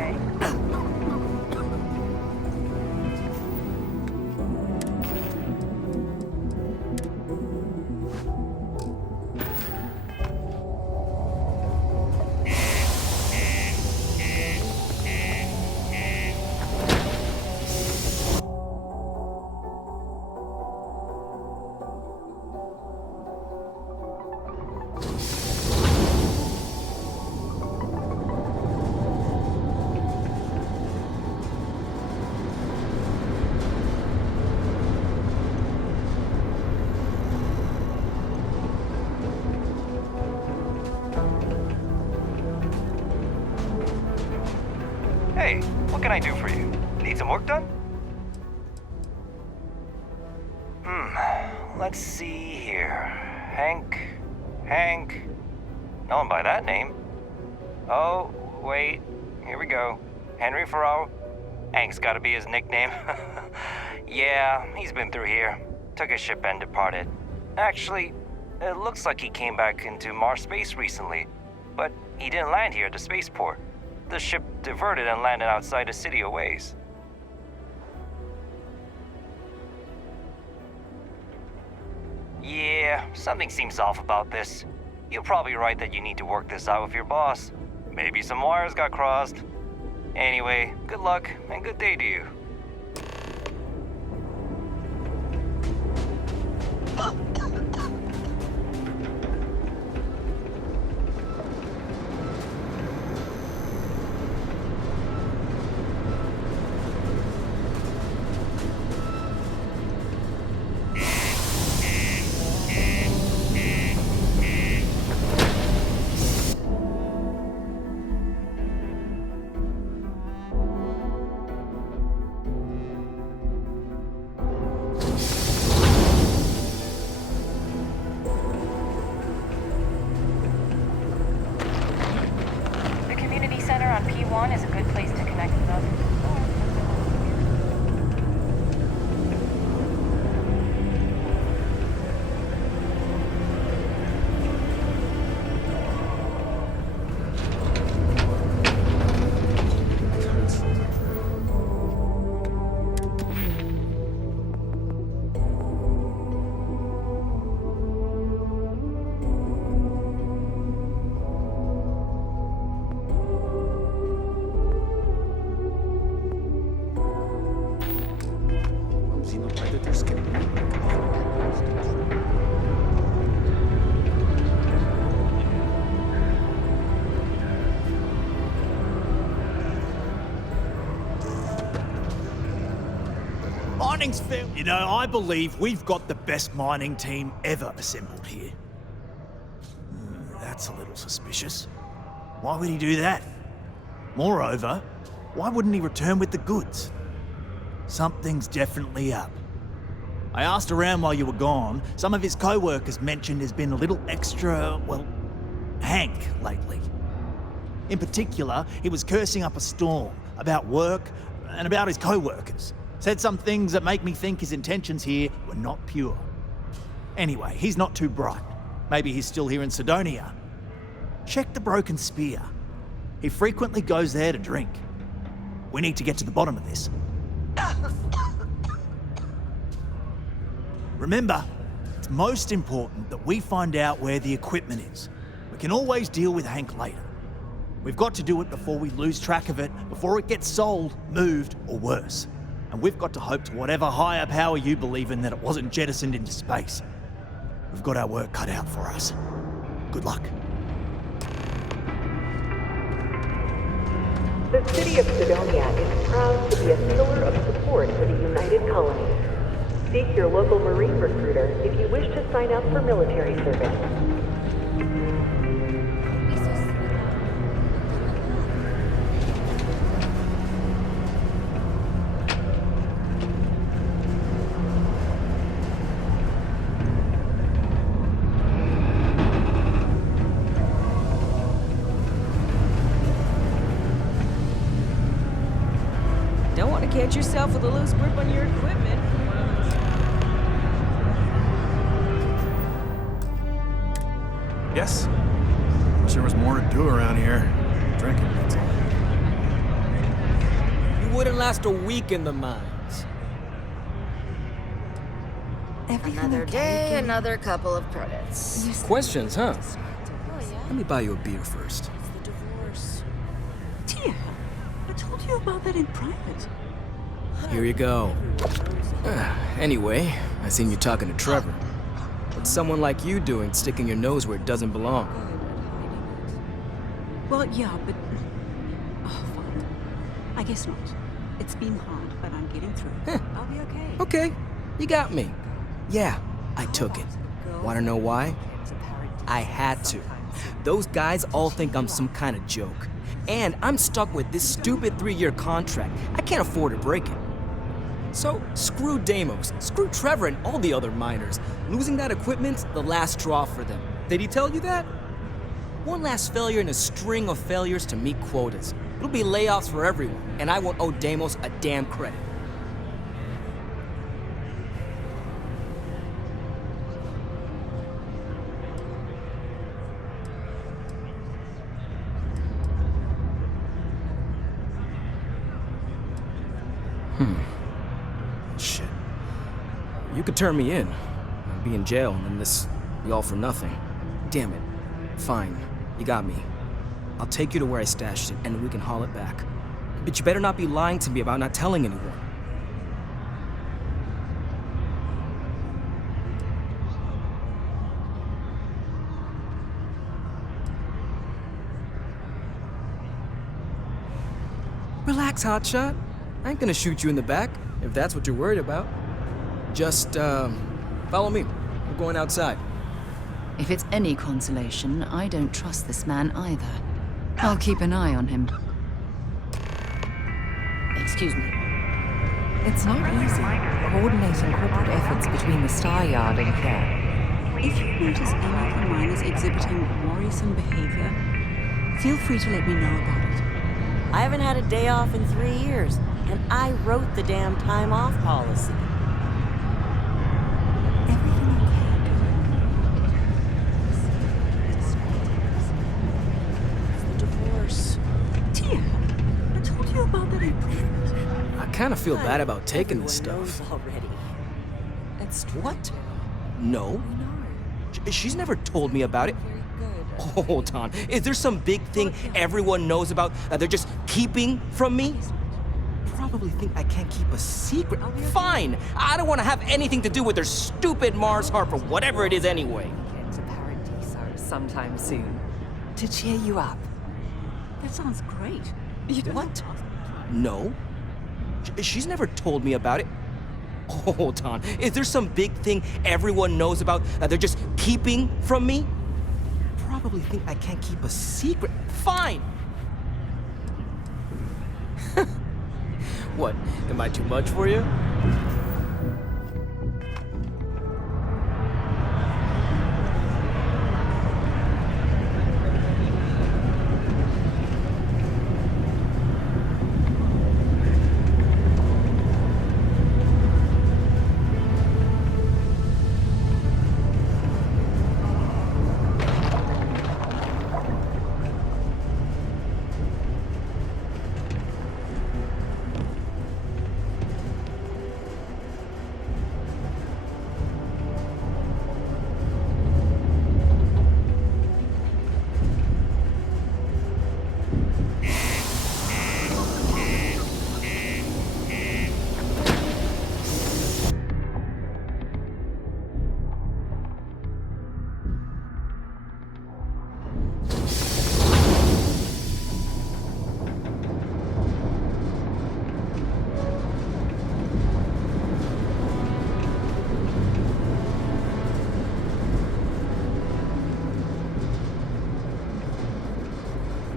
Hey, what can I do for you? Need some work done? Let's see here. Hank. No one by that name. Oh, wait. Here we go. Henry Ferraro. Hank's gotta be his nickname. Yeah, he's been through here. Took his ship and departed. Actually, it looks like he came back into Mars space recently, but he didn't land here at the spaceport. The ship diverted and landed outside the city a ways. Yeah, something seems off about this. You're probably right that you need to work this out with your boss. Maybe some wires got crossed. Anyway, good luck and good day to you. The community center on P1 is a good place to connect with others. Mining's fair. You know, I believe we've got the best mining team ever assembled here. That's a little suspicious. Why would he do that? Moreover, why wouldn't he return with the goods? Something's definitely up. I asked around while you were gone. Some of his co-workers mentioned there's been a little extra, well, Hank lately. In particular, he was cursing up a storm about work and about his co-workers. Said some things that make me think his intentions here were not pure. Anyway, he's not too bright. Maybe he's still here in Sidonia. Check the Broken Spear. He frequently goes there to drink. We need to get to the bottom of this. Remember, it's most important that we find out where the equipment is. We can always deal with Hank later. We've got to do it before we lose track of it, before it gets sold, moved, or worse. And we've got to hope to whatever higher power you believe in that it wasn't jettisoned into space. We've got our work cut out for us. Good luck. The city of Sidonia is proud to be a pillar of support for the United Colonies. Seek your local Marine recruiter if you wish to sign up for military service. Don't want to catch yourself with a loose grip on your equipment. Yes? Wish there was more to do around here. Drinking, that's all. You wouldn't last a week in the mines. Another day, another couple of credits. Questions, huh? Let me buy you a beer first. Dear, I told you about that in private. Here you go. Anyway, I seen you talking to Trevor. What's someone like you doing sticking your nose where it doesn't belong? Well, yeah, but... Oh, fine. I guess not. It's been hard, but I'm getting through. I'll be okay. Okay, you got me. Yeah, I took it. Wanna know why? I had to. Those guys all think I'm some kind of joke. And I'm stuck with this stupid 3-year contract. I can't afford to break it. So, screw Deimos, screw Trevor and all the other miners. Losing that equipment's the last straw for them. Did he tell you that? One last failure in a string of failures to meet quotas. It'll be layoffs for everyone, and I won't owe Deimos a damn credit. Shit. You could turn me in. I'd be in jail, and then this be all for nothing. Damn it. Fine. You got me. I'll take you to where I stashed it, and we can haul it back. But you better not be lying to me about not telling anyone. Relax, hotshot. I ain't gonna shoot you in the back, if that's what you're worried about. Just, follow me. We're going outside. If it's any consolation, I don't trust this man either. I'll keep an eye on him. Excuse me. It's not easy coordinating corporate efforts between the Star Yard and here. If you notice any of the miners exhibiting worrisome behavior, feel free to let me know about it. I haven't had a day off in 3 years, and I wrote the damn time off policy. I kind of feel bad about taking this stuff. Already. It's what? No. She's never told me about it. Hold on. Is there some big thing everyone knows about that they're just keeping from me? Probably think I can't keep a secret. Fine. I don't want to have anything to do with their stupid Mars harp or whatever it is anyway. Sometime soon. To cheer you up. That sounds great. What? No. She's never told me about it. Hold on. Is there some big thing everyone knows about that they're just keeping from me? Probably think I can't keep a secret. Fine. What? Am I too much for you?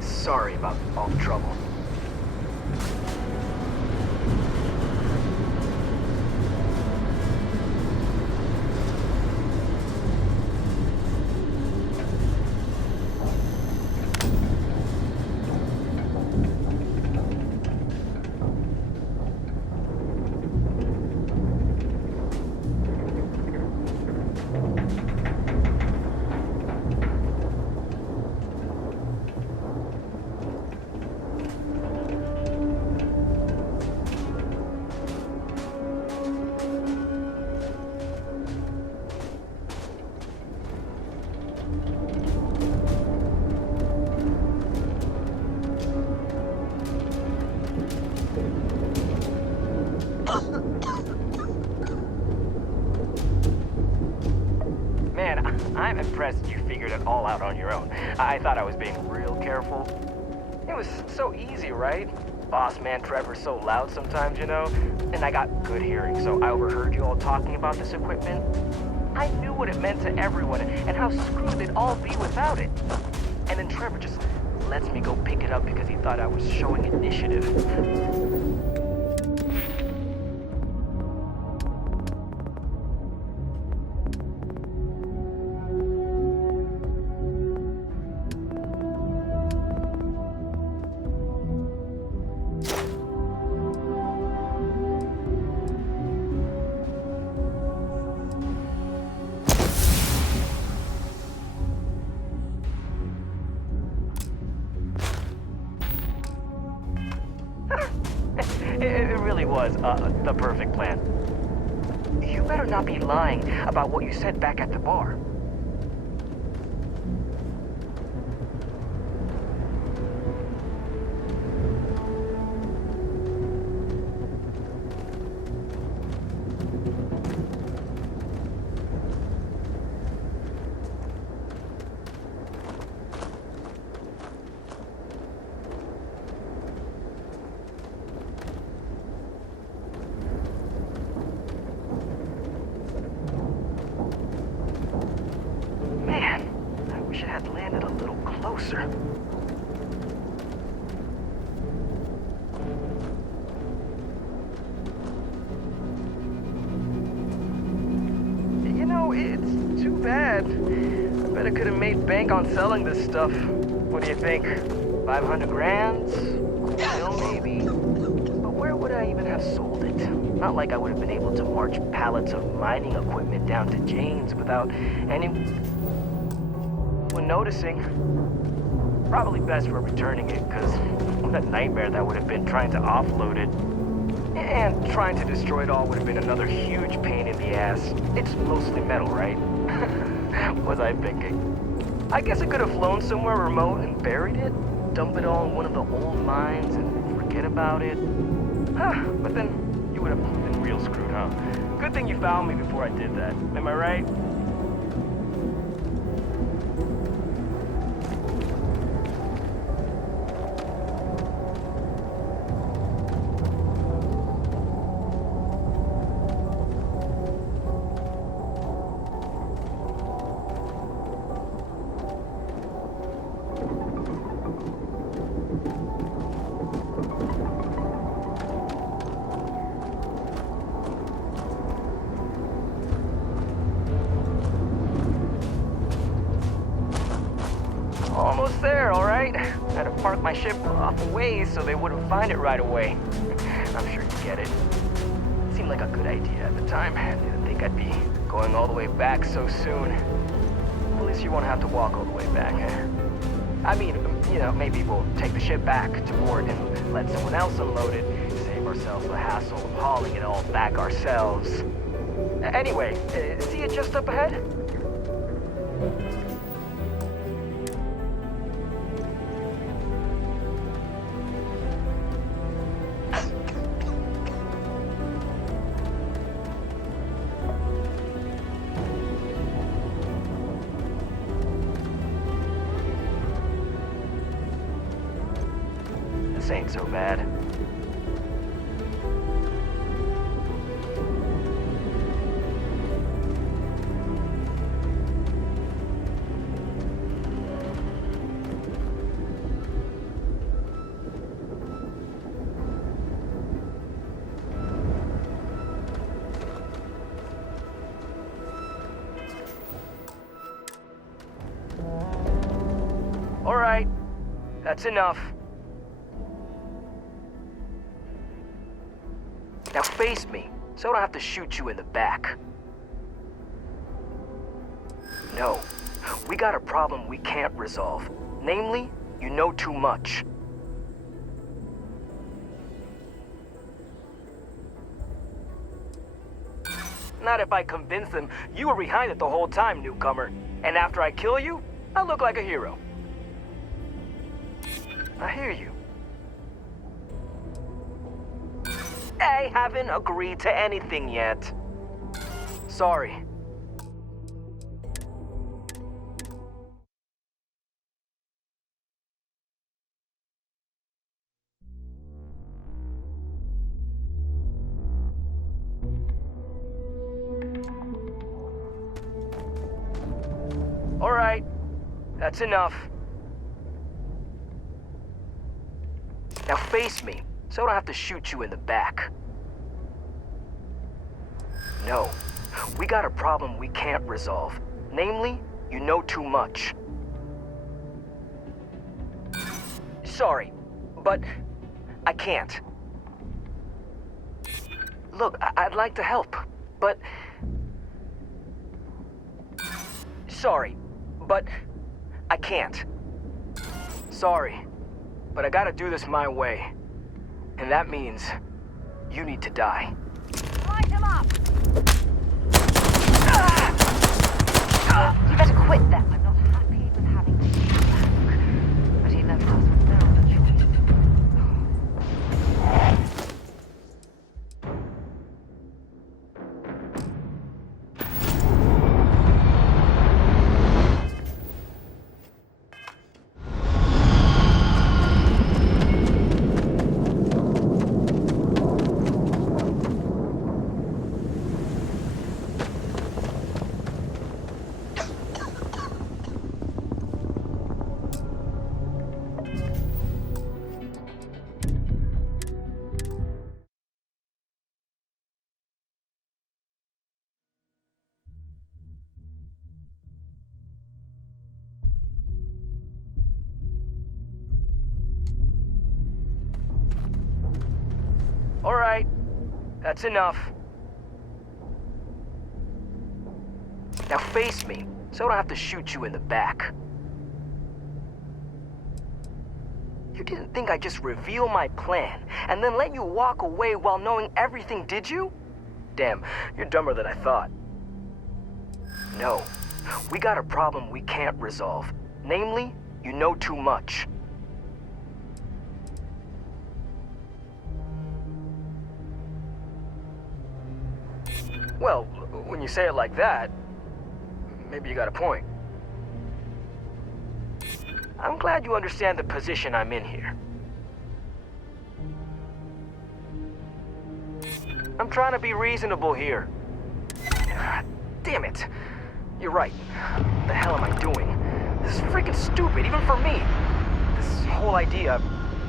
Sorry about all the trouble. I'm impressed you figured it all out on your own. I thought I was being real careful. It was so easy, right? Boss man Trevor's so loud sometimes, you know? And I got good hearing, so I overheard you all talking about this equipment. I knew what it meant to everyone and how screwed they'd all be without it. And then Trevor just lets me go pick it up because he thought I was showing initiative. It really was the perfect plan. You better not be lying about what you said back at the bar. closer. You know, it's too bad. I bet I could have made bank on selling this stuff. What do you think? 500 grand? Still maybe? But where would I even have sold it? Not like I would have been able to march pallets of mining equipment down to Jane's without anyone noticing. Probably best for returning it, because what a nightmare that would have been trying to offload it. And trying to destroy it all would have been another huge pain in the ass. It's mostly metal, right? Was I thinking? I guess I could have flown somewhere remote and buried it, dump it all in one of the old mines and forget about it. But then you would have been real screwed, huh? Good thing you found me before I did that. Am I right? Almost there, all right? Had to park my ship off a ways so they wouldn't find it right away. I'm sure you get it. Seemed like a good idea at the time. I didn't think I'd be going all the way back so soon. At least you won't have to walk all the way back. I mean, you know, maybe we'll take the ship back to port and let someone else unload it. Save ourselves the hassle of hauling it all back ourselves. Anyway, see it just up ahead? This ain't so bad. All right, that's enough. Now face me, so I don't have to shoot you in the back. No, we got a problem we can't resolve. Namely, you know too much. Not if I convince them you were behind it the whole time, newcomer. And after I kill you, I look like a hero. I hear you. I haven't agreed to anything yet. Sorry. All right, that's enough. Now face me, so I don't have to shoot you in the back. No, we got a problem we can't resolve. Namely, you know too much. Sorry, but I can't. Look, I'd like to help, but... Sorry, but I can't. Sorry, but I gotta do this my way. And that means you need to die. Light him up! You better quit that. I'm not happy with having to shoot back. But he left us with no other choice. That's enough. Now face me, so I don't have to shoot you in the back. You didn't think I'd just reveal my plan, and then let you walk away while knowing everything, did you? Damn, you're dumber than I thought. No, we got a problem we can't resolve. Namely, you know too much. Well, when you say it like that, maybe you got a point. I'm glad you understand the position I'm in here. I'm trying to be reasonable here. Damn it. You're right. What the hell am I doing? This is freaking stupid, even for me. This whole idea,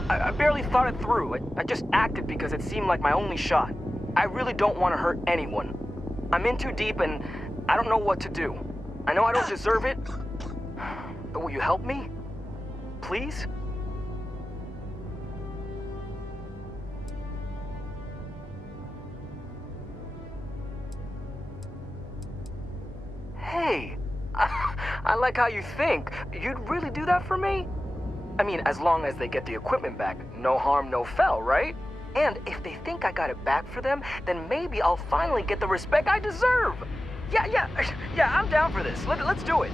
I barely thought it through. I just acted because it seemed like my only shot. I really don't want to hurt anyone. I'm in too deep and I don't know what to do. I know I don't deserve it, but will you help me? Please? Hey, I like how you think. You'd really do that for me? I mean, as long as they get the equipment back, no harm, no foul, right? And if they think I got it back for them, then maybe I'll finally get the respect I deserve. Yeah, I'm down for this. Let's do it.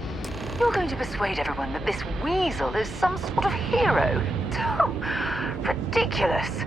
You're going to persuade everyone that this weasel is some sort of hero. Oh, ridiculous.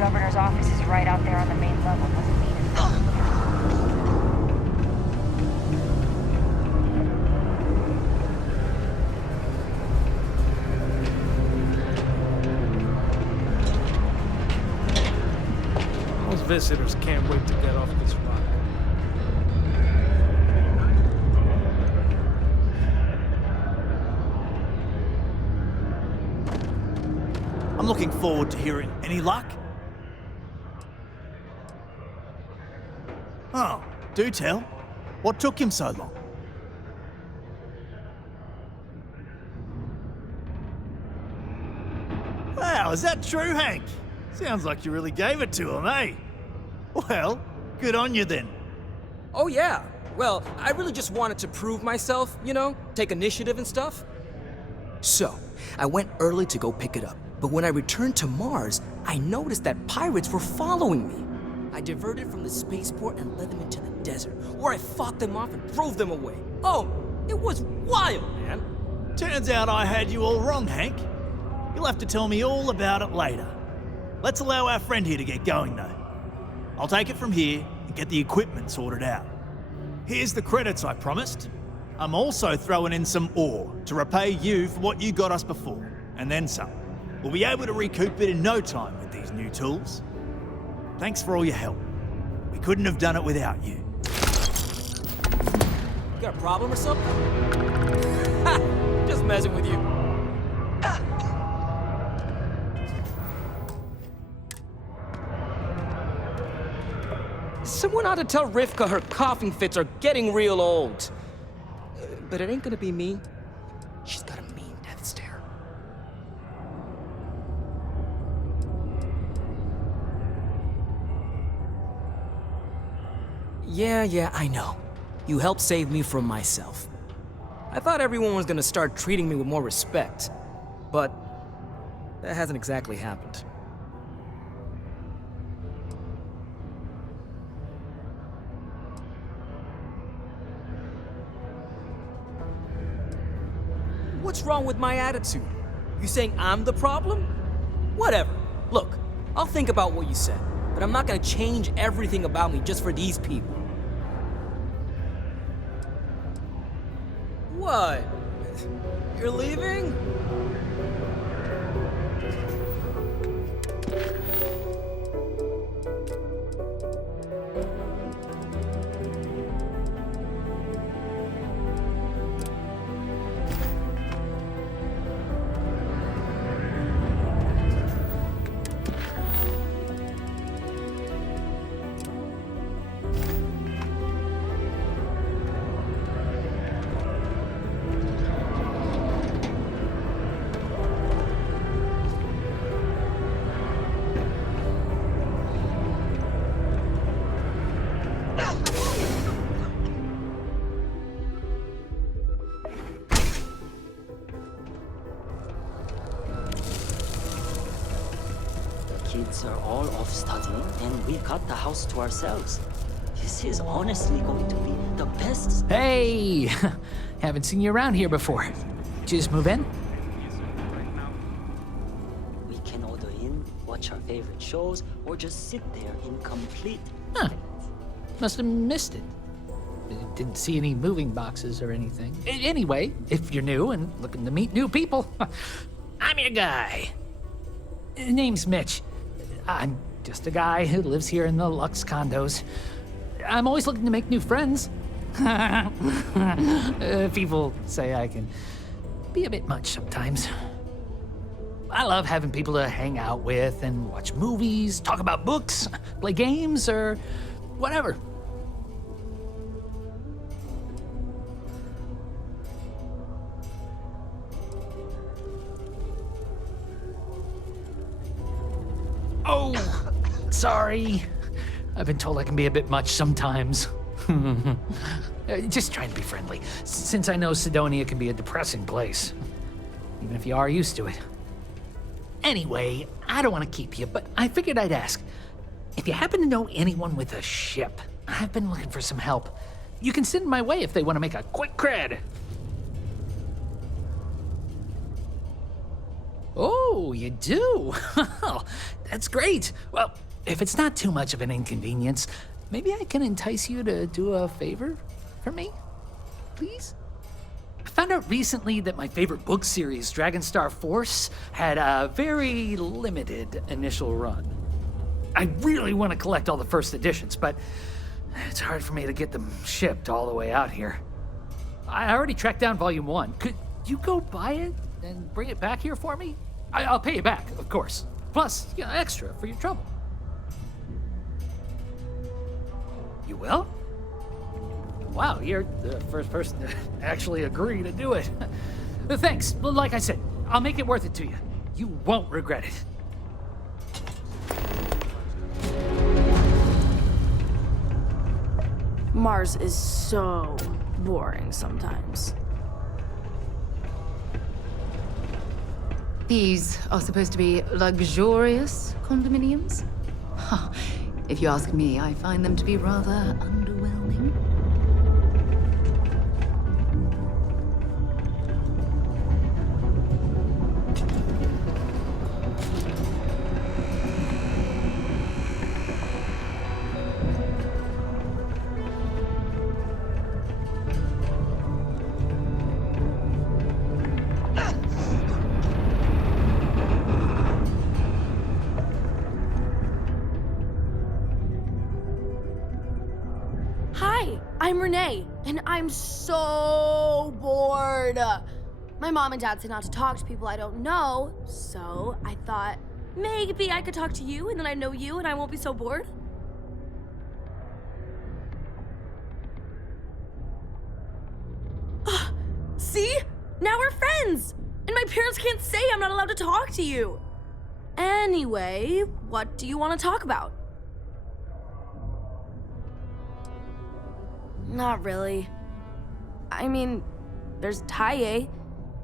governor's office is right out there on the main level. Doesn't mean it's... Those visitors can't wait to get off this ride. I'm looking forward to hearing any luck. Oh, do tell. What took him so long? Wow, is that true, Hank? Sounds like you really gave it to him, eh? Well, good on you then. Oh yeah. Well, I really just wanted to prove myself, you know, take initiative and stuff. So, I went early to go pick it up. But when I returned to Mars, I noticed that pirates were following me. I diverted from the spaceport and led them into the desert, where I fought them off and drove them away. Oh, it was wild, man. Turns out I had you all wrong, Hank. You'll have to tell me all about it later. Let's allow our friend here to get going, though. I'll take it from here and get the equipment sorted out. Here's the credits I promised. I'm also throwing in some ore to repay you for what you got us before, and then some. We'll be able to recoup it in no time with these new tools. Thanks for all your help. We couldn't have done it without you. You got a problem or something? Ha! Just messing with you. Someone ought to tell Rivka her coughing fits are getting real old. But it ain't gonna be me. She's got a mean death stare. Yeah, I know. You helped save me from myself. I thought everyone was gonna start treating me with more respect, but that hasn't exactly happened. What's wrong with my attitude? You saying I'm the problem? Whatever. Look, I'll think about what you said, but I'm not gonna change everything about me just for these people. What? You're leaving? Kids are all off studying, and we got the house to ourselves. This is honestly going to be the best. Hey! Haven't seen you around here before. Did you just move in? We can order in, watch our favorite shows, or just sit there in complete. Huh. Must have missed it. Didn't see any moving boxes or anything. Anyway, if you're new and looking to meet new people, I'm your guy. Name's Mitch. I'm just a guy who lives here in the Lux condos. I'm always looking to make new friends. People say I can be a bit much sometimes. I love having people to hang out with and watch movies, talk about books, play games, or whatever. Oh, sorry. I've been told I can be a bit much sometimes. Just trying to be friendly, since I know Sidonia can be a depressing place, even if you are used to it. Anyway, I don't want to keep you, but I figured I'd ask. If you happen to know anyone with a ship, I've been looking for some help. You can send my way if they want to make a quick cred. Oh, you do? That's great. Well, if it's not too much of an inconvenience, maybe I can entice you to do a favor for me? Please? I found out recently that my favorite book series, Dragonstar Force, had a very limited initial run. I really want to collect all the first editions, but it's hard for me to get them shipped all the way out here. I already tracked down Volume 1. Could you go buy it and bring it back here for me? I'll pay you back, of course. Plus, extra for your trouble. You will? Wow, you're the first person to actually agree to do it. Thanks. Like I said, I'll make it worth it to you. You won't regret it. Mars is so boring sometimes. These are supposed to be luxurious condominiums? Huh. If you ask me, I find them to be rather underwhelming. I'm Renee, and I'm so bored. My mom and dad said not to talk to people I don't know, so I thought maybe I could talk to you, and then I know you, and I won't be so bored. See? Now we're friends! And my parents can't say I'm not allowed to talk to you. Anyway, what do you want to talk about? Not really. I mean, there's Taye.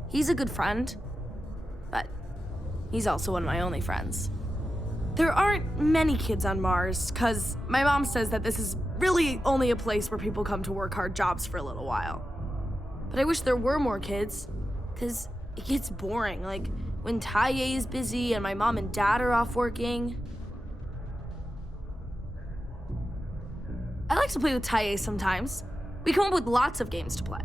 He's a good friend. But he's also one of my only friends. There aren't many kids on Mars, because my mom says that this is really only a place where people come to work hard jobs for a little while. But I wish there were more kids, because it gets boring, like when Taye is busy and my mom and dad are off working. I like to play with Taye sometimes. We come up with lots of games to play.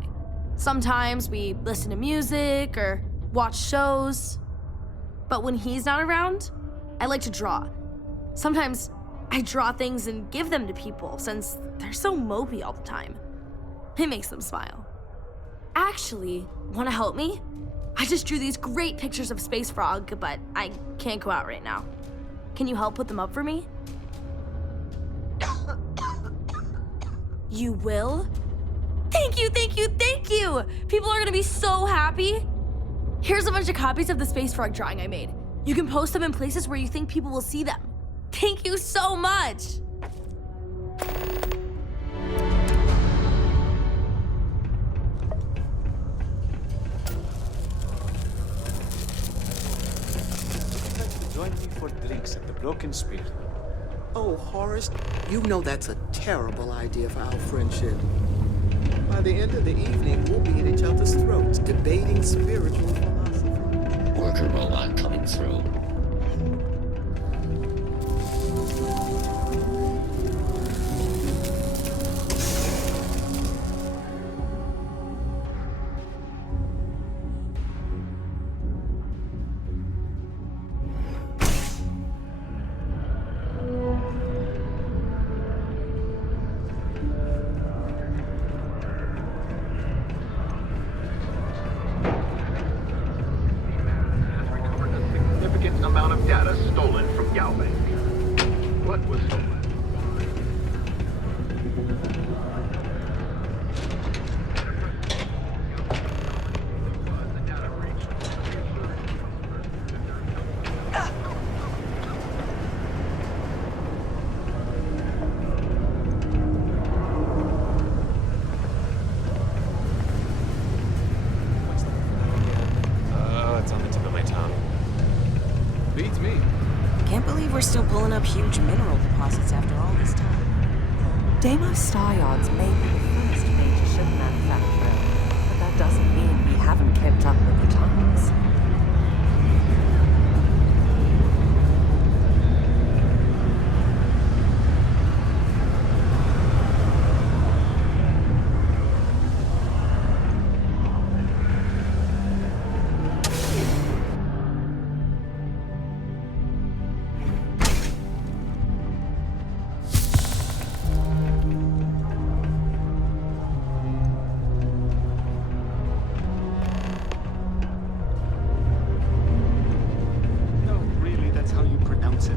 Sometimes we listen to music or watch shows. But when he's not around, I like to draw. Sometimes I draw things and give them to people since they're so mopey all the time. It makes them smile. Actually, want to help me? I just drew these great pictures of Space Frog, but I can't go out right now. Can you help put them up for me? You will? Thank you, thank you, thank you! People are gonna be so happy. Here's a bunch of copies of the Space Frog drawing I made. You can post them in places where you think people will see them. Thank you so much! Join me for drinks at the Broken Spear. Oh, Horace, you know that's a terrible idea for our friendship. By the end of the evening, we'll be at each other's throats, debating spiritual philosophy. Worker robot coming through. Amount of data stolen from Yalbank. What was stolen? It's on the tip of my tongue. Beats me. Can't believe we're still pulling up huge mineral deposits after all this time. Deimos Star Yards may be the first major ship manufacturer, but that doesn't mean we haven't kept up with the times.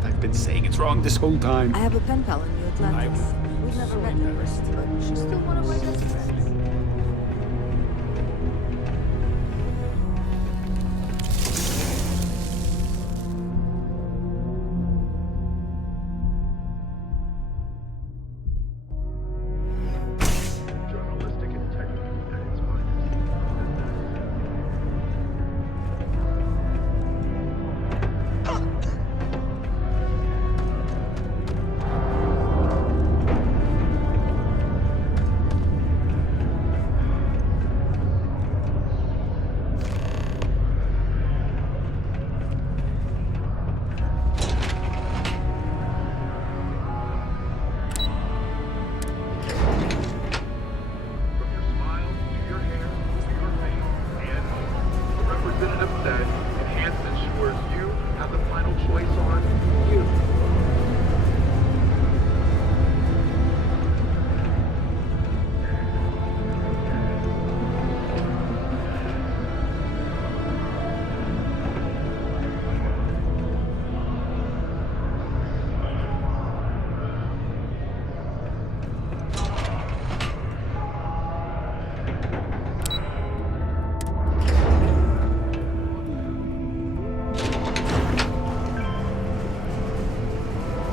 I've been saying it's wrong this whole time. I have a pen pal in New Atlantis. We've never met at first, but she's still one of my best friends.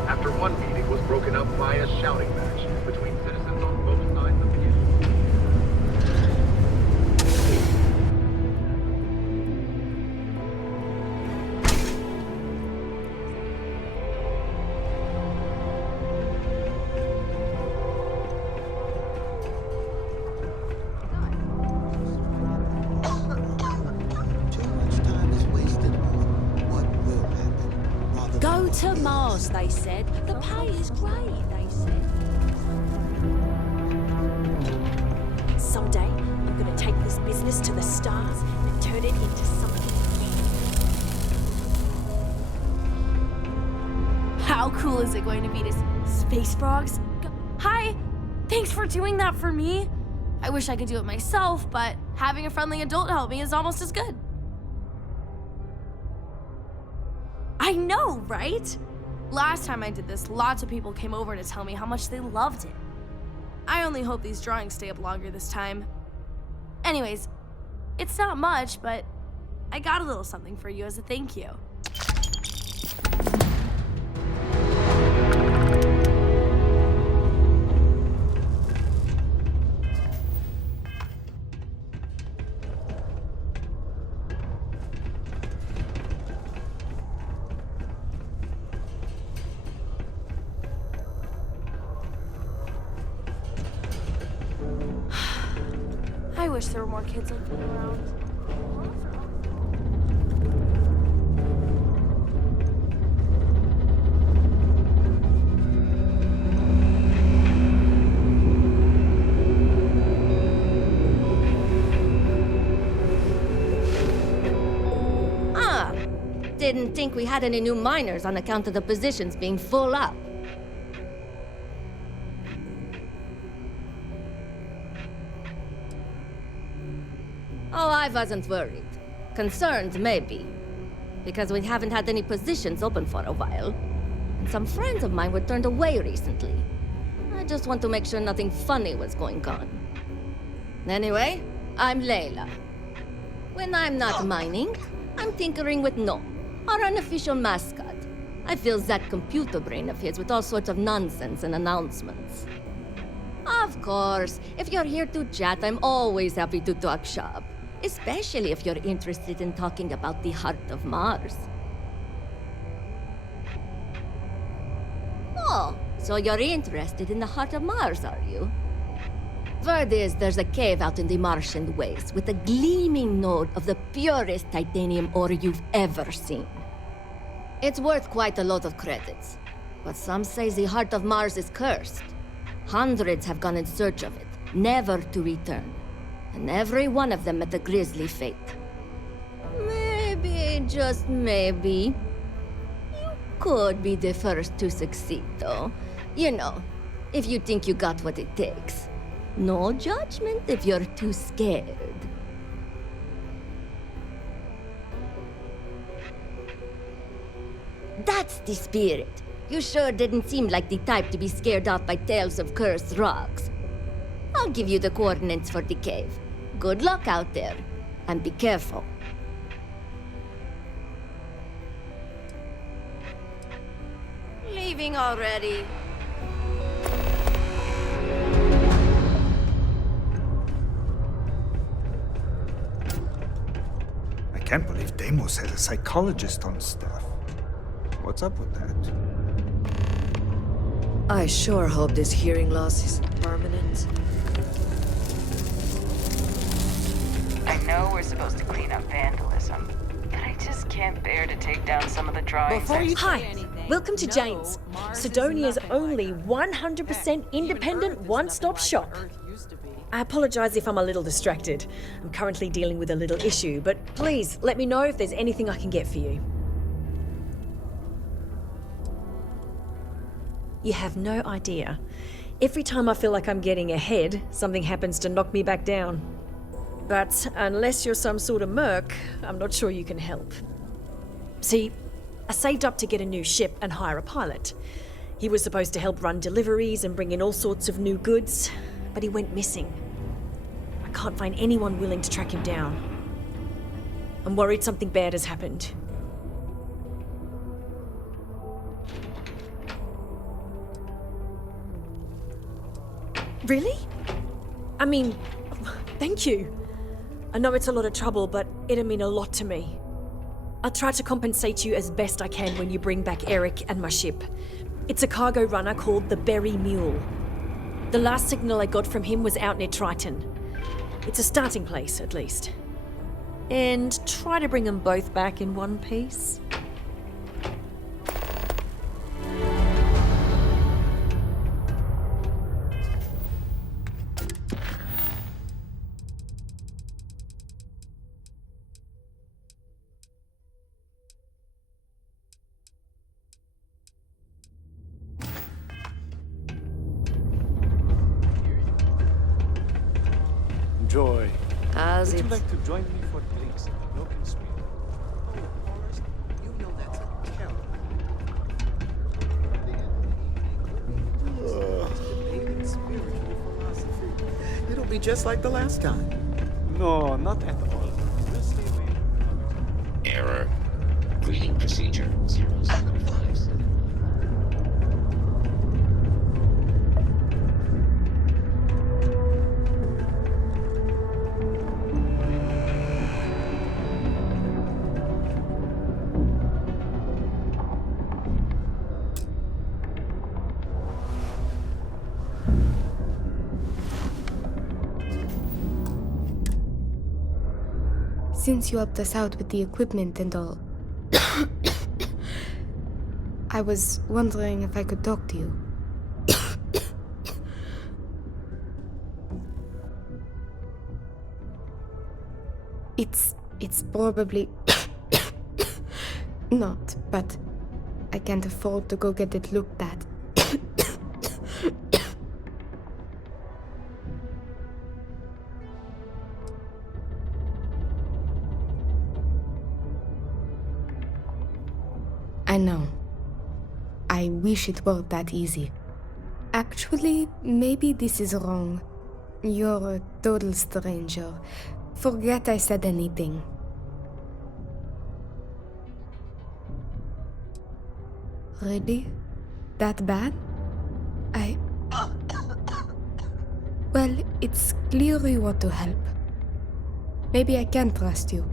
After one meeting was broken up by a shouting match between citizens on both sides of the issue. To Mars, they said. The pay is great, they said. Someday, I'm gonna take this business to the stars and turn it into something. How cool is it going to be to space frogs? Hi! Thanks for doing that for me. I wish I could do it myself, but having a friendly adult help me is almost as good. I know, right? Last time I did this, lots of people came over to tell me how much they loved it. I only hope these drawings stay up longer this time. Anyways, it's not much, but I got a little something for you as a thank you. I wish there were more kids like me around. Didn't think we had any new miners on account of the positions being full up. Oh, I wasn't worried. Concerned, maybe. Because we haven't had any positions open for a while. And some friends of mine were turned away recently. I just want to make sure nothing funny was going on. Anyway, I'm Layla. When I'm not mining, I'm tinkering with Gnome, our unofficial mascot. I fill that computer brain of his with all sorts of nonsense and announcements. Of course, if you're here to chat, I'm always happy to talk shop. Especially if you're interested in talking about the heart of Mars. Oh, so you're interested in the heart of Mars, are you? Word is there's a cave out in the Martian wastes with a gleaming node of the purest titanium ore you've ever seen. It's worth quite a lot of credits, but some say the heart of Mars is cursed. Hundreds have gone in search of it, never to return. And every one of them met a grisly fate. Maybe, just maybe, you could be the first to succeed, though. You know, if you think you got what it takes. No judgment if you're too scared. That's the spirit. You sure didn't seem like the type to be scared off by tales of cursed rocks. I'll give you the coordinates for the cave. Good luck out there, and be careful. Leaving already. I can't believe Deimos has a psychologist on staff. What's up with that? I sure hope this hearing loss isn't permanent. I know we're supposed to clean up vandalism, but I just can't bear to take down some of the drawings. Hi, welcome to Jane's, Sidonia's only 100% independent one-stop shop. I apologize if I'm a little distracted. I'm currently dealing with a little issue, but please let me know if there's anything I can get for you. You have no idea. Every time I feel like I'm getting ahead, something happens to knock me back down. But unless you're some sort of merc, I'm not sure you can help. See, I saved up to get a new ship and hire a pilot. He was supposed to help run deliveries and bring in all sorts of new goods, but he went missing. I can't find anyone willing to track him down. I'm worried something bad has happened. Really? I mean, thank you. I know it's a lot of trouble, but it'll mean a lot to me. I'll try to compensate you as best I can when you bring back Eric and my ship. It's a cargo runner called the Berry Mule. The last signal I got from him was out near Triton. It's a starting place, at least. And try to bring them both back in one piece. enjoy. As Would you it. like to join me for drinks at the Broken Spear? Oh, Horace, you know that's a terrible debating spiritual philosophy. It'll be just like the last time. No, not at all. We'll stay away. Error. Greeting procedure 075. Since you helped us out with the equipment and all, I was wondering if I could talk to you. It's probably not, but I can't afford to go get it looked at. I know. I wish it were that easy. Actually, maybe this is wrong. You're a total stranger. Forget I said anything. Really? That bad? Well, it's clear you want to help. Maybe I can trust you.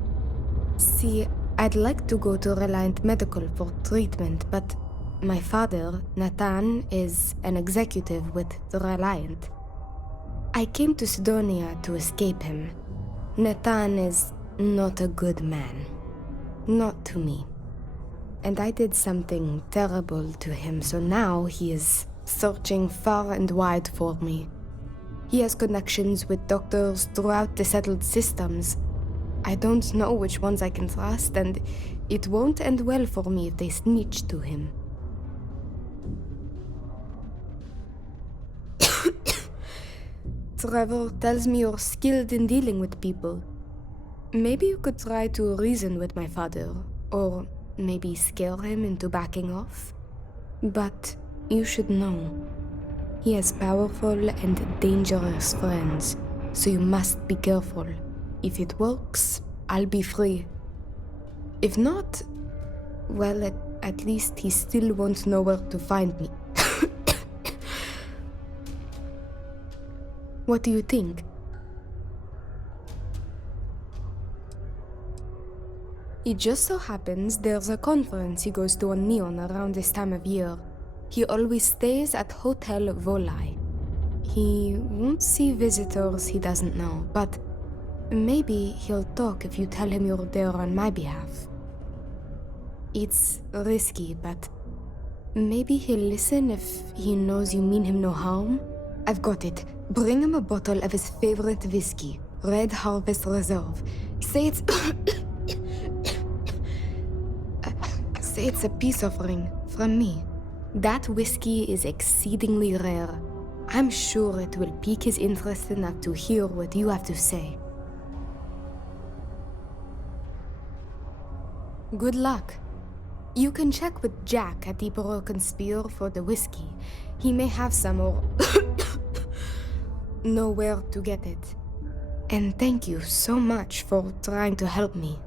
See, I'd like to go to Reliant Medical for treatment, but my father, Nathan, is an executive with the Reliant. I came to Sidonia to escape him. Nathan is not a good man. Not to me. And I did something terrible to him, so now he is searching far and wide for me. He has connections with doctors throughout the settled systems. I don't know which ones I can trust, and it won't end well for me if they snitch to him. Trevor tells me you're skilled in dealing with people. Maybe you could try to reason with my father, or maybe scare him into backing off. But you should know, he has powerful and dangerous friends, so you must be careful. If it works, I'll be free. If not, well, at least he still won't know where to find me. What do you think? It just so happens there's a conference he goes to on Neon around this time of year. He always stays at Hotel Volai. He won't see visitors he doesn't know, but maybe he'll talk if you tell him you're there on my behalf. It's risky, but maybe he'll listen if he knows you mean him no harm. I've got it. Bring him a bottle of his favorite whiskey, Red Harvest Reserve. Say it's... say it's a peace offering from me. That whiskey is exceedingly rare. I'm sure it will pique his interest enough to hear what you have to say. Good luck. You can check with Jack at the Broken Spear for the whiskey. He may have some or know where to get it. And thank you so much for trying to help me.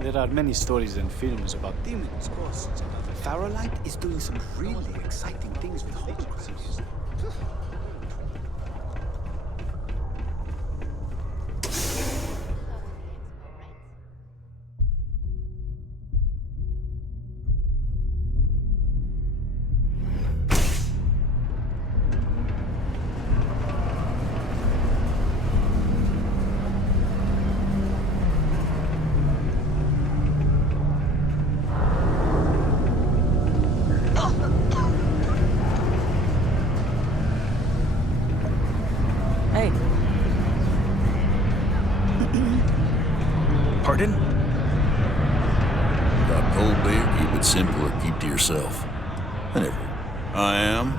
There are many stories and films about Demons, ghosts, and other. Farrellite is doing some really exciting things with holograms. Pardon? Got cold beer, keep it simple or keep to yourself. And everyone. I am,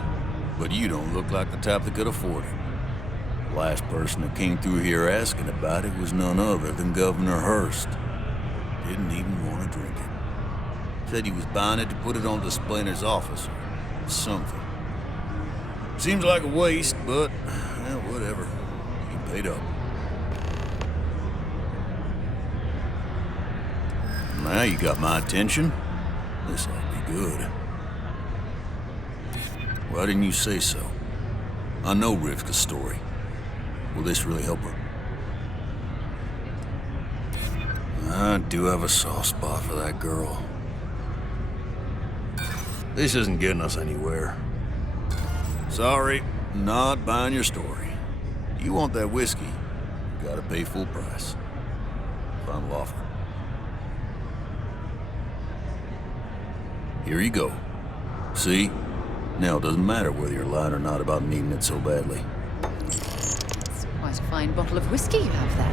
but you don't look like the type that could afford it. The last person that came through here asking about it was none other than Governor Hurst. Didn't even want to drink it. Said he was buying it to put it on display in his office or something. Seems like a waste, but, well, whatever. He paid up. Now you got my attention. This ought to be good. Why didn't you say so? I know Rivka's story. Will this really help her? I do have a soft spot for that girl. This isn't getting us anywhere. Sorry, not buying your story. You want that whiskey, you gotta pay full price. Final offer. Here you go. See? Now it doesn't matter whether you're lying or not about needing it so badly. It's quite a fine bottle of whiskey you have there.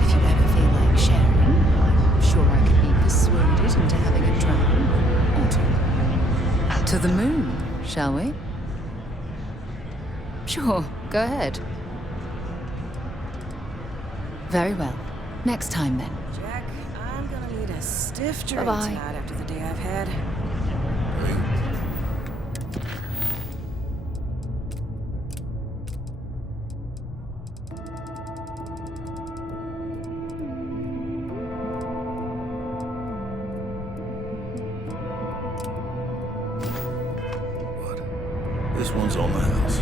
If you ever feel like sharing, I'm sure I could be persuaded into having a dram or two. To the moon, shall we? Sure, go ahead. Very well. Next time, then. Jack, I'm gonna need a stiff drink Bye-bye. tonight after the day I've had. This one's on the house.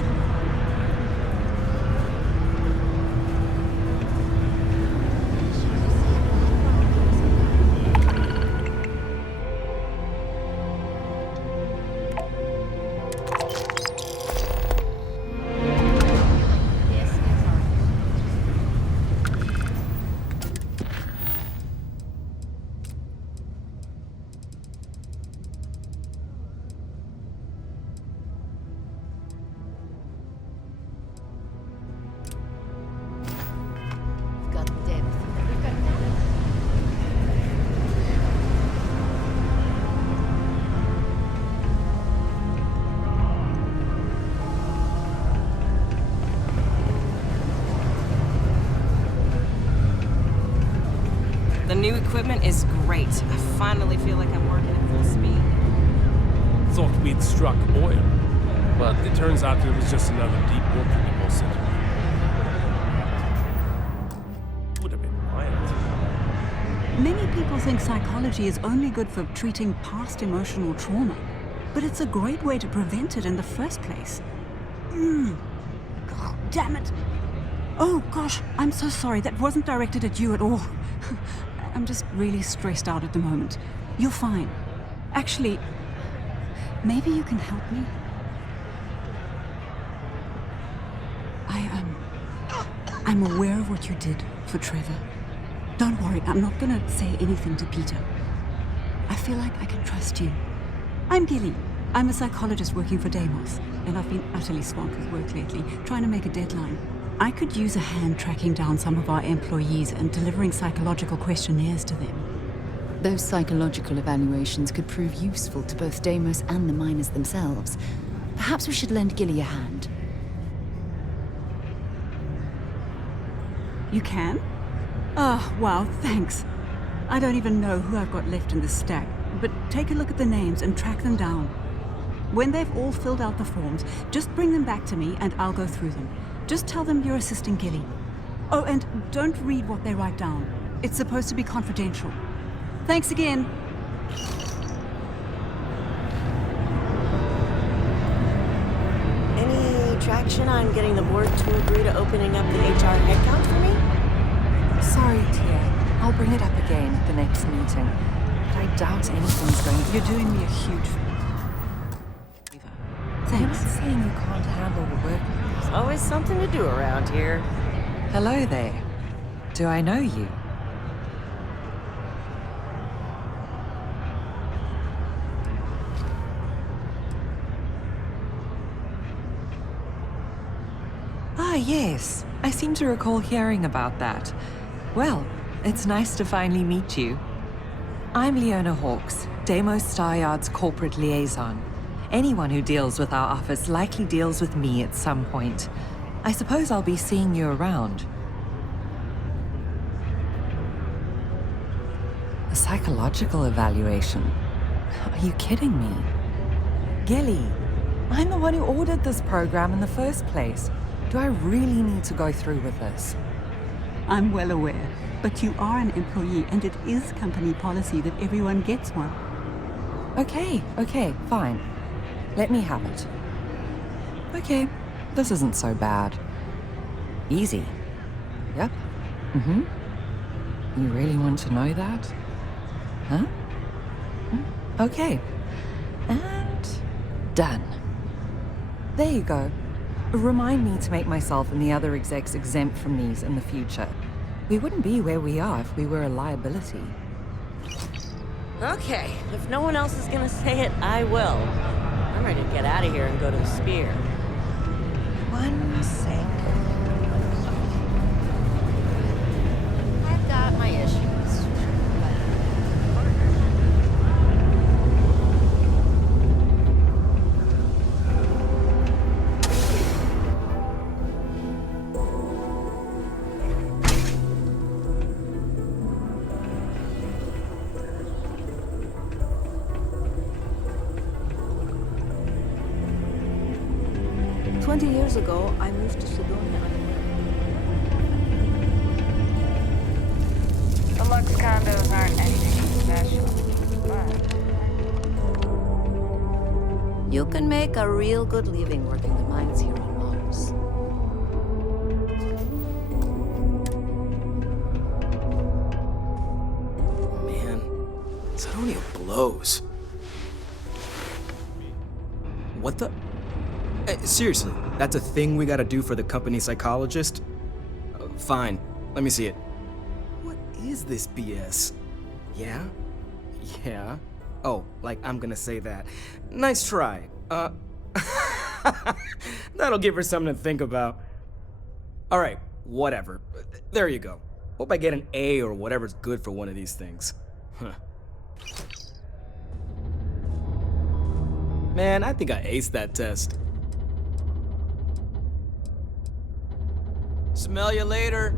The new equipment is great. I finally feel like I'm working at full speed. Thought we'd struck oil, but it turns out it was just another deep water deposit. Would have been wild. Many people think psychology is only good for treating past emotional trauma, but it's a great way to prevent it in the first place. God damn it. Oh gosh, I'm so sorry. That wasn't directed at you at all. I'm just really stressed out at the moment. You're fine. Actually, maybe you can help me? I'm aware of what you did for Trevor. Don't worry, I'm not gonna say anything to Peter. I feel like I can trust you. I'm Gilly. I'm a psychologist working for Deimos, and I've been utterly swamped with work lately, trying to make a deadline. I could use a hand tracking down some of our employees and delivering psychological questionnaires to them. Those psychological evaluations could prove useful to both Deimos and the miners themselves. Perhaps we should lend Gilly a hand. You can? Oh, wow, thanks. I don't even know who I've got left in this stack, but take a look at the names and track them down. When they've all filled out the forms, just bring them back to me and I'll go through them. Just tell them you're assisting Gilly. Oh, and don't read what they write down. It's supposed to be confidential. Thanks again. Any traction on getting the board to agree to opening up the HR headcount for me? Sorry, Tia. I'll bring it up again at the next meeting. But I doubt anything's going to... You're doing me a huge favor. I'm not saying you can't handle the work. There's always something to do around here. Hello there. Do I know you? Ah, yes. I seem to recall hearing about that. Well, It's nice to finally meet you. I'm Leona Hawkes, Deimos Staryard's corporate liaison. Anyone who deals with our office likely deals with me at some point. I suppose I'll be seeing you around. A psychological evaluation? Are you kidding me? Gilly, I'm the one who ordered this program in the first place. Do I really need to go through with this? I'm well aware, but you are an employee and it is company policy that everyone gets one. Okay, fine. Let me have it. Okay, this isn't so bad. Easy. Yep. You really want to know that? Huh? Okay. And done. There you go. Remind me to make myself and the other execs exempt from these in the future. We wouldn't be where we are if we were a liability. Okay, if no one else is gonna say it, I will. I'm ready to get out of here and go to the Spear. 1 sec. I've got my issues. 20 years ago, I moved to Sidonia. The Lux condos aren't anything special, but... You can make a real good living working the mines here on Mars. Man, Sidonia blows. What the? Seriously, that's a thing we gotta do for the company psychologist? Fine, let me see it. What is this BS? Yeah? Yeah? Oh, like I'm gonna say that. Nice try. That'll give her something to think about. Alright, whatever. There you go. Hope I get an A or whatever's good for one of these things. Huh. Man, I think I aced that test. Smell you later.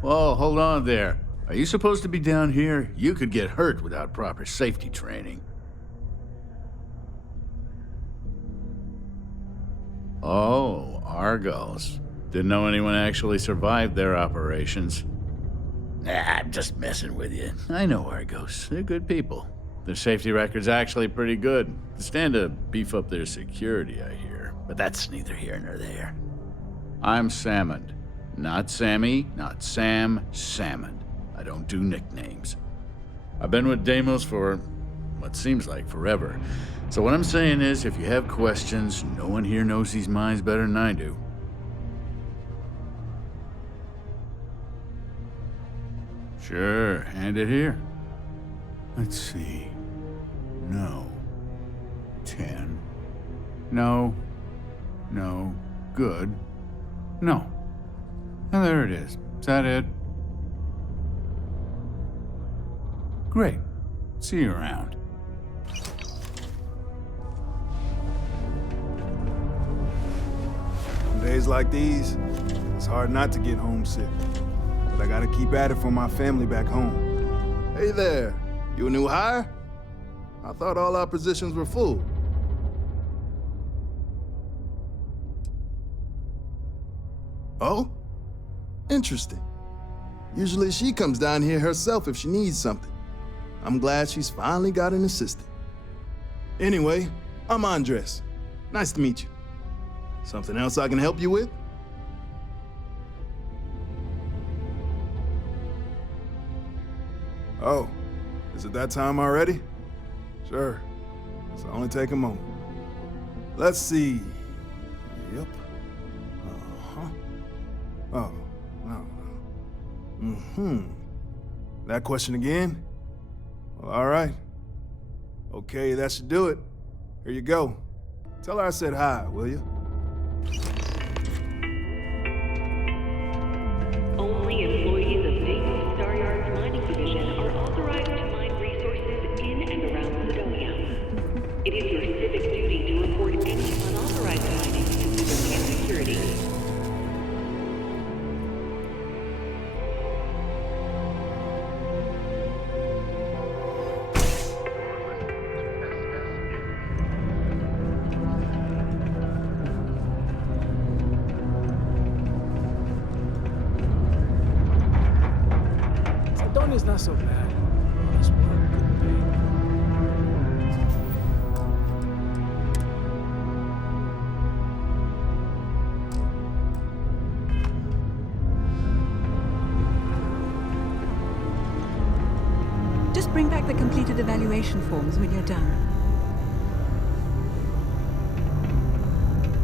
Whoa, hold on there. Are you supposed to be down here? You could get hurt without proper safety training. Oh, Argos. Didn't know anyone actually survived their operations. Nah, I'm just messing with you. I know Argos. They're good people. Their safety record's actually pretty good. They stand to beef up their security, I hear. But that's neither here nor there. I'm Salmond. Not Sammy, not Sam, Salmond. I don't do nicknames. I've been with Deimos for what seems like forever. So what I'm saying is, if you have questions, no one here knows these mines better than I do. Sure, hand it here. Let's see. No. 10. No. No. Good. No. And there it is. Is that it? Great. See you around. On days like these, it's hard not to get homesick. But I gotta keep at it for my family back home. Hey there. You a new hire? I thought all our positions were full. Oh? Interesting. Usually she comes down here herself if she needs something. I'm glad she's finally got an assistant. Anyway, I'm Andres. Nice to meet you. Something else I can help you with? Oh, is it that time already? Sure. It's only take a moment. Let's see. Yep. Uh-huh. Oh, no. That question again? Well, all right. Okay, that should do it. Here you go. Tell her I said hi, will you? Only employees of Naval Star Yard's mining division are authorized to mine resources in and around Sidonia. It is your civic duty to report any unauthorized mining to civilian security. Sidonia's not so bad. Honest work, good pay. Just bring back the completed evaluation forms when you're done.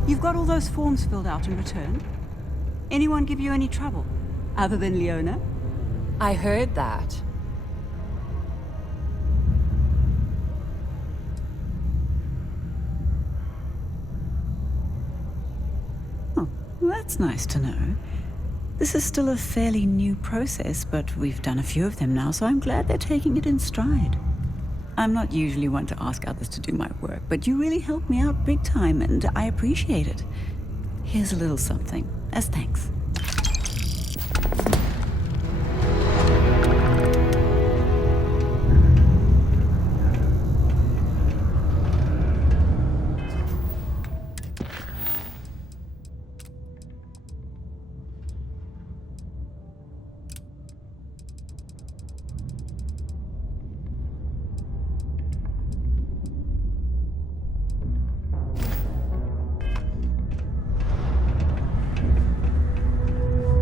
You've got all those forms filled out and returned? Anyone give you any trouble? Other than Leona? I heard that. Oh, well, that's nice to know. This is still a fairly new process, but we've done a few of them now, so I'm glad they're taking it in stride. I'm not usually one to ask others to do my work, but you really helped me out big time, and I appreciate it. Here's a little something, as thanks.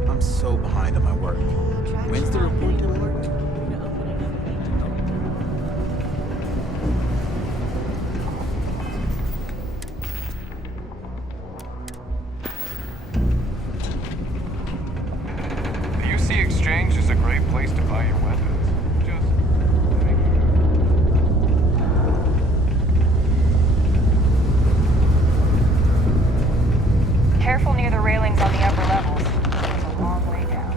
I'm so behind on my work. When's the report due? The UC Exchange is a great place to buy your weapons. Careful near the railings on the upper levels. It's a long way down.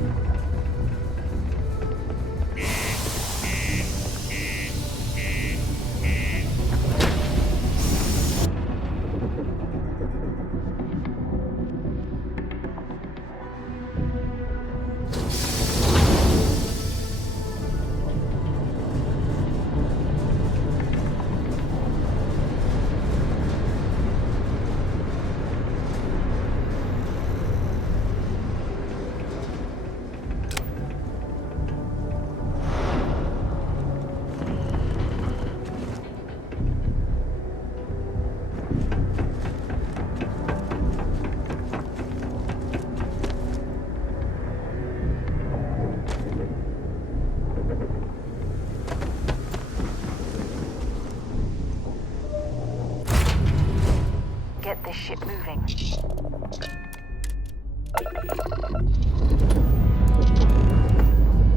Get this ship moving.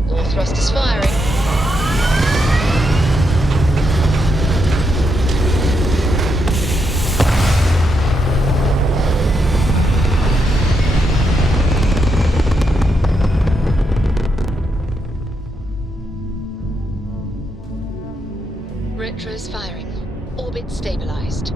All thrusters firing. Retros firing. Orbit stabilized.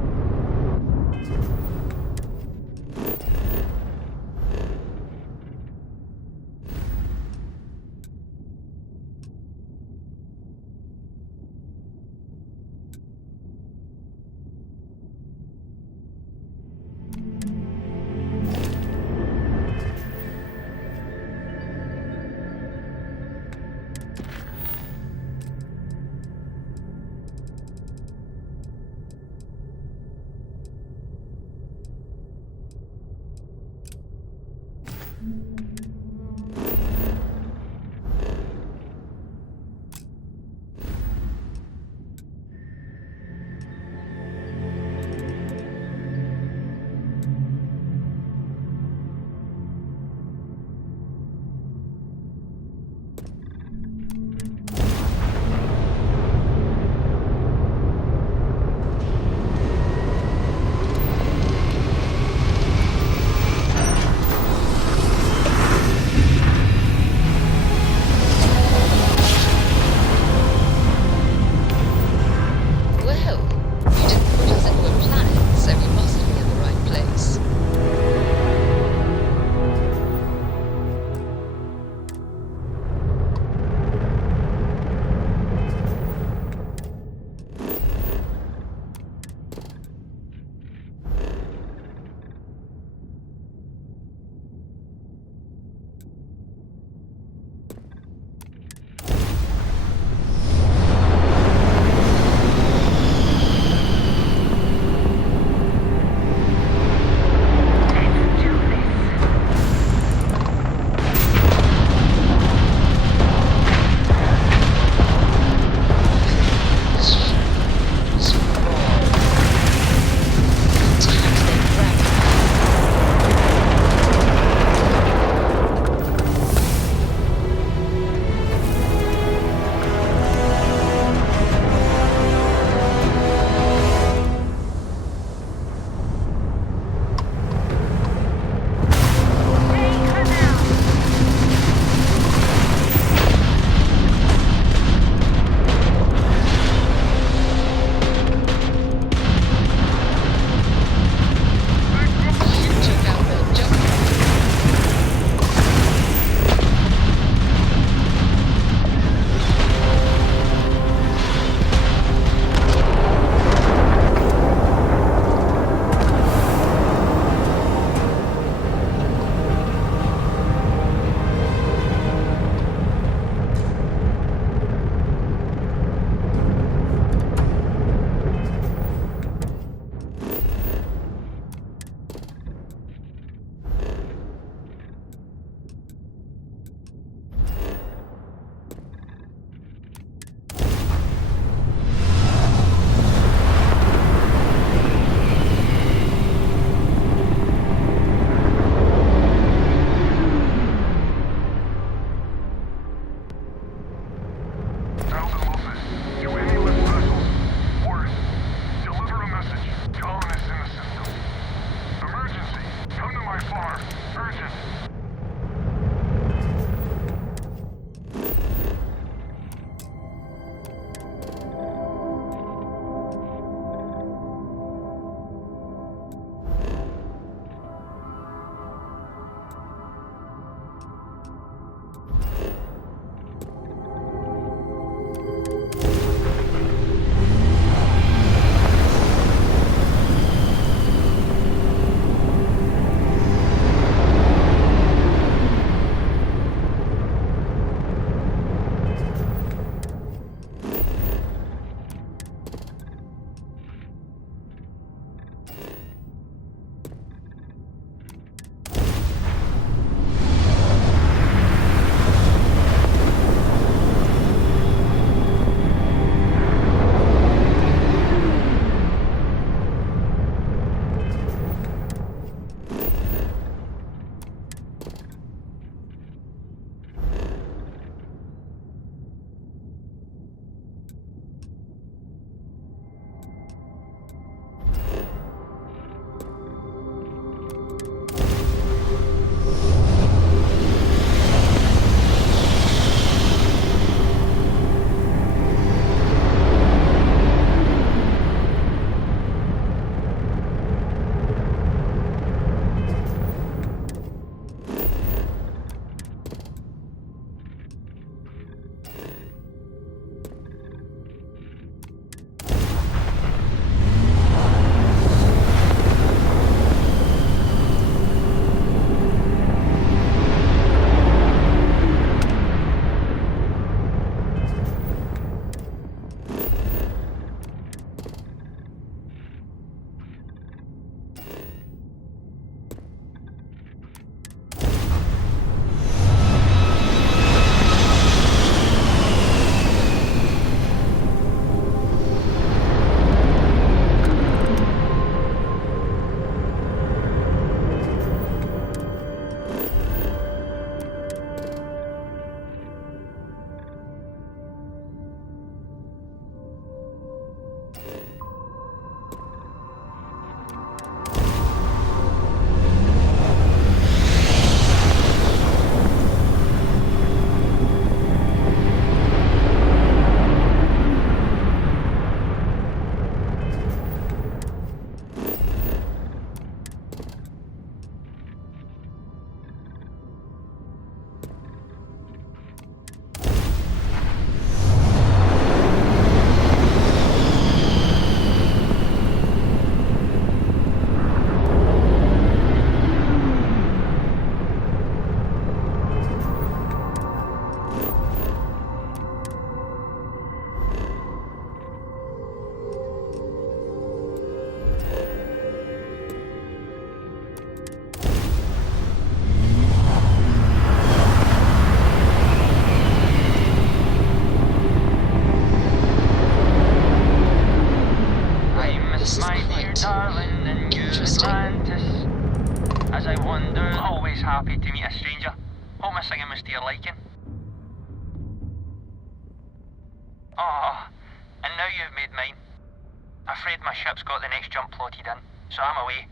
afraid my ship's got the next jump plotted in, so I'm away.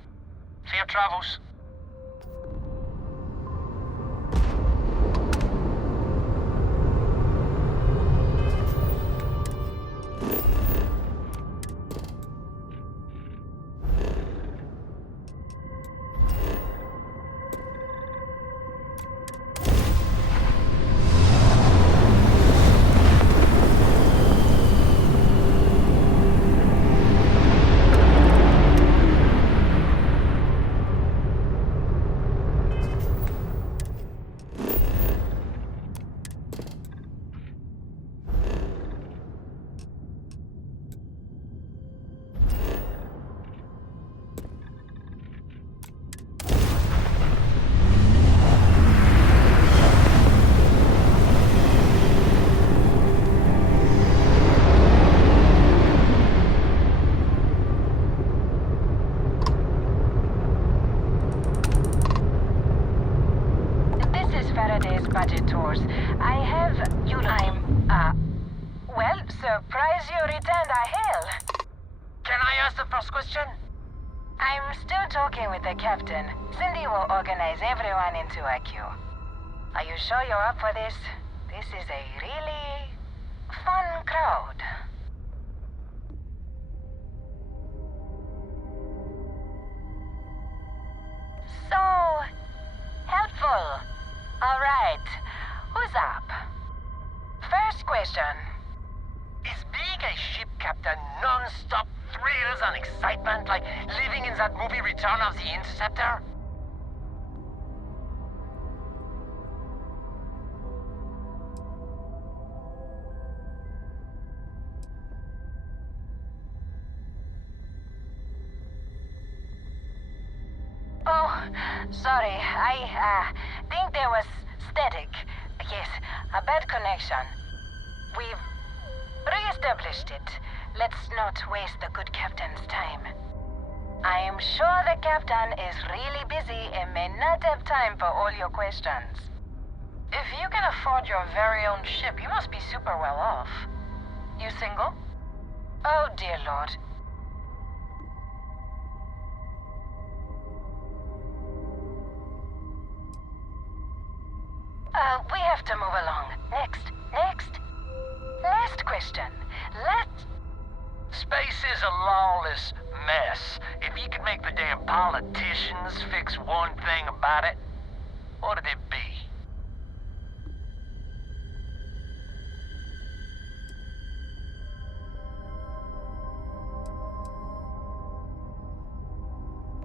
Fair travels. budget tours. I have... well, surprise you returned, I hail. Can I ask the first question? I'm still talking with the captain. Cindy will organize everyone into a queue. Are you sure you're up for this? This is a really fun crowd. So helpful. All right. Who's up? First question. Is being a ship captain non-stop thrills and excitement like living in that movie Return of the Interceptor? Oh, sorry. I think there was static. Yes, a bad connection. We've re-established it. Let's not waste the good captain's time. I am sure the captain is really busy and may not have time for all your questions. If you can afford your very own ship, you must be super well off. You single? Oh, dear Lord. We have to move along. Next. Last question. Space is a lawless mess. If you could make the damn politicians fix one thing about it, what'd it be?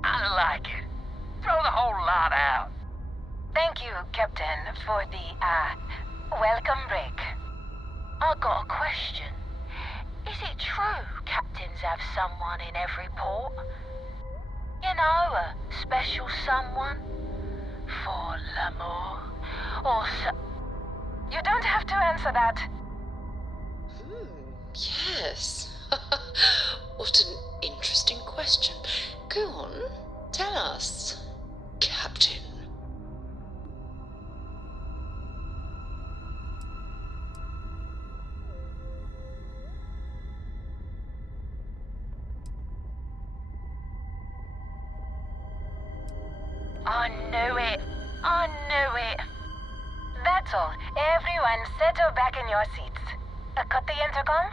I like it. Throw the whole lot out. Thank you, Captain, for the, welcome break. I got a question. Is it true captains have someone in every port? You know, a special someone? For l'amour? Or You don't have to answer that. Yes. What an interesting question. Go on, tell us, Captain. I knew it. That's all. Everyone settle back in your seats. Cut the intercom?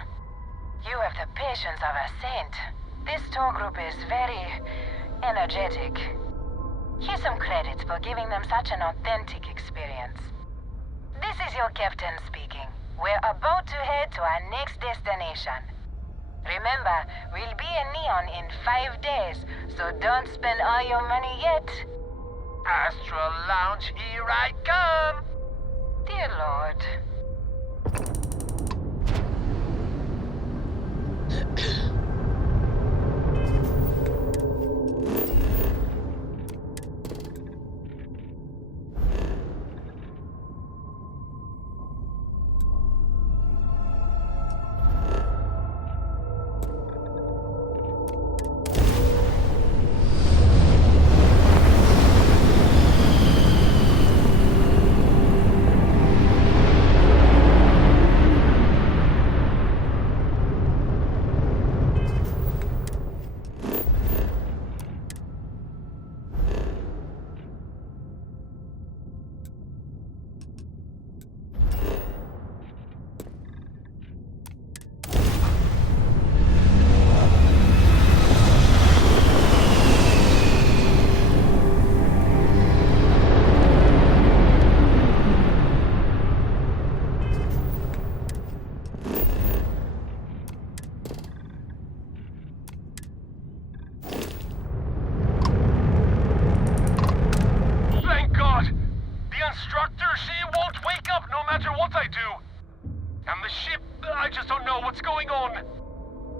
You have the patience of a saint. This tour group is very energetic. Here's some credits for giving them such an authentic experience. This is your captain speaking. We're about to head to our next destination. Remember, we'll be in Neon in 5 days, so don't spend all your money yet. Astral Lounge, here I come! Dear Lord.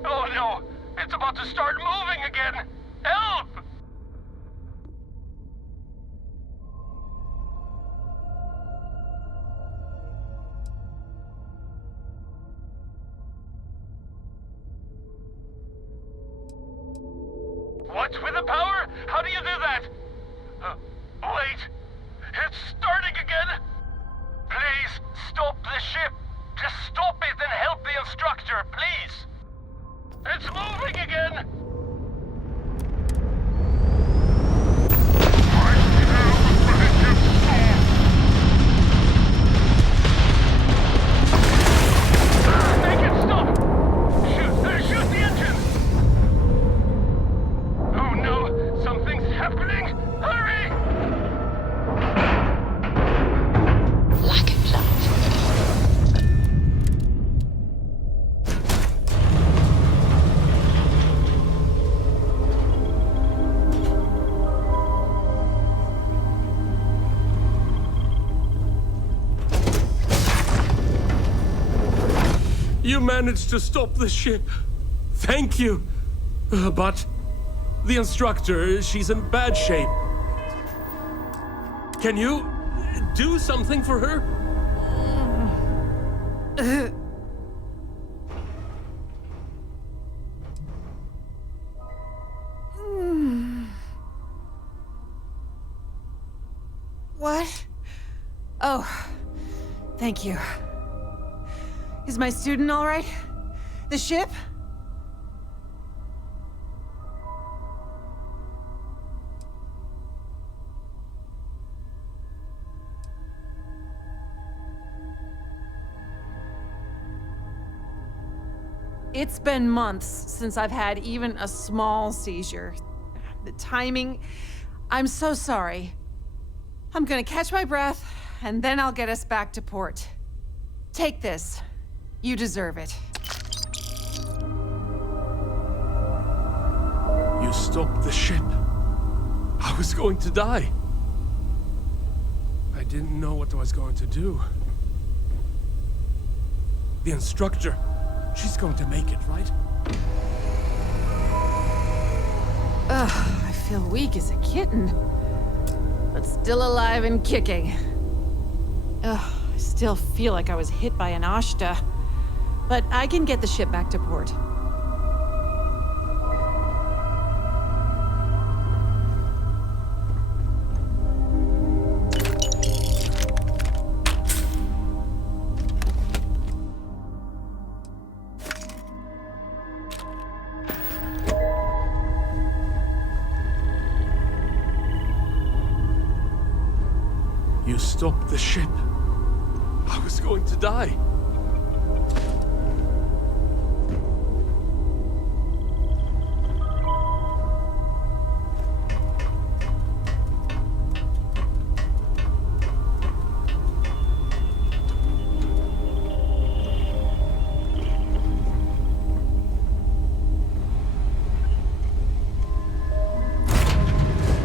Oh no! It's about to start moving again! Help! What with the power? How do you do that? Wait! It's starting again! Please, stop the ship! Just stop it and help the instructor, please! It's moving again! Make it stop! Shoot the engine! Oh no! Something's happening! Hurry! Lack of love. You managed to stop the ship. Thank you. But the instructor, she's in bad shape. Can you do something for her? What? Oh, thank you. Is my student all right? The ship? It's been months since I've had even a small seizure. The timing... I'm so sorry. I'm gonna catch my breath, and then I'll get us back to port. Take this. You deserve it. You stopped the ship. I was going to die. I didn't know what I was going to do. The instructor, she's going to make it, right? Ugh, I feel weak as a kitten, but still alive and kicking. Ugh, I still feel like I was hit by an Ashta, but I can get the ship back to port. You stopped the ship. I was going to die.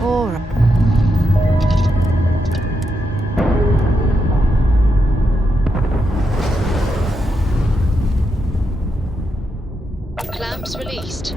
All right. Clamps released.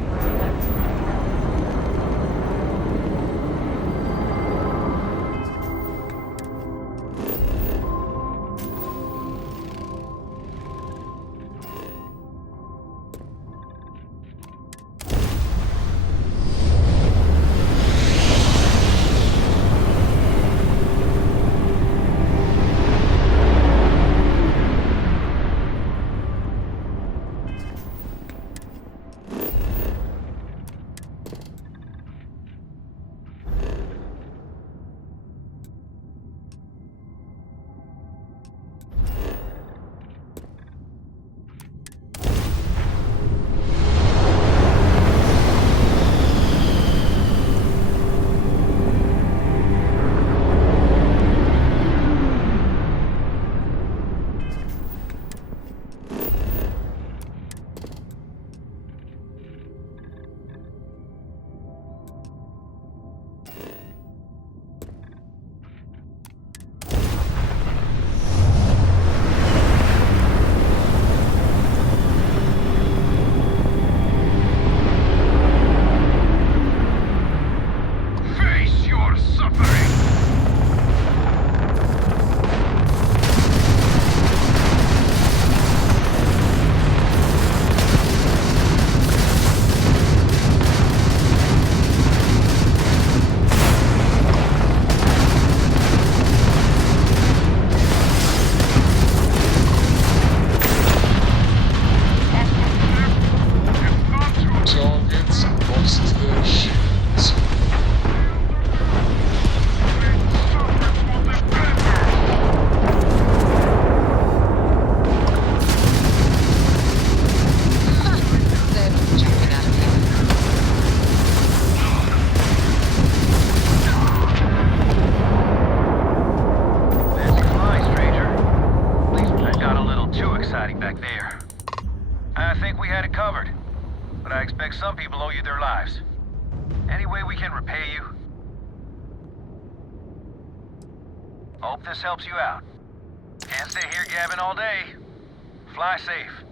I expect some people owe you their lives. Any way we can repay you? Hope this helps you out. Can't stay here gabbing all day. Fly safe.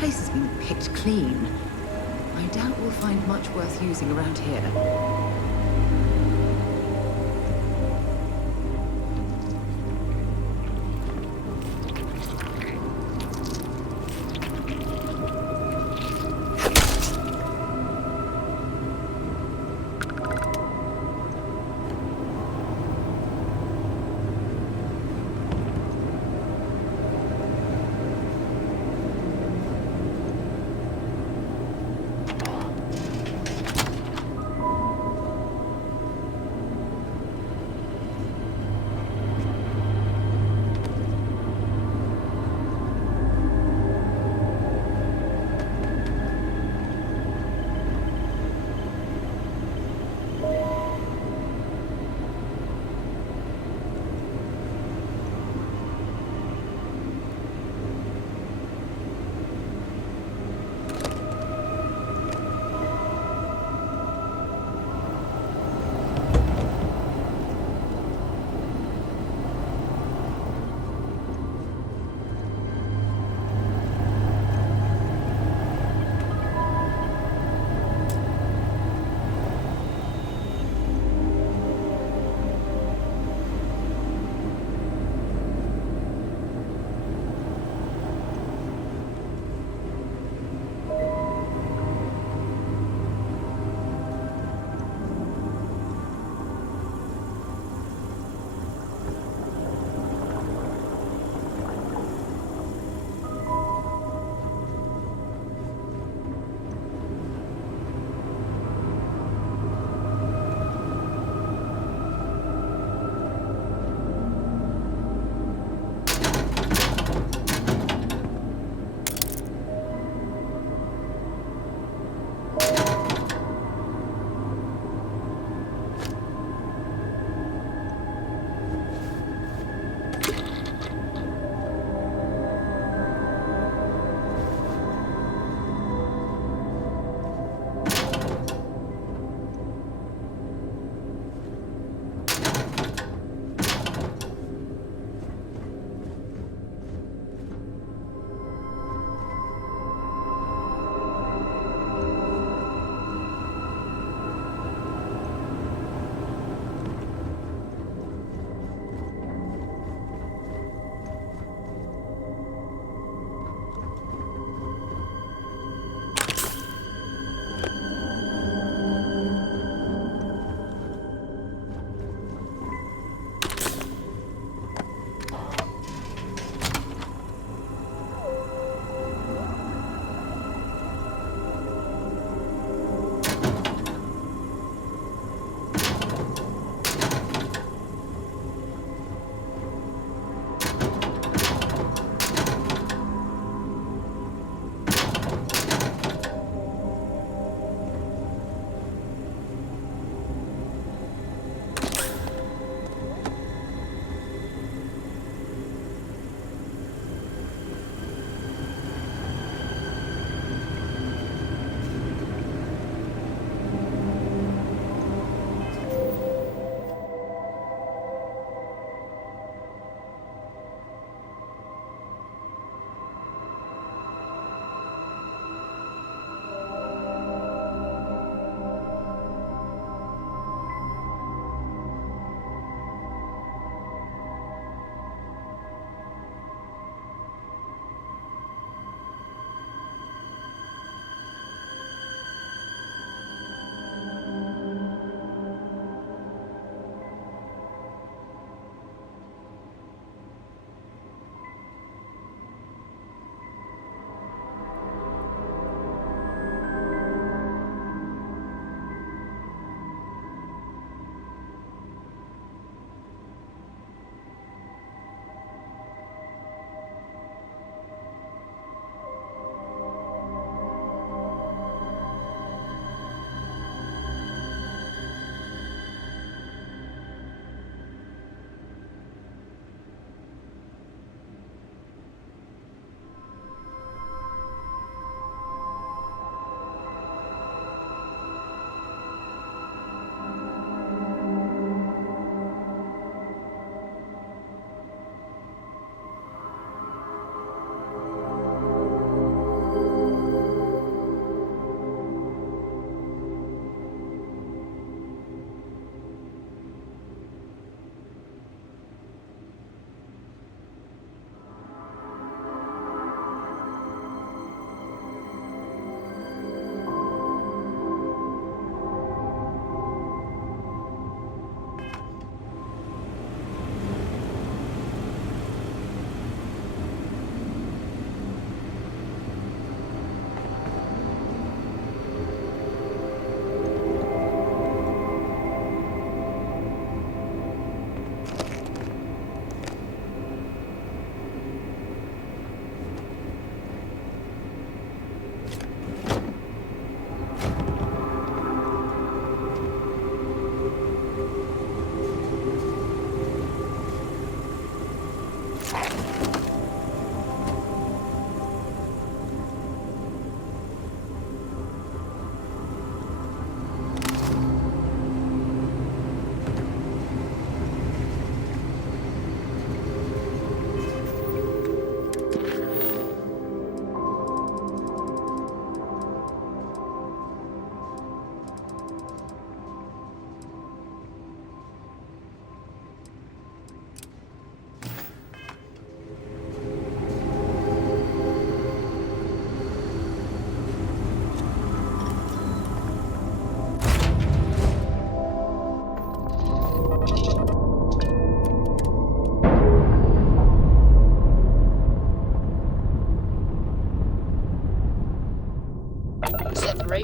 place has been picked clean. I doubt we'll find much worth using around here.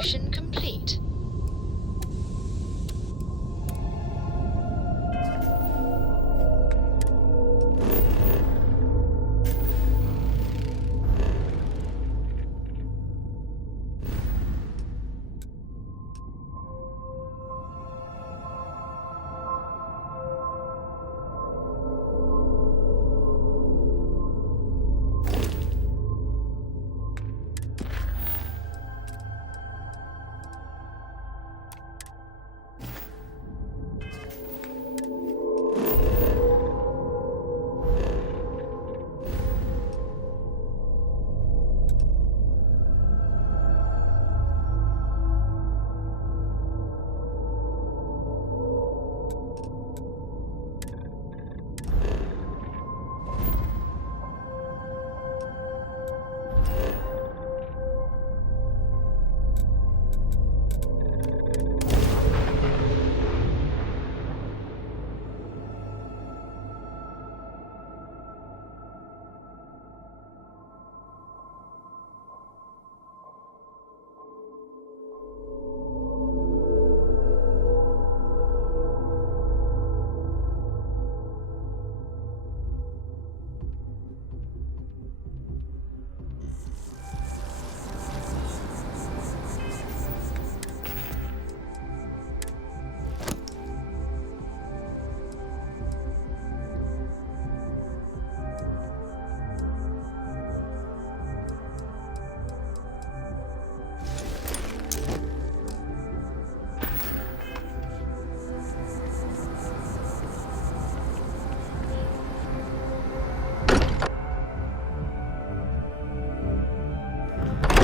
Mission complete.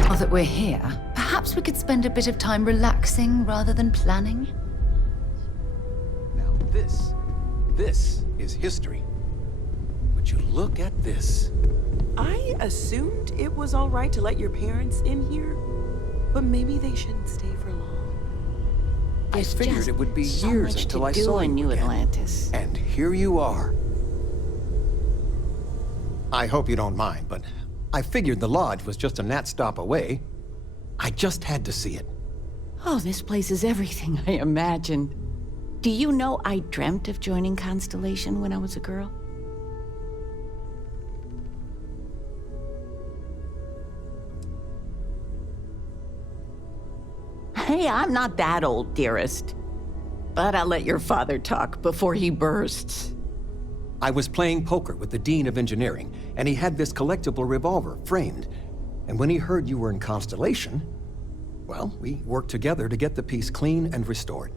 Now that we're here, perhaps we could spend a bit of time relaxing rather than planning? Now this is history. Would you look at this? I assumed it was all right to let your parents in here, but maybe they shouldn't stay for long. I figured it would be so years much until to I do saw in you New again. Atlantis. And here you are. I hope you don't mind, but I figured the lodge was just a gnat stop away. I just had to see it. Oh, this place is everything I imagined. Do you know I dreamt of joining Constellation when I was a girl? Hey, I'm not that old, dearest. But I'll let your father talk before he bursts. I was playing poker with the Dean of Engineering, and he had this collectible revolver framed. And when he heard you were in Constellation, well, we worked together to get the piece clean and restored.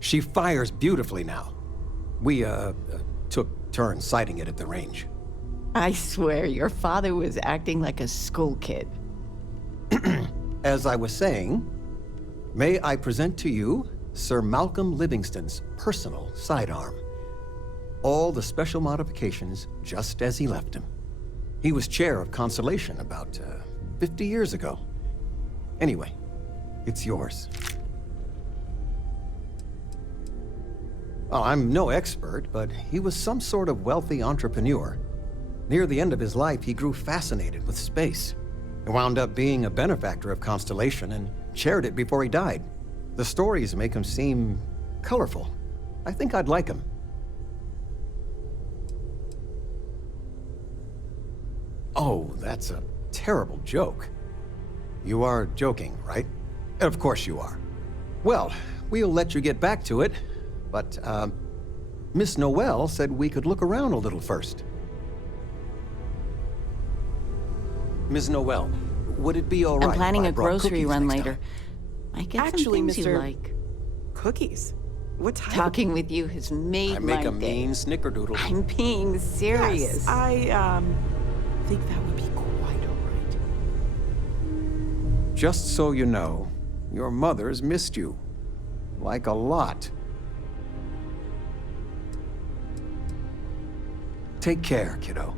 She fires beautifully now. We, took turns sighting it at the range. I swear, your father was acting like a school kid. As I was saying, may I present to you Sir Malcolm Livingston's personal sidearm. All the special modifications just as he left him. He was chair of Constellation about 50 years ago. Anyway, it's yours. Well, I'm no expert, but he was some sort of wealthy entrepreneur. Near the end of his life, he grew fascinated with space. He wound up being a benefactor of Constellation and chaired it before he died. The stories make him seem colorful. I think I'd like him. Oh, that's a terrible joke. You are joking, right? Of course you are. Well, we'll let you get back to it, but, Miss Noel said we could look around a little first. Ms. Noel, would it be all right I'm planning if I a brought grocery cookies run next later. time? I get Actually, some things you Mr. like. Cookies? What type? Talking with you has made I my make a day. mean snickerdoodle. I'm being serious. Yes, I think that would be quite all right. Just so you know, your mother's missed you. Like a lot. Take care, kiddo.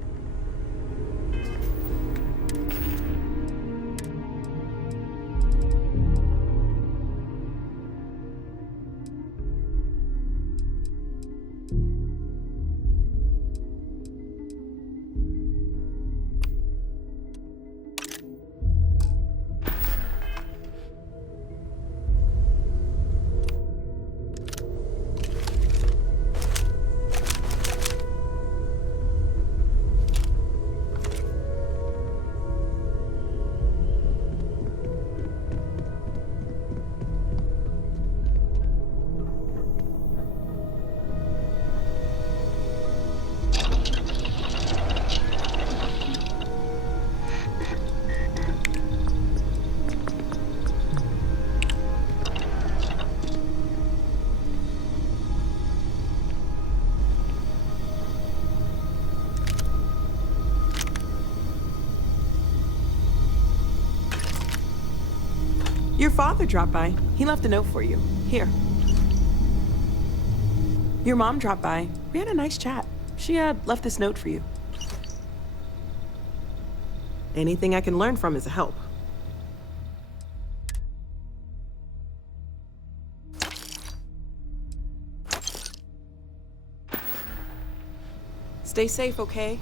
Your father dropped by. He left a note for you. Here. Your mom dropped by. We had a nice chat. She left this note for you. Anything I can learn from is a help. Stay safe, okay?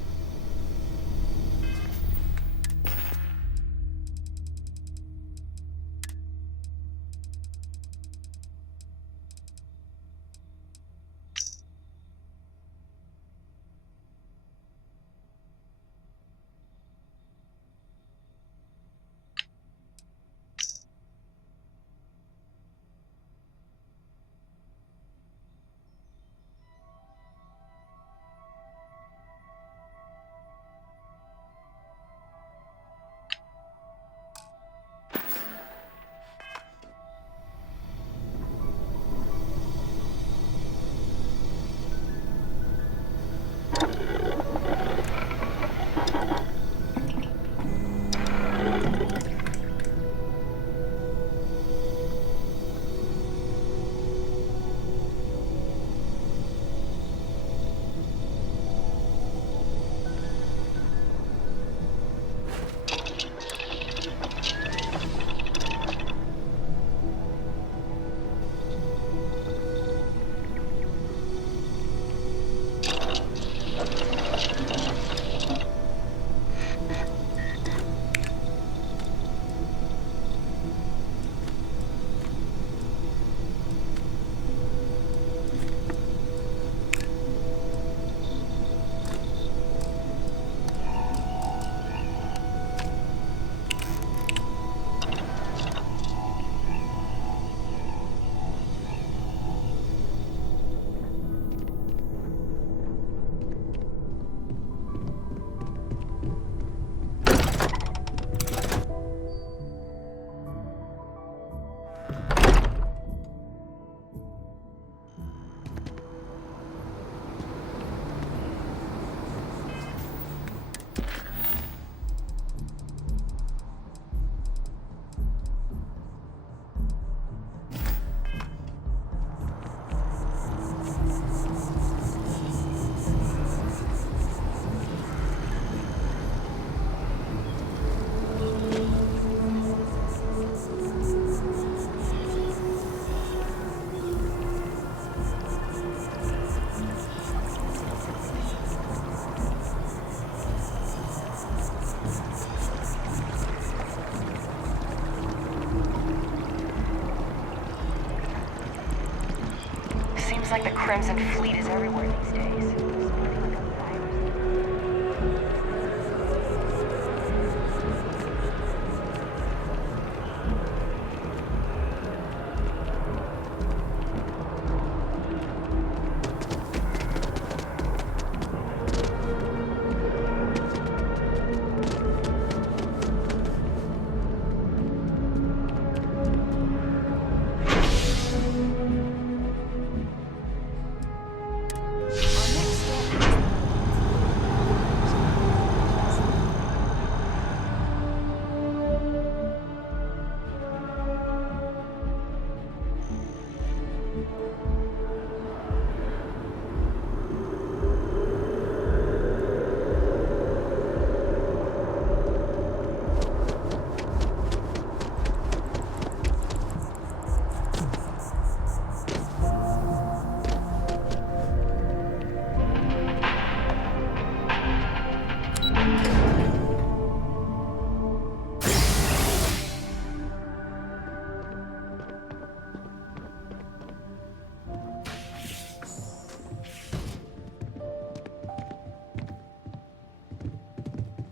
Like the Crimson Fleet is everywhere these days.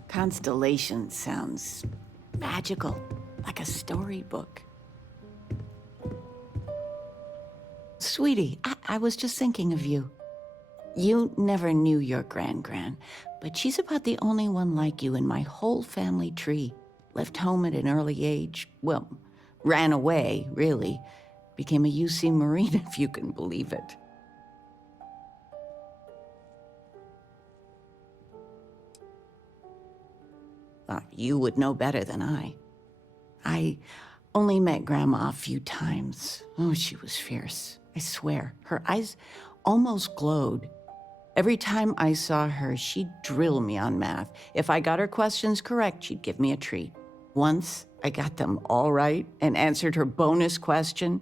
Constellation sounds magical, like a storybook. Sweetie, I was just thinking of you. You never knew your gran-gran, but she's about the only one like you in my whole family tree. Left home at an early age, well, ran away, really. Became a UC Marine, if you can believe it. You would know better than I Only met Grandma a few times. Oh, she was fierce. I swear. Her eyes almost glowed. Every time I saw her, she'd drill me on math. If I got her questions correct, she'd give me a treat. Once, I got them all right and answered her bonus question,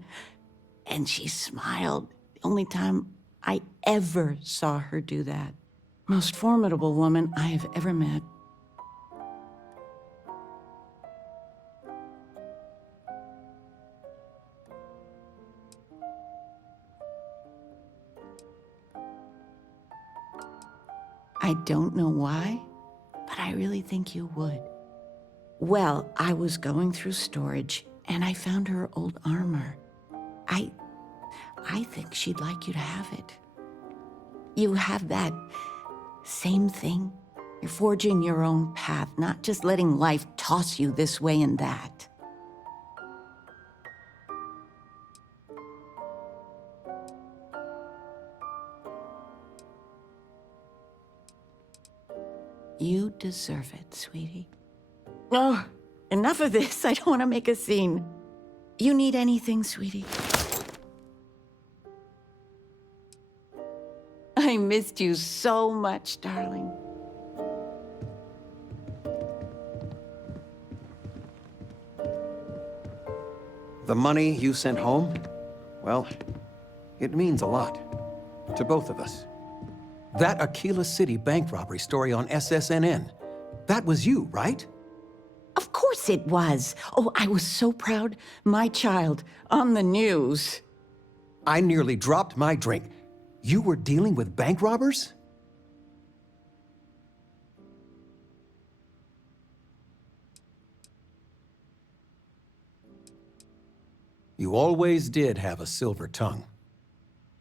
and she smiled. The only time I ever saw her do that. Most formidable woman I have ever met. I don't know why, but I really think you would. Well, I was going through storage, and I found her old armor. I think she'd like you to have it. You have that same thing. You're forging your own path, not just letting life toss you this way and that. You deserve it, sweetie. Oh, enough of this. I don't want to make a scene. You need anything, sweetie? I missed you so much, darling. The money you sent home, well, it means a lot. To both of us. That Aquila City bank robbery story on SSNN, that was you, right? Of course it was. Oh, I was so proud. My child on the news. I nearly dropped my drink. You were dealing with bank robbers? You always did have a silver tongue.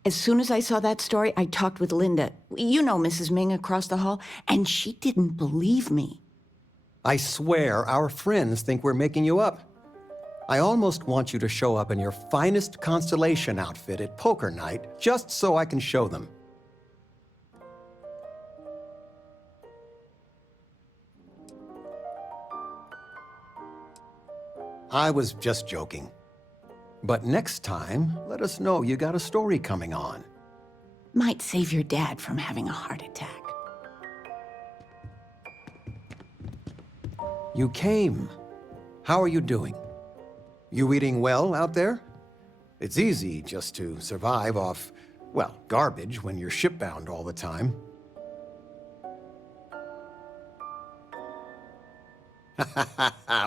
As soon as I saw that story, I talked with Linda. You know Mrs. Ming across the hall, and she didn't believe me. I swear our friends think we're making you up. I almost want you to show up in your finest constellation outfit at poker night, just so I can show them. I was just joking. But next time, let us know you got a story coming on. Might save your dad from having a heart attack. You came. How are you doing? You eating well out there? It's easy just to survive off, well, garbage when you're shipbound all the time.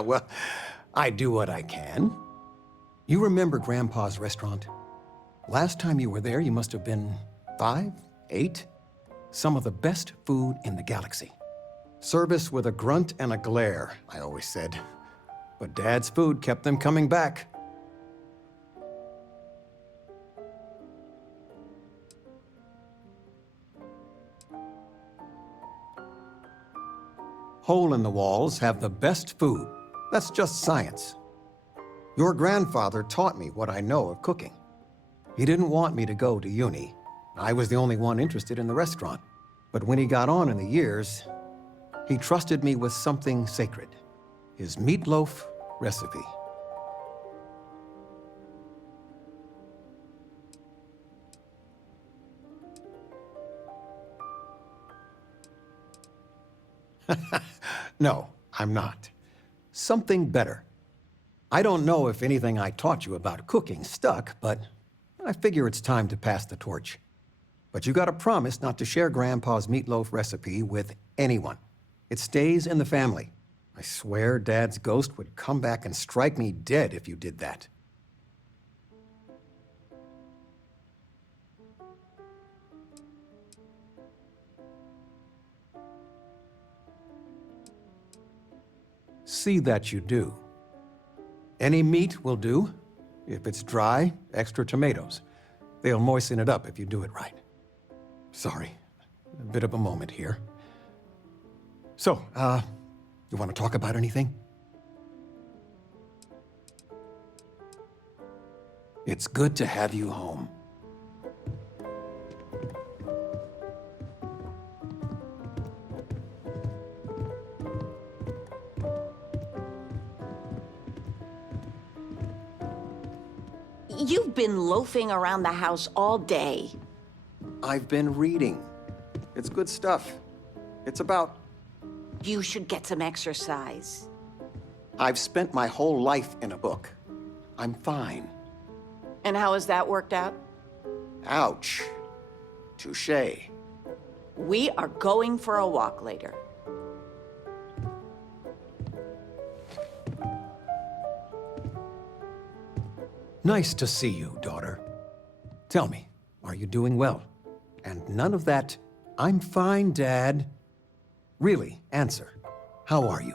Well, I do what I can. You remember Grandpa's restaurant? Last time you were there, you must have been 5, 8? Some of the best food in the galaxy. Service with a grunt and a glare, I always said. But Dad's food kept them coming back. Hole-in-the-walls have the best food. That's just science. Your grandfather taught me what I know of cooking. He didn't want me to go to uni. I was the only one interested in the restaurant. But when he got on in the years, he trusted me with something sacred. His meatloaf recipe. No, I'm not. Something better. I don't know if anything I taught you about cooking stuck, but I figure it's time to pass the torch. But you gotta promise not to share Grandpa's meatloaf recipe with anyone. It stays in the family. I swear Dad's ghost would come back and strike me dead if you did that. See that you do. Any meat will do. If it's dry, extra tomatoes. They'll moisten it up if you do it right. Sorry, a bit of a moment here. So, you want to talk about anything? It's good to have you home. You've been loafing around the house all day. I've been reading. It's good stuff. It's about... You should get some exercise. I've spent my whole life in a book. I'm fine. And how has that worked out? Ouch. Touché. We are going for a walk later. Nice to see you, daughter. Tell me, are you doing well? And none of that, I'm fine, Dad. Really, answer. How are you?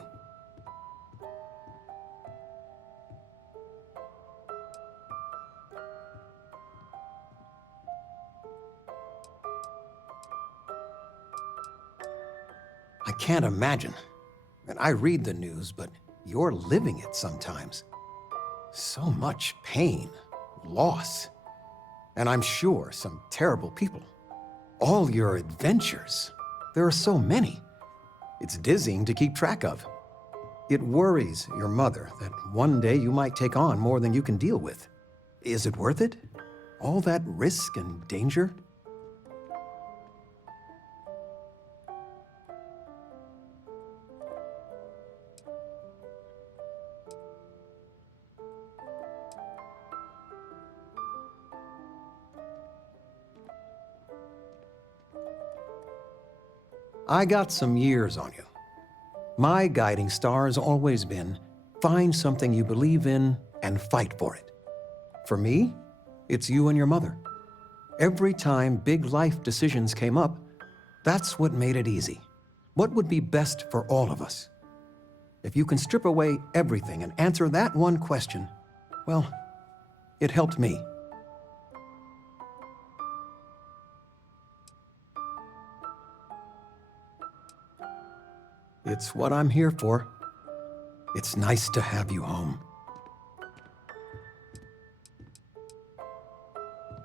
I can't imagine. And I read the news, but you're living it sometimes. So much pain, loss, and I'm sure some terrible people. All your adventures. There are so many. It's dizzying to keep track of. It worries your mother that one day you might take on more than you can deal with. Is it worth it? All that risk and danger? I got some years on you. My guiding star has always been, find something you believe in and fight for it. For me, it's you and your mother. Every time big life decisions came up, that's what made it easy. What would be best for all of us? If you can strip away everything and answer that one question, well, it helped me. It's what I'm here for. It's nice to have you home.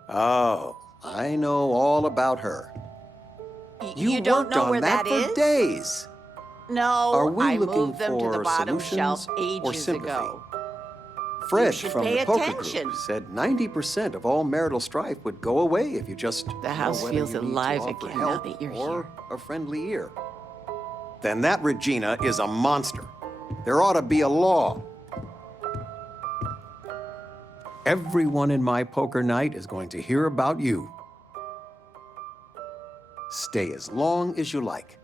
Oh, I know all about her. You don't worked know on where that for is? days. No, Are we I looking moved them to the for bottom solutions shelf or ages sympathy? ago. Fred should from pay the poker attention. group said 90% of all marital strife would go away if you just The house know whether feels you need to alive offer again now help that you're or here. a friendly ear. Then that Regina is a monster. There ought to be a law. Everyone in my poker night is going to hear about you. Stay as long as you like.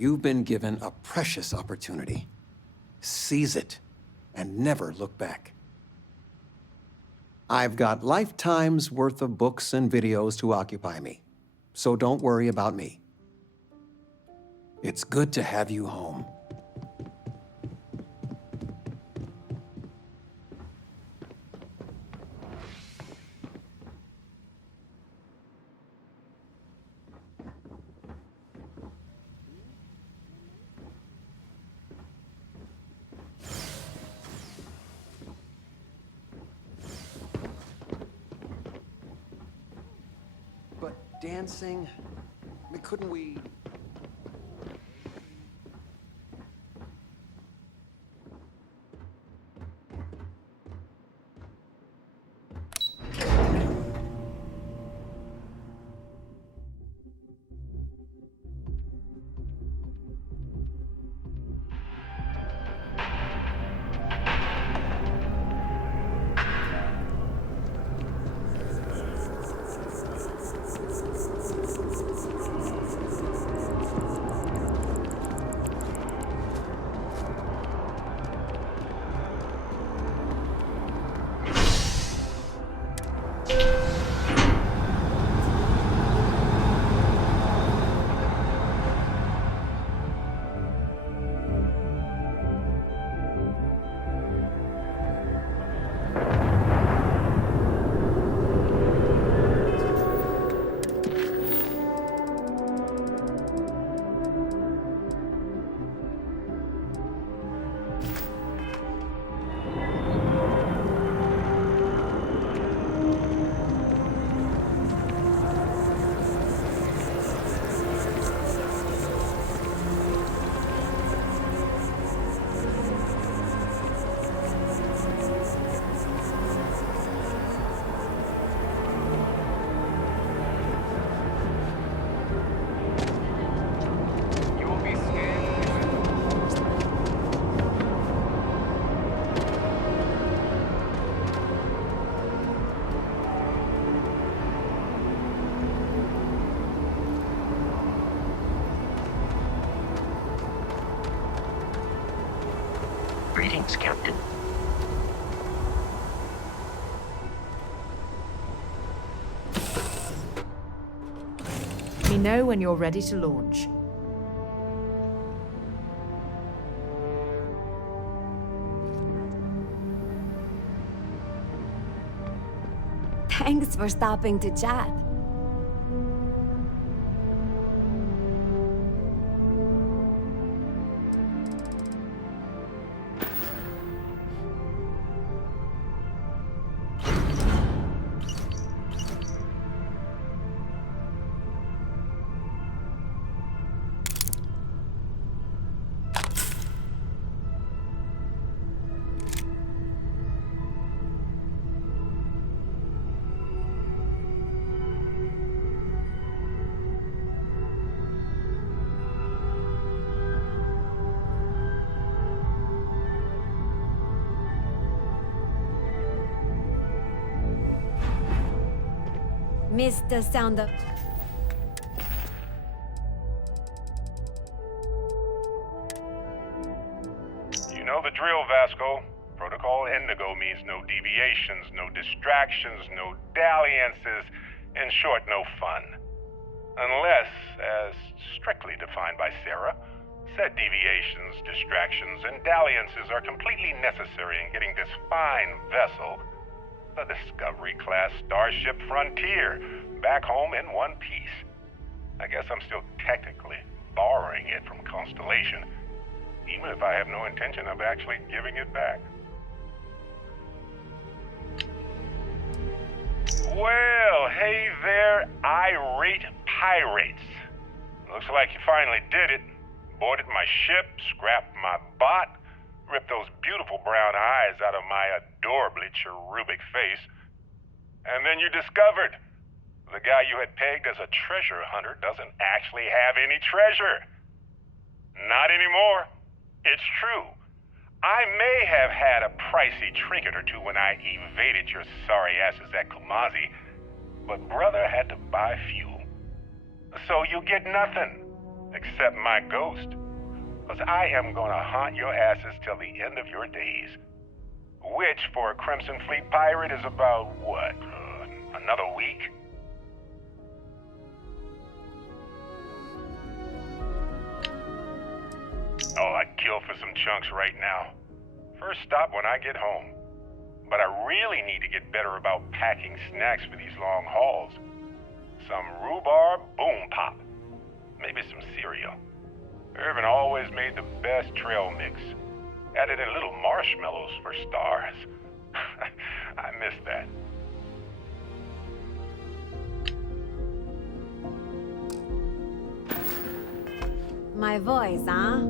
You've been given a precious opportunity. Seize it and never look back. I've got lifetimes worth of books and videos to occupy me, so don't worry about me. It's good to have you home. But dancing, couldn't we... Greetings, Captain. Let me know when you're ready to launch. Thanks for stopping to chat. Mr. Sounder. You know the drill, Vasco. Protocol Indigo means no deviations, no distractions, no dalliances, in short, no fun. Unless, as strictly defined by Sarah, said deviations, distractions, and dalliances are completely necessary in getting this fine vessel, the Discovery-class Starship Frontier, back home in one piece. I guess I'm still technically borrowing it from Constellation, even if I have no intention of actually giving it back. Well, hey there, irate pirates. Looks like you finally did it. Boarded my ship, scrapped my bot, ripped those beautiful brown eyes out of my adorably cherubic face. And then you discovered the guy you had pegged as a treasure hunter doesn't actually have any treasure. Not anymore. It's true. I may have had a pricey trinket or two when I evaded your sorry asses at Kumazi, but brother had to buy fuel. So you get nothing, except my ghost. Because I am gonna haunt your asses till the end of your days. Which, for a Crimson Fleet pirate, is about, what, another week? Oh, I'd kill for some chunks right now. First stop when I get home. But I really need to get better about packing snacks for these long hauls. Some rhubarb boom pop. Maybe some cereal. Irvin always made the best trail mix. Added in little marshmallows for stars. I miss that. My voice, huh?